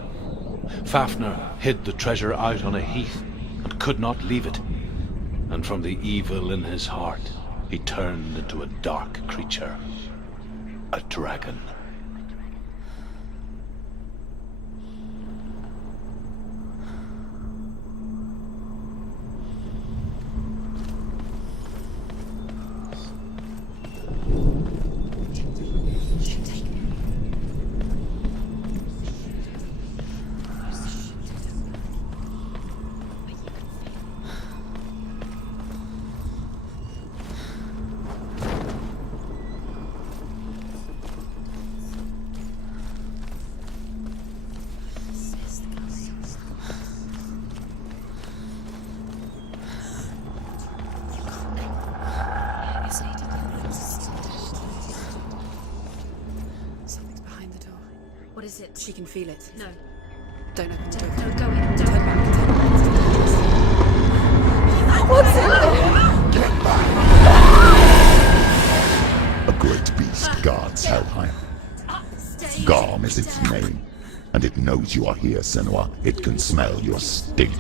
Fafnir hid the treasure out on a heath and could not leave it. And from the evil in his heart, he turned into a dark creature, a dragon. She can feel it. No. Don't open the door. No, go in. Don't. Turn back. What's in there? Get back! A great beast guards Helheim. Garm is its name, and it knows you are here, Senua. It can smell your stink.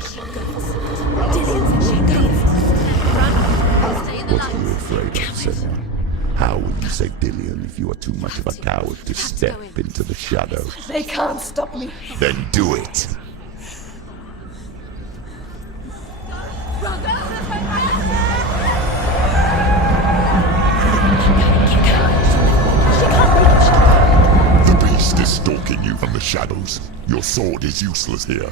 What are you afraid of, Senua? How will you say Dillion if you are too much of a coward to step into the shadow? They can't stop me. Then do it! The beast is stalking you from the shadows. Your sword is useless here.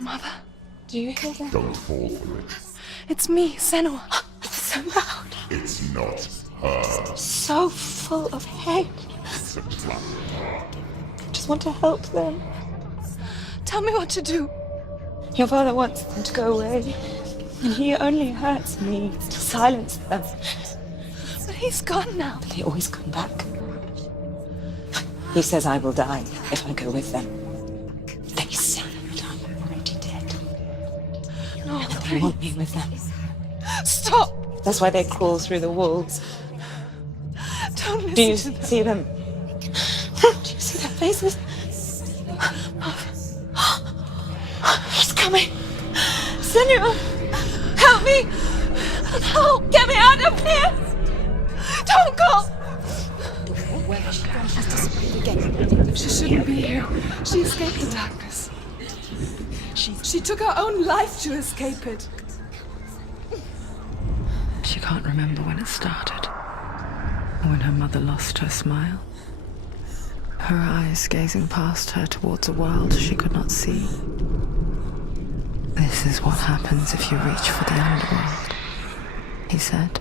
Mother, do you hear that? Don't fall for it. It's me, Senua. It's so loud. It's not her. So full of hate. It's a trap. I just want to help them. Tell me what to do. Your father wants them to go away. And he only hurts me to silence them. But he's gone now. But they always come back. He says I will die if I go with them. They say that I'm already dead. No, they want me with them. Stop! That's why they crawl through the walls. Don't listen. Do you see them? Do you see their faces? He's coming. Senua, help me! Help! Get me out of here! Don't go! Where has she gone? She's disappeared again. She shouldn't be here. She escaped the darkness. She took her own life to escape it. She can't remember when it started, or when her mother lost her smile. Her eyes gazing past her towards a world she could not see. This is what happens if you reach for the underworld, he said.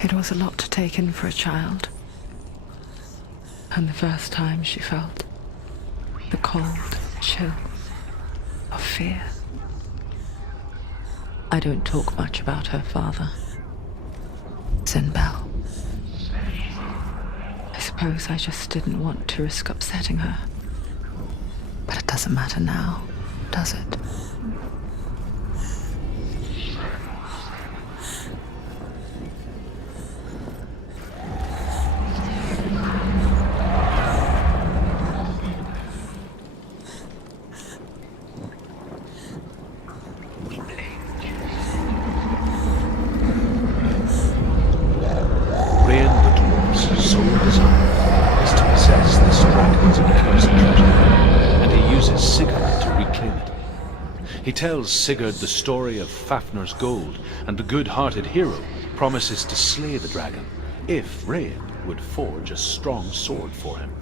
It was a lot to take in for a child, and the first time she felt the cold chill of fear. I don't talk much about her father, Sinbel. I suppose I just didn't want to risk upsetting her. But it doesn't matter now, does it? He tells Sigurd the story of Fafnir's gold, and the good-hearted hero promises to slay the dragon if Rain would forge a strong sword for him.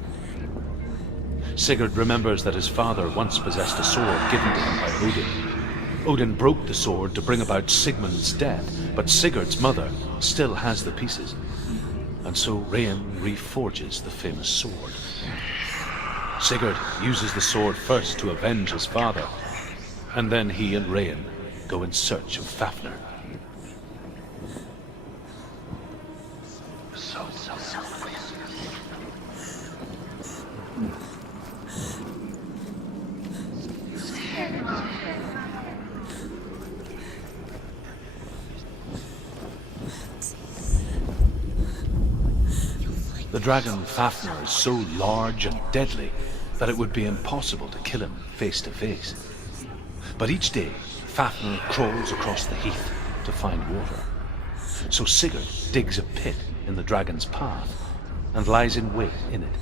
Sigurd remembers that his father once possessed a sword given to him by Odin. Odin broke the sword to bring about Sigmund's death, but Sigurd's mother still has the pieces, and so Rain reforges the famous sword. Sigurd uses the sword first to avenge his father, and then he and Rain go in search of Fafnir. The dragon Fafnir is so large and deadly that it would be impossible to kill him face to face. But each day, Fafnir crawls across the heath to find water. So Sigurd digs a pit in the dragon's path and lies in wait in it.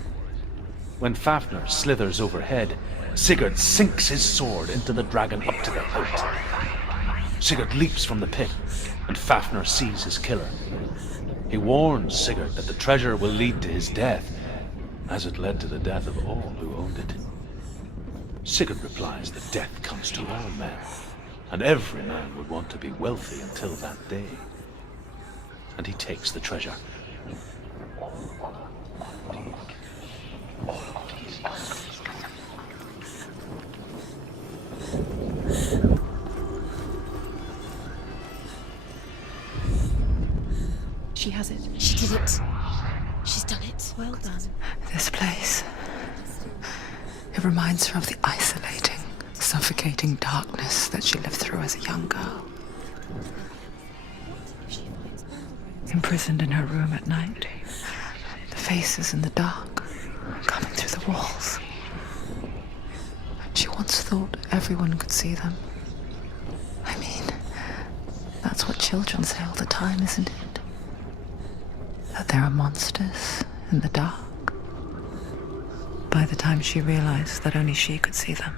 When Fafnir slithers overhead, Sigurd sinks his sword into the dragon up to the hilt. Sigurd leaps from the pit, and Fafnir sees his killer. He warns Sigurd that the treasure will lead to his death, as it led to the death of all who owned it. Sigurd replies that death comes to all men, and every man would want to be wealthy until that day. And he takes the treasure. She has it. She did it. She's done it. Well done. This place. It reminds her of the isolating, suffocating darkness that she lived through as a young girl. Imprisoned in her room at night, the faces in the dark, coming through the walls. She once thought everyone could see them. I mean, that's what children say all the time, isn't it? That there are monsters in the dark. By the time she realized that only she could see them,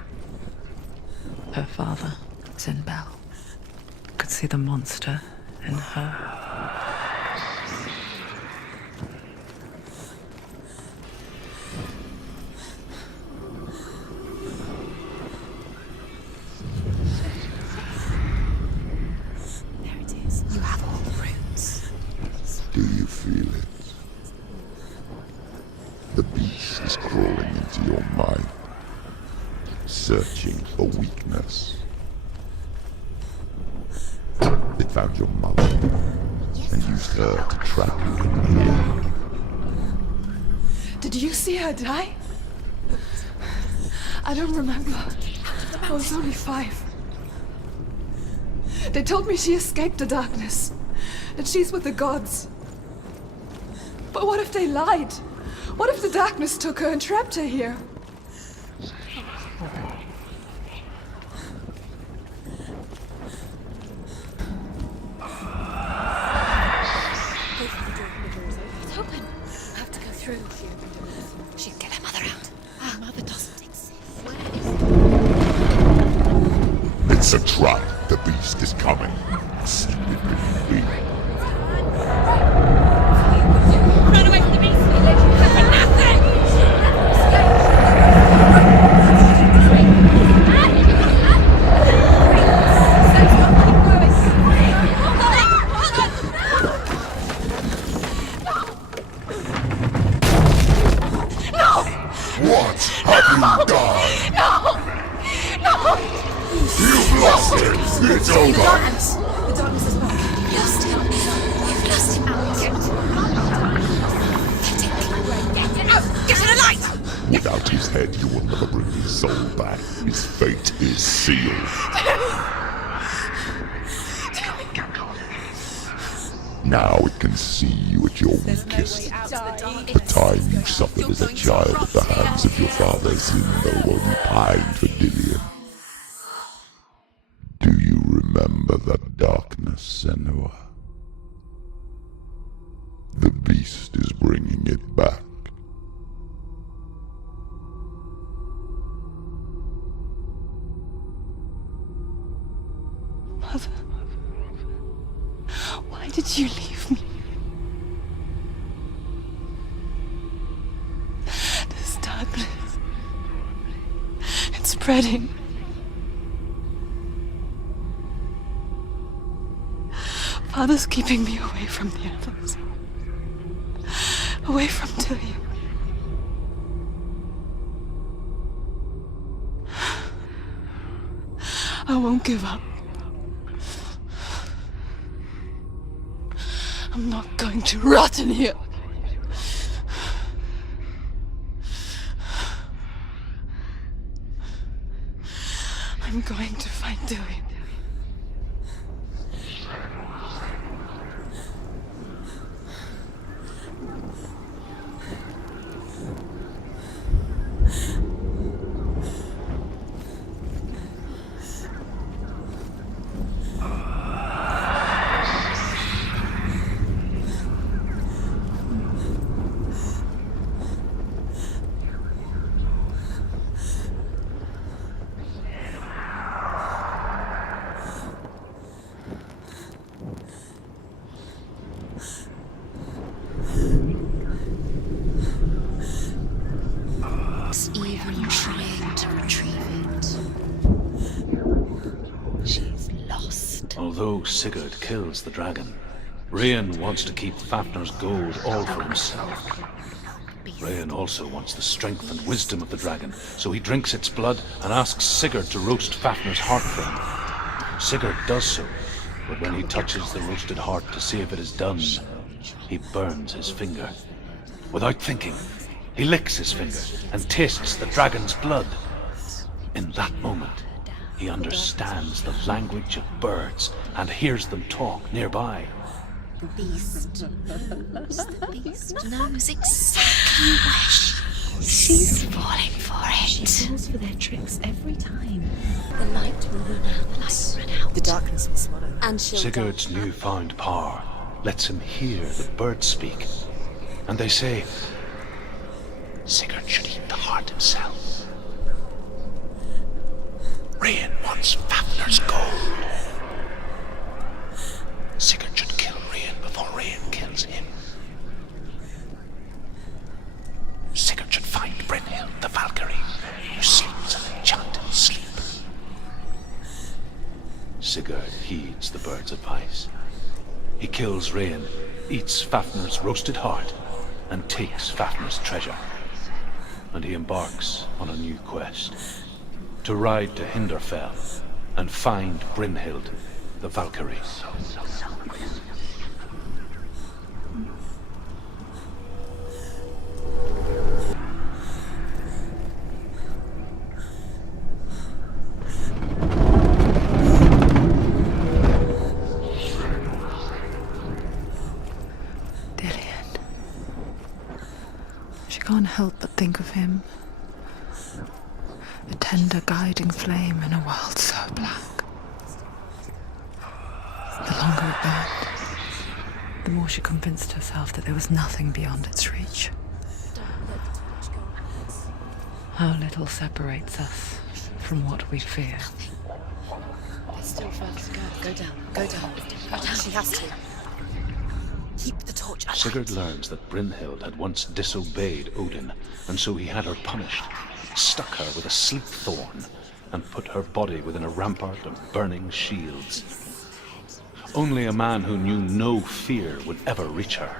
her father, Sinbel, could see the monster in her. feel it? The beast is crawling into your mind, searching for weakness. It found your mother and used her to trap you in here. Did you see her die? I don't remember. I was only 5. They told me she escaped the darkness, that she's with the gods. But what if they lied? What if the darkness took her and trapped her here? It's open. I have to go through. She can get her mother out. Her mother doesn't exist. It's a trap. The beast is coming. Stupid little thing. Run away from the beast! For nothing! What have you done? No! You've lost it! It's over! The darkness is back. You've lost him. You've lost him. Get it out! Get to the light! Without his head, you will never bring his soul back. His fate is sealed. Now it can see you at your weakest. The time you suffered as a child at the hands of your fathers in the one you pined for Dillion. Do you remember that darkness, Senua? The beast is bringing it back. Mother, why did you leave me? This darkness, it's spreading. Father's keeping me away from the others. Away from Dillion. I won't give up. I'm not going to rot in here. I'm going to find Dillion. Even trying to retrieve it. She's lost. Although Sigurd kills the dragon, Rian wants to keep Fafnir's gold all for himself. Rian also wants the strength and wisdom of the dragon, so he drinks its blood and asks Sigurd to roast Fafnir's heart for him. Sigurd does so, but when he touches the roasted heart to see if it is done, he burns his finger. Without thinking, he licks his finger and tastes the dragon's blood. In that moment, he understands the language of birds and hears them talk nearby. The beast knows. The beast knows exactly where she's falling for it. She falls for their tricks every time. The light will run out. The light will run out. The darkness will swallow. And she'll Sigurd's newfound power lets him hear the birds speak. And they say, Sigurd should eat the heart himself. Rian wants Fafnir's gold. Sigurd should kill Rian before Rian kills him. Sigurd should find Brynhild the Valkyrie, who sleeps an enchanted sleep. Sigurd heeds the bird's advice. He kills Rian eats Fafnir's roasted heart and takes Fafnir's treasure. And he embarks on a new quest, to ride to Hinderfell and find Brynhild, the Valkyrie. She can't help but think of him. A tender guiding flame in a world so black. The longer it burned, the more she convinced herself that there was nothing beyond its reach. How little separates us from what we fear. There's still further to go. Go down. Go down. Go down. She has to. Keep the torch alight. Sigurd learns that Brynhild had once disobeyed Odin, and so he had her punished, stuck her with a sleep thorn, and put her body within a rampart of burning shields. Only a man who knew no fear would ever reach her.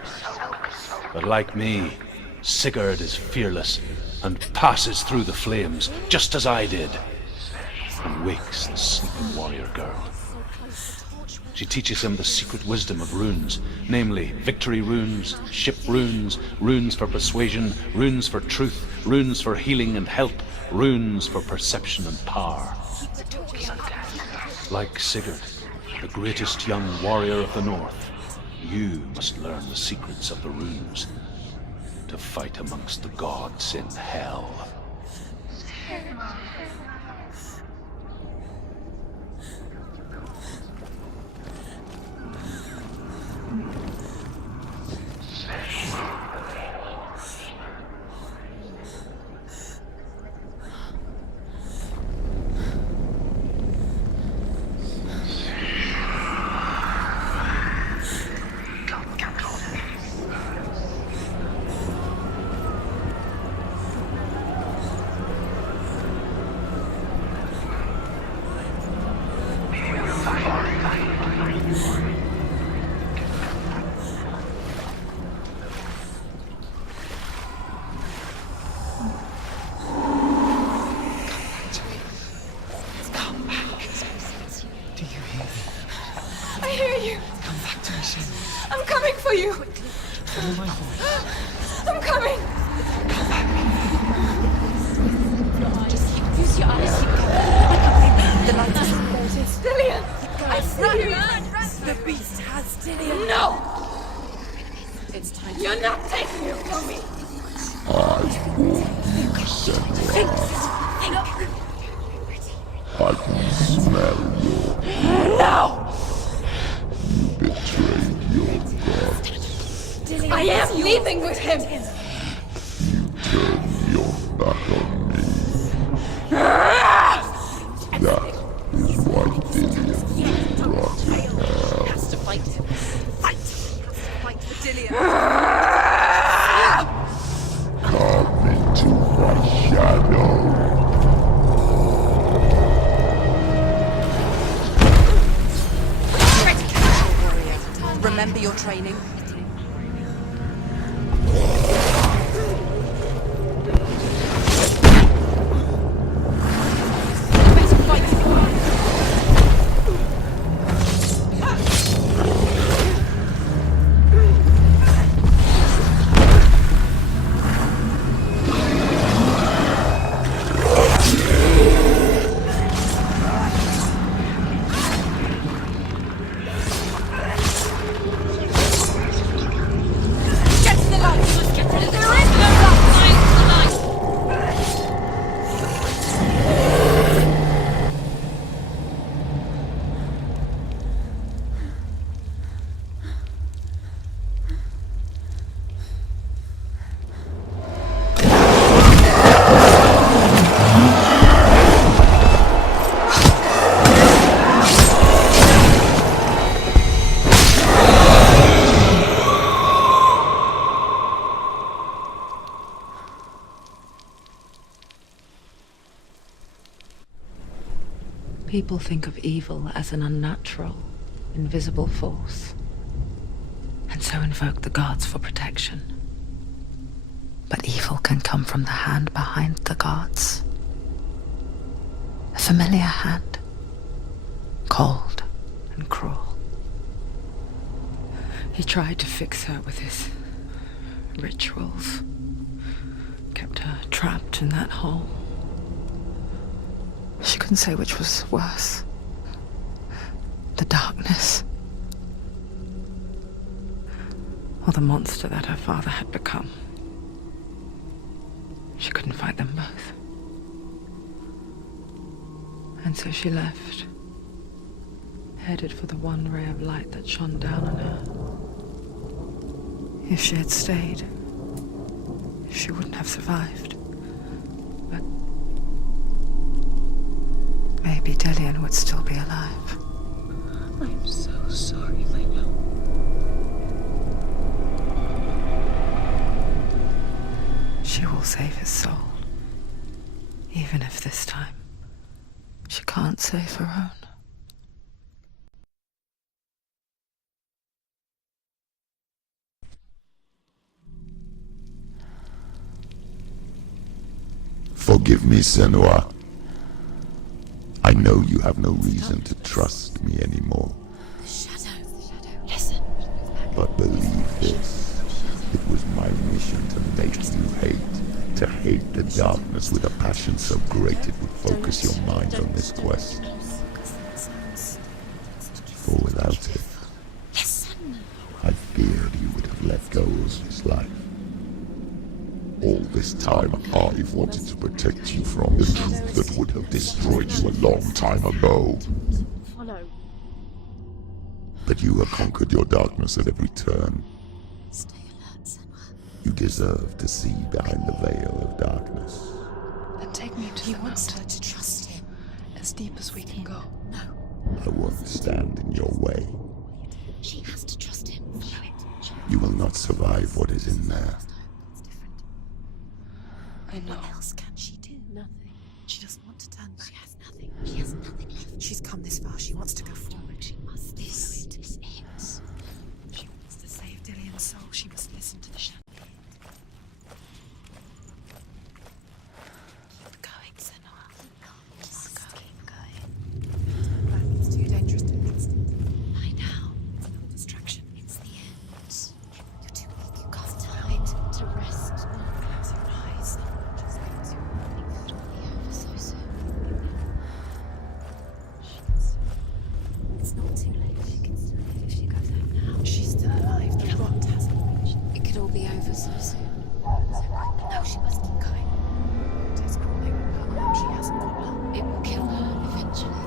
But like me, Sigurd is fearless and passes through the flames, just as I did, and wakes the sleeping warrior girl. She teaches him the secret wisdom of runes, namely victory runes, ship runes, runes for persuasion, runes for truth, runes for healing and help, runes for perception and power. Like Sigurd, the greatest young warrior of the North, you must learn the secrets of the runes to fight amongst the gods in Hell. Remember your training. People think of evil as an unnatural, invisible force. And so invoke the gods for protection. But evil can come from the hand behind the gods. A familiar hand, cold and cruel. He tried to fix her with his rituals, kept her trapped in that hole. She couldn't say which was worse. The darkness, or the monster that her father had become. She couldn't fight them both. And so she left, headed for the one ray of light that shone down on her. If she had stayed, she wouldn't have survived. But maybe Dillian would still be alive. I'm so sorry, Layla. She will save his soul. Even if this time she can't save her own. Forgive me, Senua. I know you have no reason to trust me anymore. The shadow. Listen. But believe this, it was my mission to make you hate the darkness with a passion so great it would focus your mind on this quest. For without it, I feared you would have let go of this life. All this time, I've wanted to protect you from the truth that would have destroyed you a long time ago. Follow. But you have conquered your darkness at every turn. Stay alert, Senua. You deserve to see behind the veil of darkness. Then take me to the wants mountain, her to trust him. as deep as we can go. No. I won't stand in your way. She has to trust him. Follow it. You will not survive what is in there. I know. What else can she do? Nothing. She doesn't want to turn back. She has nothing. She has nothing left. She's come this far. She wants to go forward. She must. This is it. She wants to save Dillian's soul. She must listen to the shadow. Keep going, Senua. Keep going. Back. It's too dangerous to mix it. Lie down. It's another distraction. It's the end. You're too weak. You can't time to rest. Close your eyes. Just close your eyes. It'll be over so soon. It's not too late. She can still live if she goes out now. She's still alive. The rot hasn't reached. It could all be over so soon. No, she must keep going. Tess crawling with her arm. She hasn't got long. It will kill her eventually.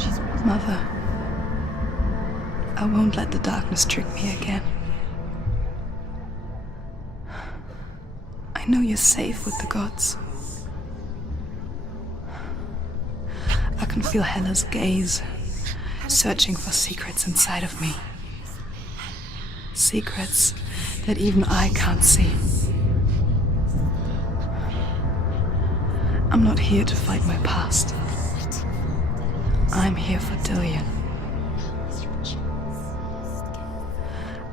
She's ready. Mother, I won't let the darkness trick me again. I know you're safe with the gods. I can feel Hela's gaze, searching for secrets inside of me. Secrets that even I can't see. I'm not here to fight my past. I'm here for Dillian.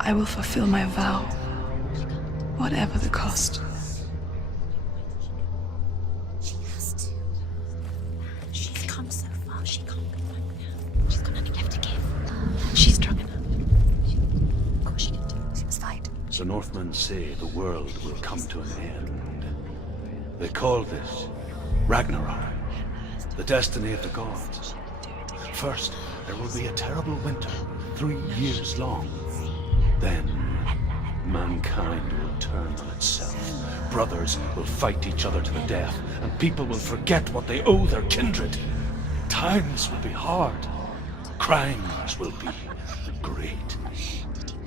I will fulfill my vow, whatever the cost. She has to. She's come so far, she can't go back now. She's got nothing left to give. She's strong enough. Of course she can do it. She must fight. The Northmen say the world will come to an end. They call this Ragnarok, the destiny of the gods. First, there will be a terrible winter, 3 years long. Then, mankind will turn on itself. Brothers will fight each other to the death, and people will forget what they owe their kindred. Times will be hard. Crimes will be great.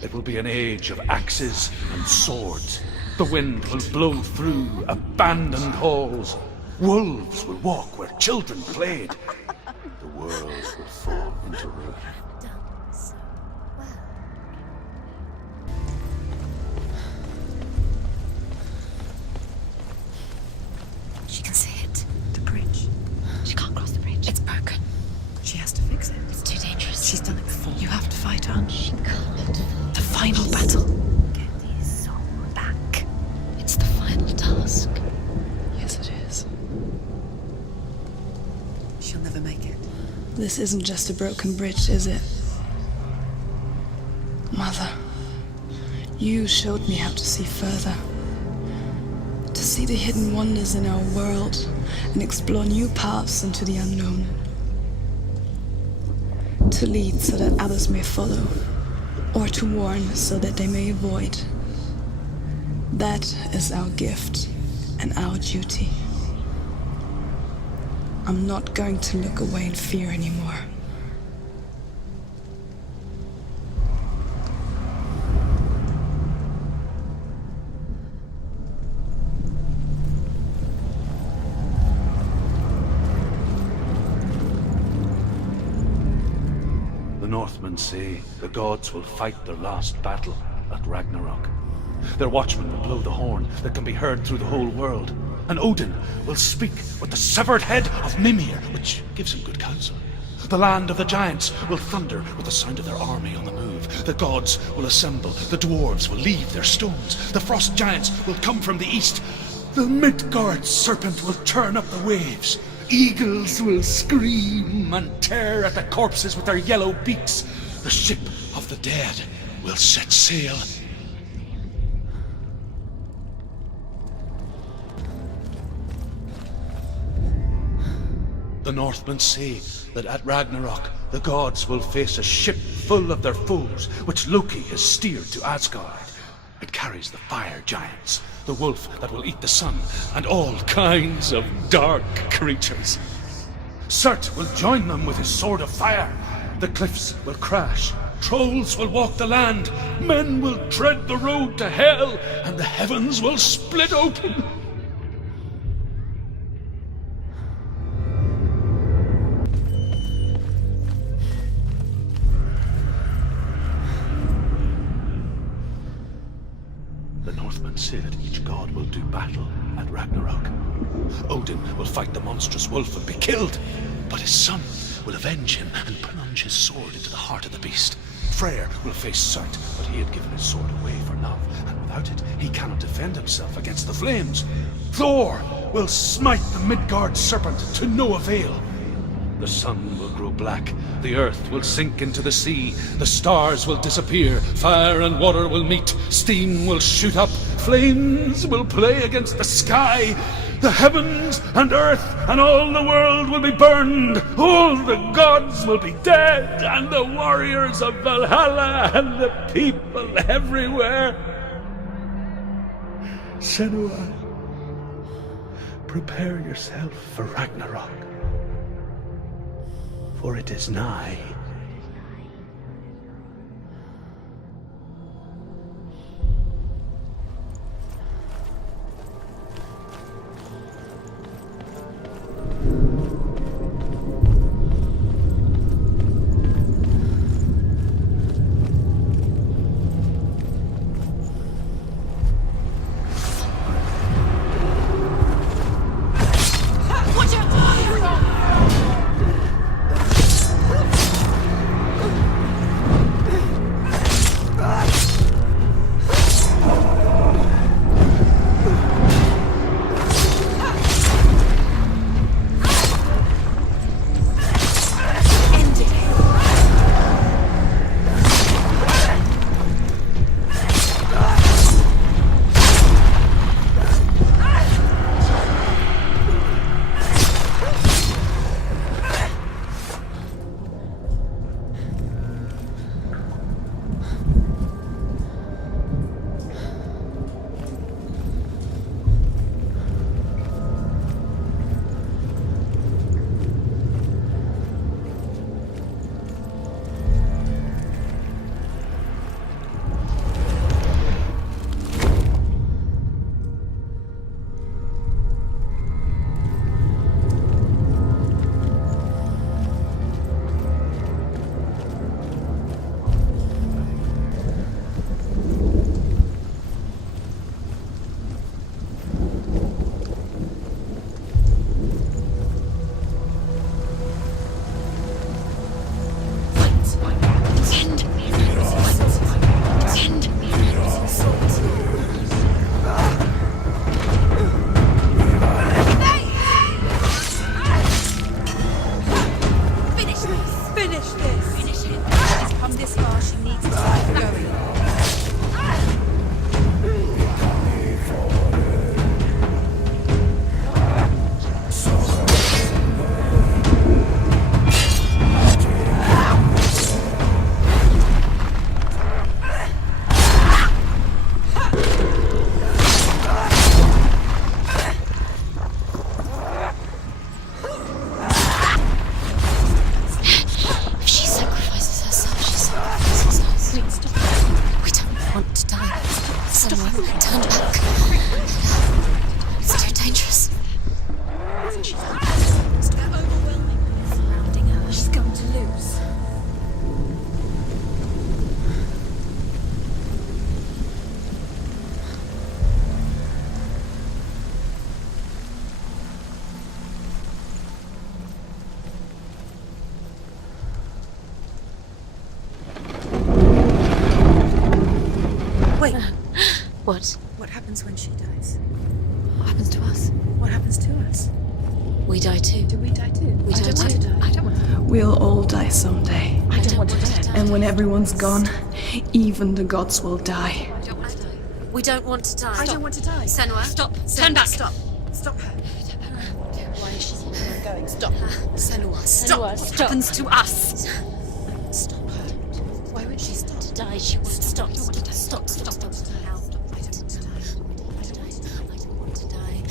It will be an age of axes and swords. The wind will blow through abandoned halls. Wolves will walk where children played. The world will fall into ruin. She can see it. The bridge. She can't cross the bridge. It's broken. She has to fix it. It's too dangerous. She's done it done. She can't. The final battle. Get his soul back. It's the final task. Yes, it is. She'll never make it. This isn't just a broken bridge, is it? Mother, you showed me how to see further. To see the hidden wonders in our world and explore new paths into the unknown. To lead so that others may follow, or to warn so that they may avoid. That is our gift and our duty. I'm not going to look away in fear anymore. The Northmen say the gods will fight their last battle at Ragnarok. Their watchmen will blow the horn that can be heard through the whole world. And Odin will speak with the severed head of Mimir, which gives him good counsel. The land of the giants will thunder with the sound of their army on the move. The gods will assemble, the dwarves will leave their stones. The frost giants will come from the east. The Midgard serpent will turn up the waves. Eagles will scream and tear at the corpses with their yellow beaks. The ship of the dead will set sail. The Northmen say that at Ragnarok, the gods will face a ship full of their foes, which Loki has steered to Asgard. It carries the fire giants, the wolf that will eat the sun, and all kinds of dark creatures. Surt will join them with his sword of fire. The cliffs will crash, trolls will walk the land, men will tread the road to hell, and the heavens will split open. The Northmen say that each god will do battle at Ragnarok. Odin will fight the monstrous wolf and be killed, but his son will avenge him and plunge his sword into the heart of the beast. Freyr will face Surt, but he had given his sword away for love, and without it, he cannot defend himself against the flames. Thor will smite the Midgard serpent to no avail. The sun will grow black, the earth will sink into the sea, the stars will disappear, fire and water will meet, steam will shoot up, flames will play against the sky, the heavens and earth and all the world will be burned, all the gods will be dead, and the warriors of Valhalla and the people everywhere. Senua, prepare yourself for Ragnarok. For it is nigh. Watch out! What? What happens when she dies? What happens to us? What happens to us? We die too. Do we die too? We I die don't want too. to die. I don't want to die. We'll all die someday. I don't want to die. And when everyone's gone, even the gods will die. I don't want to die. We don't want to die. I don't want to die. Senua, stop. Senua, Turn back. Stop. Stop her. Why is she going? Stop. Senua, stop. Senua, What stop. happens to us? Stop her. Why would she stop? To die, she won't stop. I don't want to die. Stop. I don't want to die.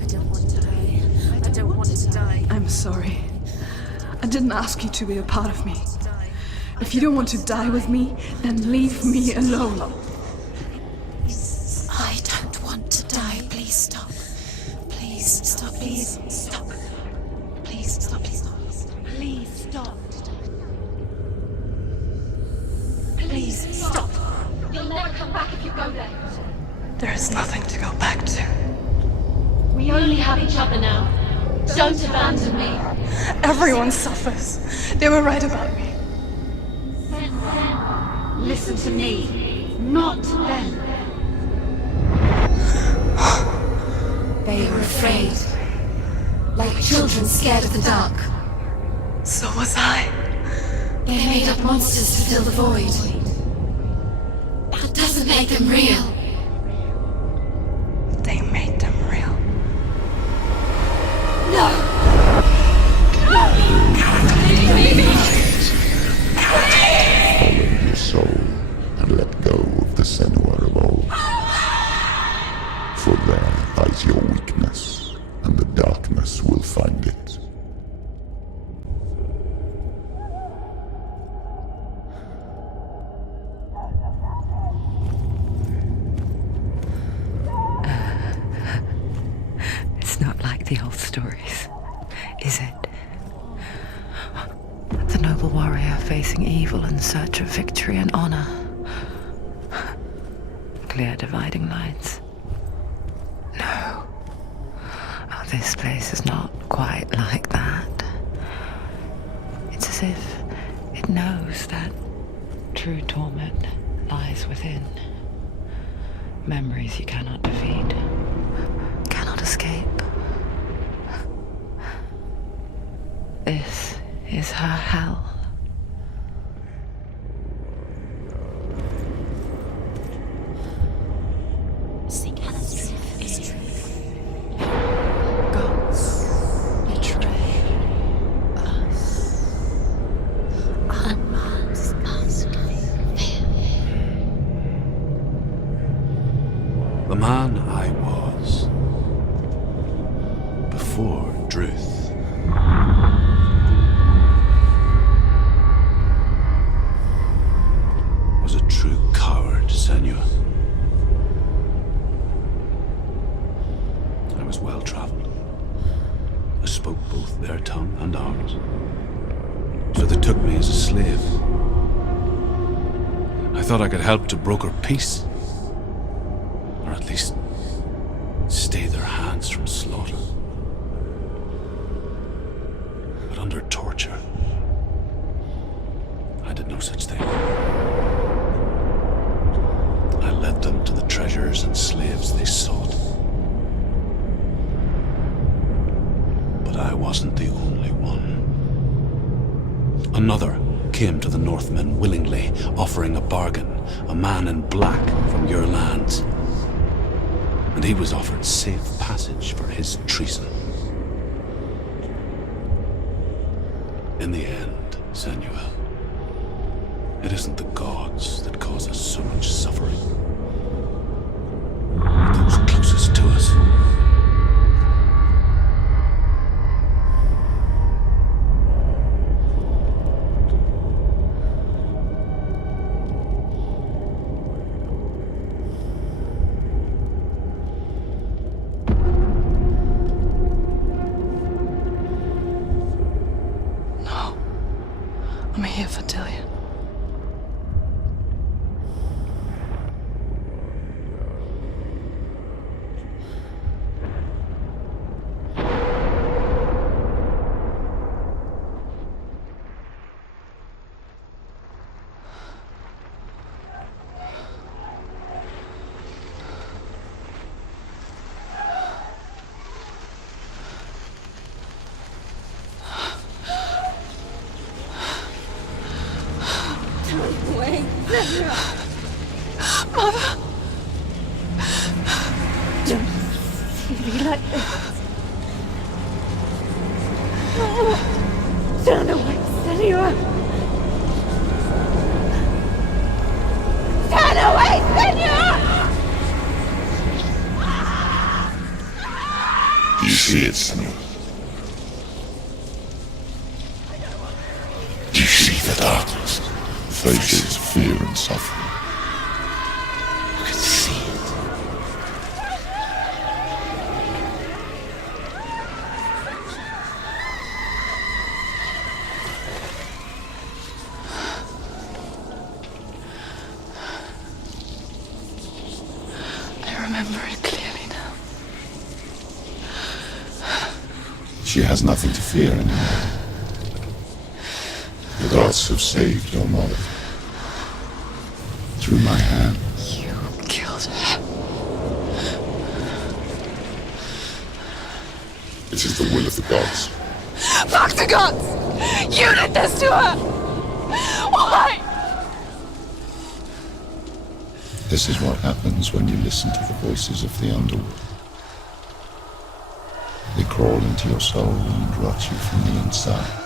I don't want to die. I don't want to die. I'm sorry. I didn't ask you to be a part of me. If you don't want to die with me, then leave me alone. I don't want to die. Please stop. Please stop. Please stop. Please stop. Please stop. Please stop. Please stop. You'll never come back if you go there. There is nothing to go back to. We only have each other now. Don't abandon me. Everyone suffers. They were right about me. Listen to me, not them. They were afraid, like children scared of the dark. So was I. They made up monsters to fill the void. That doesn't make them real. They made them real. No! Follow your soul and let go of the Senua of old. For there lies your weakness, and the darkness will find it. It's not like the old stories, is it? The noble warrior facing evil in search of victory and honor. Clear dividing lines. No. Oh, this place is not quite like that. It's as if it knows that true torment lies within. Memories you cannot defeat, cannot escape. This is her hell. Seek Hela's truth. Gods betray us. Unmasked us. The man I was before Druth. Was a true coward, Senua. I was well traveled. I spoke both their tongue and ours. So they took me as a slave. I thought I could help to broker peace. Or at least stay their hands from slaughter. But under torture, I did no such thing. I led them to the treasures and slaves they sought. But I wasn't the only one. Another came to the Northmen willingly, offering a bargain, a man in black from your lands. And he was offered safe passage for his treason. In the end, Senua, it isn't the gods that cause us so much suffering, but those closest to us. No. I'm here for Dillian. Turn away, Senua! Turn away, Senua! Do you see it, Senua? Do you see the darkness? Faces of fear and suffering. You can see it. I remember it clearly now. She has nothing to fear anymore. The gods have saved your mother. Through my hand. You killed her. It is the will of the gods. Fuck the gods! You did this to her! Why? This is what happens when you listen to the voices of the underworld. They crawl into your soul and rot you from the inside.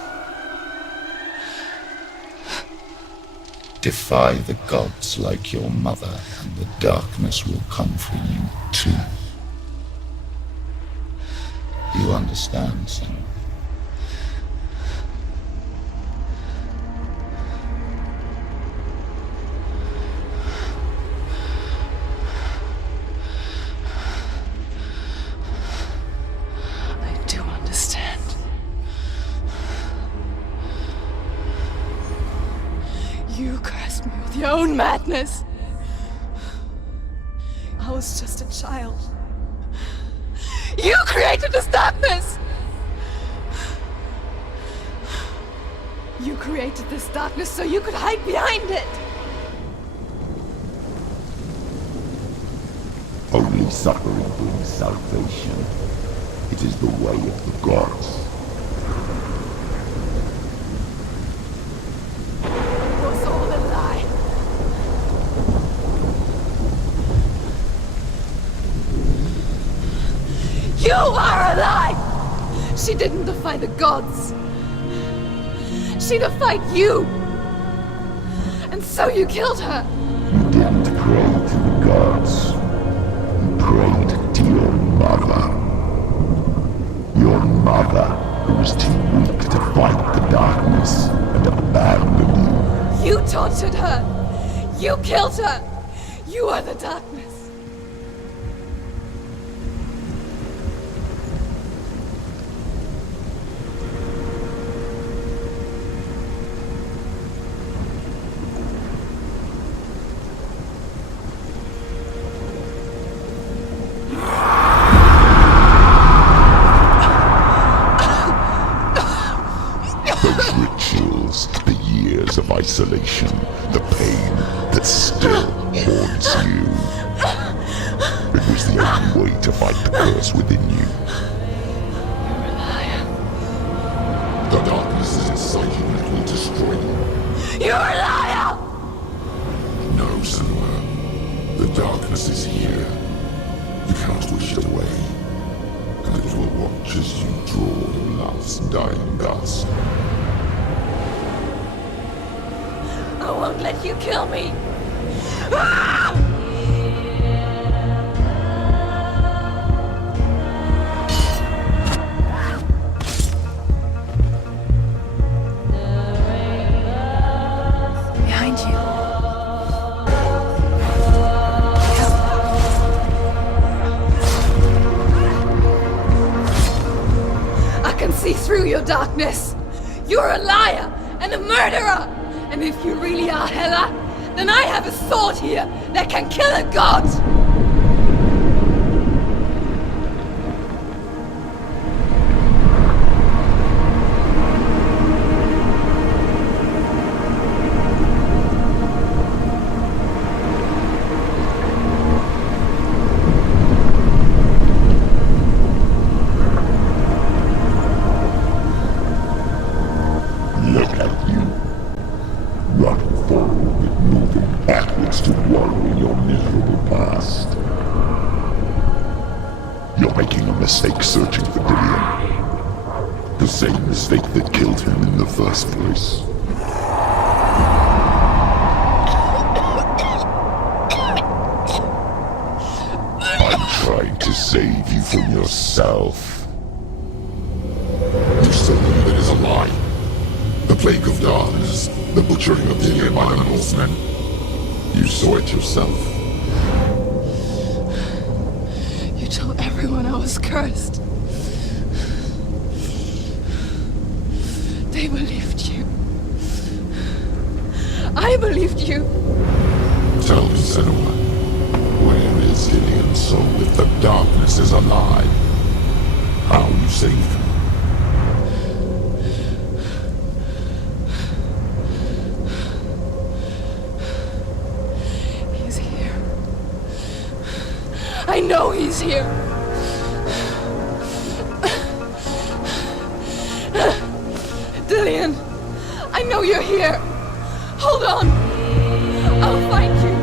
Defy the gods like your mother, and the darkness will come for you too. You understand, Senua? I do understand. You cursed me with your own madness. I was just a child. You created this darkness! You created this darkness so you could hide behind it! Only suffering brings salvation. It is the way of the gods. It was all a lie. You are a lie! She didn't defy the gods. She defied you! And so you killed her! You didn't pray to the gods. You prayed to your mother. Your mother, who was too weak to fight the darkness and abandoned you. You tortured her! You killed her! You are the darkness! Those rituals, the years of isolation, the pain that still haunts you. It was the only way to fight the curse within you. You're a liar. The darkness is inside you and it will destroy you. You're a liar! No, Senua. The darkness is here. You cannot wish it away. And it will watch as you draw your last dying gasp. I won't let you kill me! Ah! Behind you. I can see through your darkness. You're a liar and a murderer. And if you really are Hela, then I have a sword here that can kill a god! Look at you. Not forward, but moving backwards to wallow in your miserable past. You're making a mistake searching for Dillion. The same mistake that killed him in the first place. I'm trying to save you from yourself. You still believe it is a lie. The plague of darkness, the butchering of Hela by the Norsemen. You saw it yourself. You told everyone I was cursed. They believed you. I believed you. Tell me, Senua, where is Dillian's soul if the darkness is alive? How you saved him? He's here. I know he's here. Dillian, I know you're here. Hold on. I'll find you.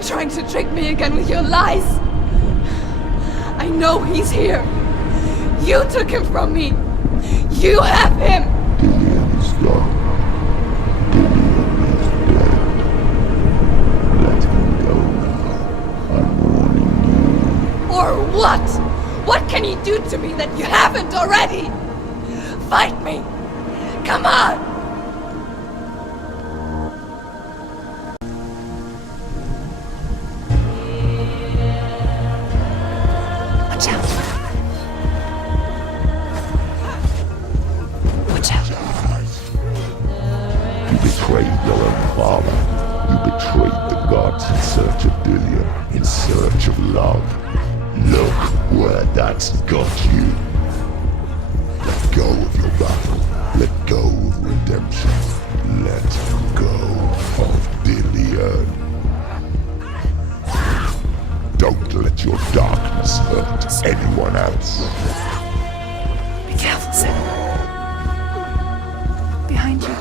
Trying to trick me again with your lies. I know he's here. You took him from me. You have him. Dillian is gone. Dillian is dead. Let him go now. I'm warning you. Or what? What can he do to me that you haven't already? Fight me. Come on. In search of love. Look where that's got you. Let go of your battle. Let go of redemption. Let go of Dillian. Don't let your darkness hurt anyone else. Be careful, Senua. Behind you.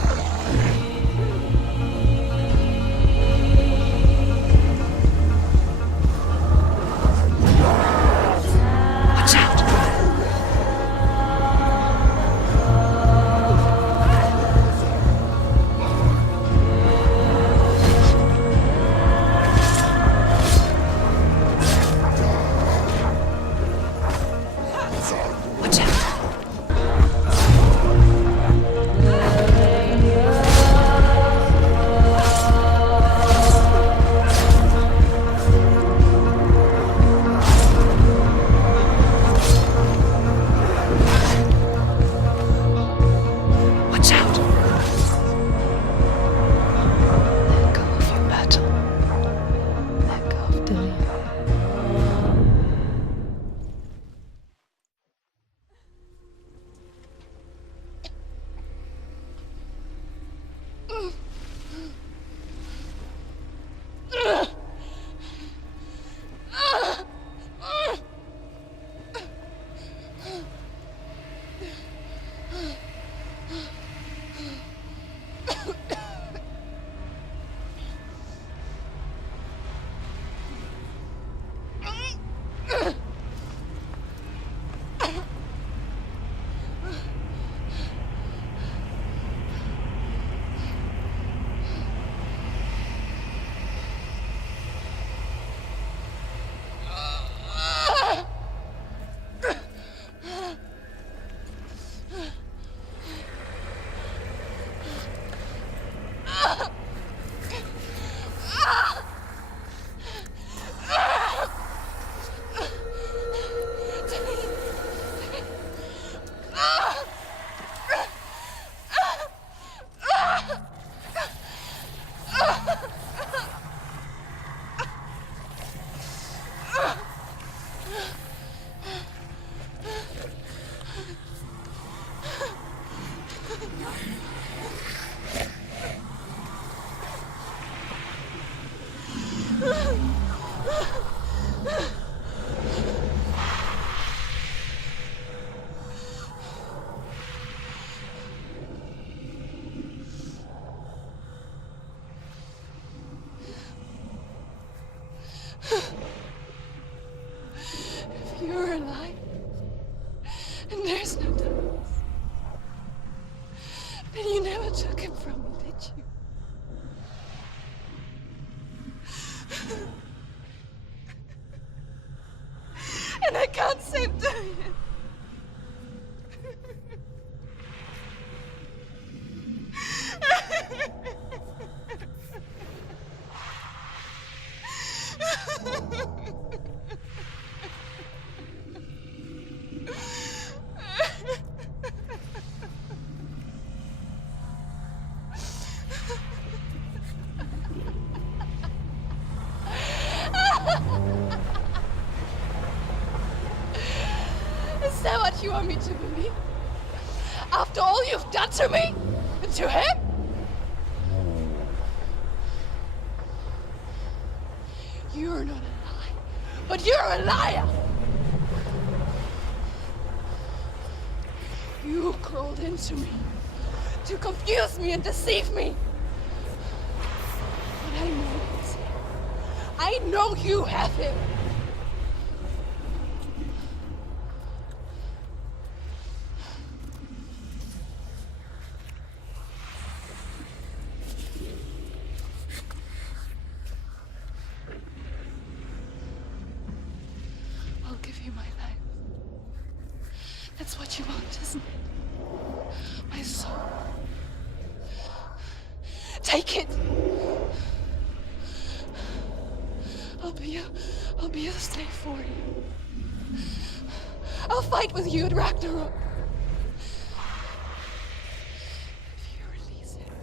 And there's no darkness. And you never took him from me, did you? And I can't save Dorian. Is that what you want me to believe? After all you've done to me? And to him? You're not a lie, but you're a liar! You crawled into me to confuse me and deceive me. But I know it's him. I know you have him. I'll give you my life. That's what you want, isn't it? My soul. Take it. I'll be a slave for you. I'll fight with you at Ragnarok. If you release him.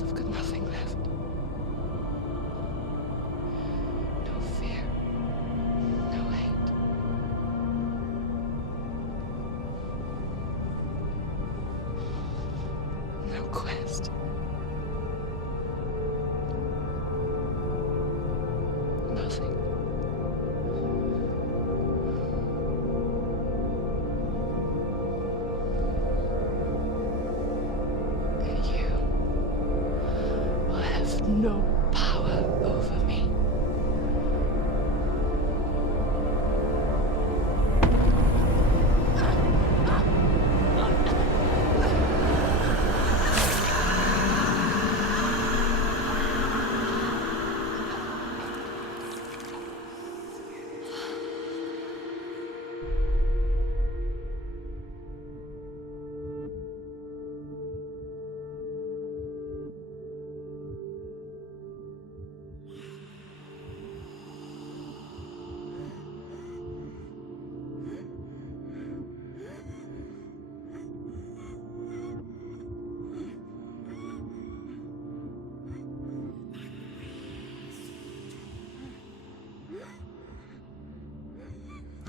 I've got nothing left. No fear. No hate. No quest. Nothing. No power over me.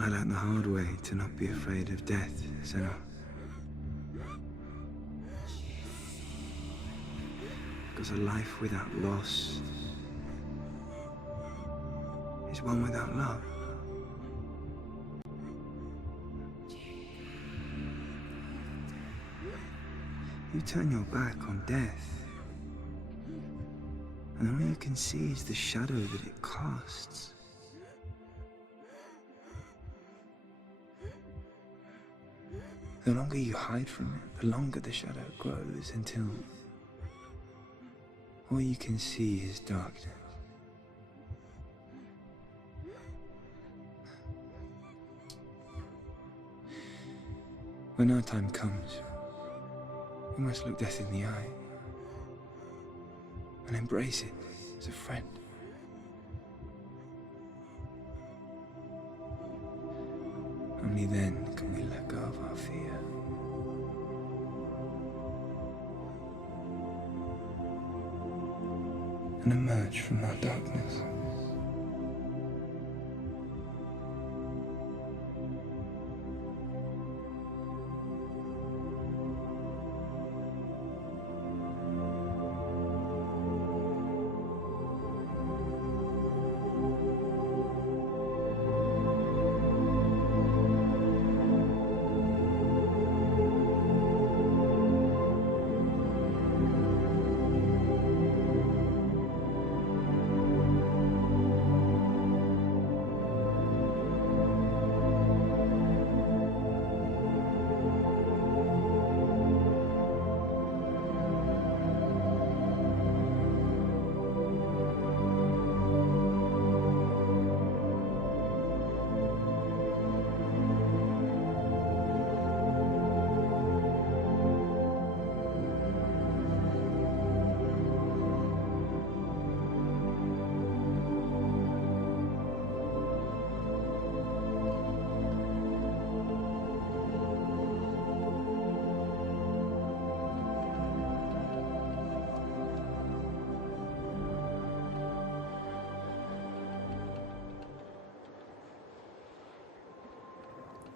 I learned the hard way to not be afraid of death, Senua. Because a life without loss is one without love. You turn your back on death, and all you can see is the shadow that it casts. The longer you hide from it, the longer the shadow grows until All you can see is darkness. When our time comes, we must look death in the eye and embrace it as a friend. Only then can we let go of our fear. And emerge from our darkness.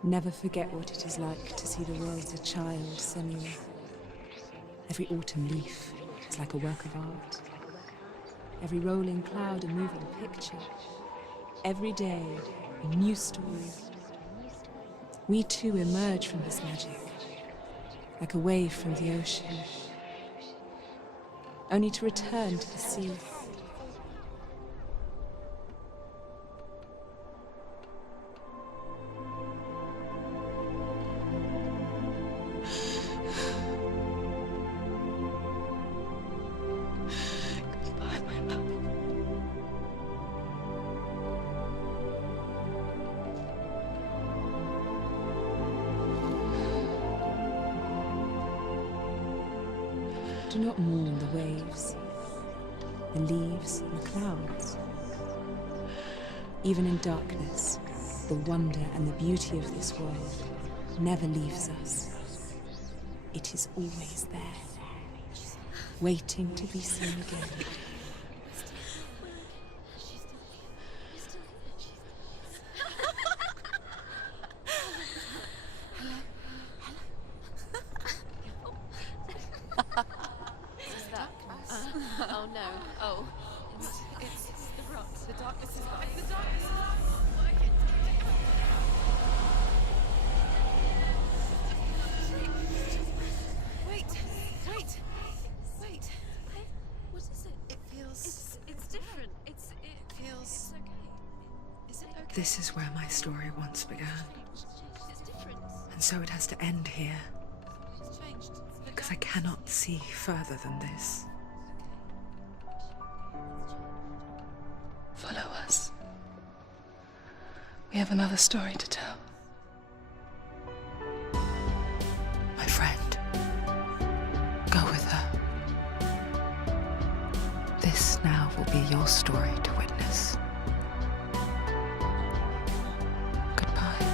Never forget what it is like to see the world as a child, Senua. Every autumn leaf is like a work of art. Every rolling cloud a moving picture. Every day a new story. We too emerge from this magic, like a wave from the ocean, only to return to the sea. Do not mourn the waves, the leaves, and the clouds. Even in darkness, the wonder and the beauty of this world never leaves us. It is always there, waiting to be seen again. Oh no. Oh. It's the rocks. The darkness is working. The darkness is working. Wait. What is it? It feels... It's different. It feels... It's okay. Is it okay? This is where my story once began. It's different. And so it has to end here. It's changed. Because I cannot see further than this. Follow us. We have another story to tell. My friend, go with her. This now will be your story to witness. Goodbye.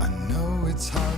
I know it's hard